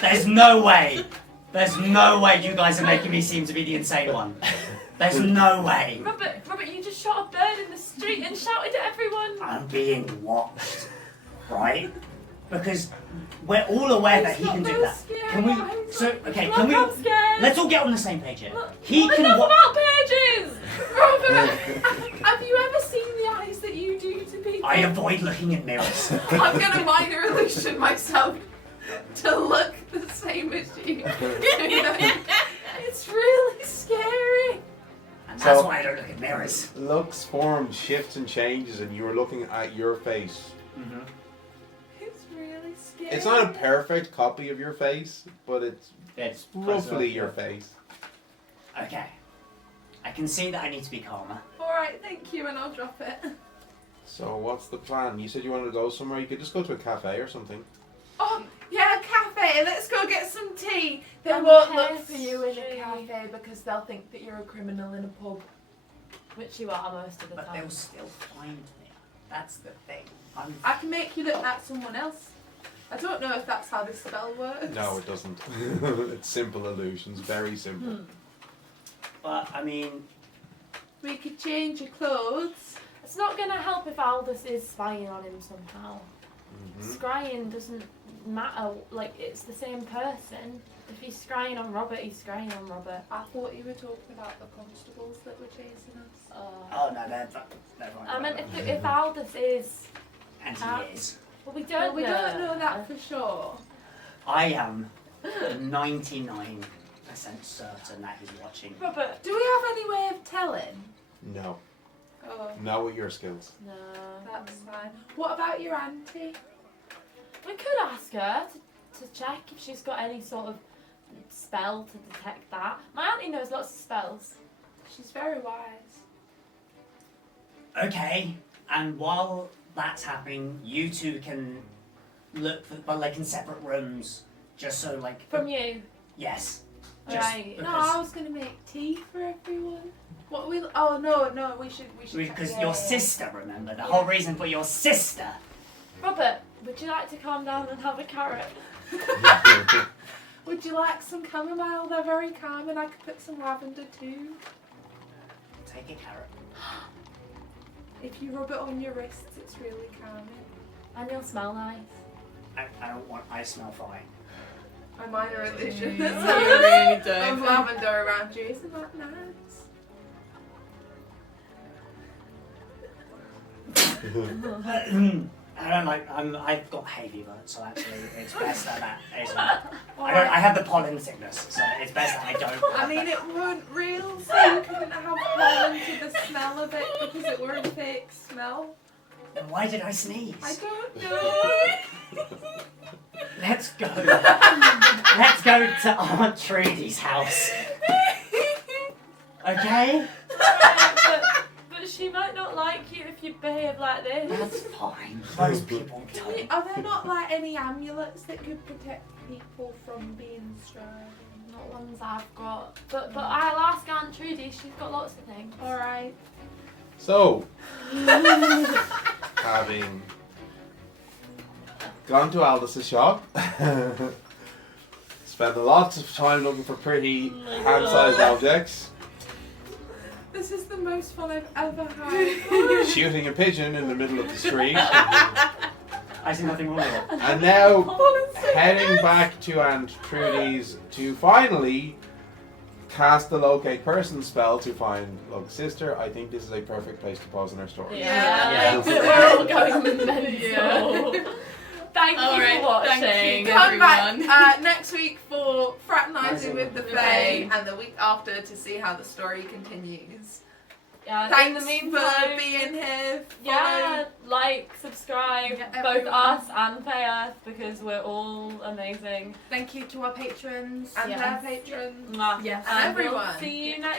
There's no way. There's no way you guys are making me seem to be the insane one. There's no way. Robert, you just shot a bird in the street and shouted at everyone. I'm being watched, right? Because we're all aware that he can do that. Can we? So okay, can we? Look, I'm scared. Let's all get on the same page here. Look, He can. enough about pages. Robert, have you ever seen the eyes that you do to people? I avoid looking at mirrors. I'm gonna minor illusion myself to look the same as you. It's really scary. And that's So- why I don't look at mirrors. Looks, form, shifts, and changes, and you are looking at your face. Mm-hmm. It's really scary. It's not a perfect copy of your face, but it's It's roughly your face. Okay. I can see that I need to be calmer. Alright, thank you, and I'll drop it. So what's the plan? You said you wanted to go somewhere. You could just go to a cafe or something. Oh, yeah, cafe. Let's go get some auntie. They I'm won't here look for you in a for you. cafe because they'll think that you're a criminal in a pub. Which you are most of the But time. they'll still find me. That's the thing. I can make you look like someone else. I don't know if that's how this spell works. No, it doesn't. It's simple illusions, very simple. But I mean, We could change your clothes. It's not going to help if Aldous is spying on him somehow. Mhm. Scrying doesn't matter. Like, it's the same person. If he's scrying on Robert, he's scrying on Robert. I thought you were talking about the constables that were chasing us. oh no, they're fine. I mean, if Aldous is... And he is. Well, we Well, don't we know. don't know that for sure. I am 99% certain that he's watching. Robert. Do we have any way of telling? No. Oh, Not with your skills. No. that's fine. What about your auntie? We could ask her to check if she's got any sort of spell to detect that. My auntie knows lots of spells. She's very wise. Okay, and while that's happening, you two can look for, but like in separate rooms, just so like. From you. Yes. Right. No, I was gonna make tea for everyone. What we? Oh no, we should. Because yeah, your yeah. sister, remember the whole reason for your sister. Robert, would you like to calm down and have a carrot? Would you like some chamomile? They're very calming. I could put some lavender too. Take a carrot. If you rub it on your wrists, it's really calming. And you'll smell nice. I don't want. I smell fine. A minor illusion. You really Of don't. lavender around you. Isn't that nice? I don't like. I've got hay fever, so actually it's best that isn't. I have the pollen sickness, so it's best that I don't. I mean, it weren't real, so you couldn't have pollen to the smell of it because it were a fake smell. Then why did I sneeze? I don't know. Let's go. Let's go to Aunt Trudy's house. Okay? But she might not like you if you behave like this. That's fine. Most people don't. Are there not like any amulets that could protect people from being struck? Not ones I've got. But I'll ask Aunt Trudy. She's got lots of things. All right. So, having gone to Aldous' shop, spent a lot of time looking for pretty hand-sized objects, This is the most fun I've ever had. shooting a pigeon in the middle of the street, I see nothing wrong with it. and now heading back to Aunt Trudy's to finally cast the locate person spell to find Luke's sister. I think this is a perfect place to pause in our story. Yeah. We're all going mental. Yeah. Thank you Alright, for watching. thank you. Come back Everyone. next week for fraternising with the Fey, Fae. and the week after to see how the story continues. Yeah, Thanks in the meantime, for being here. yeah, like, subscribe, Yeah, both everyone. us and Fey Earth, because we're all amazing. Thank you to our patrons. And Yes. their patrons. Mwah. Yes. And And we'll everyone. see you next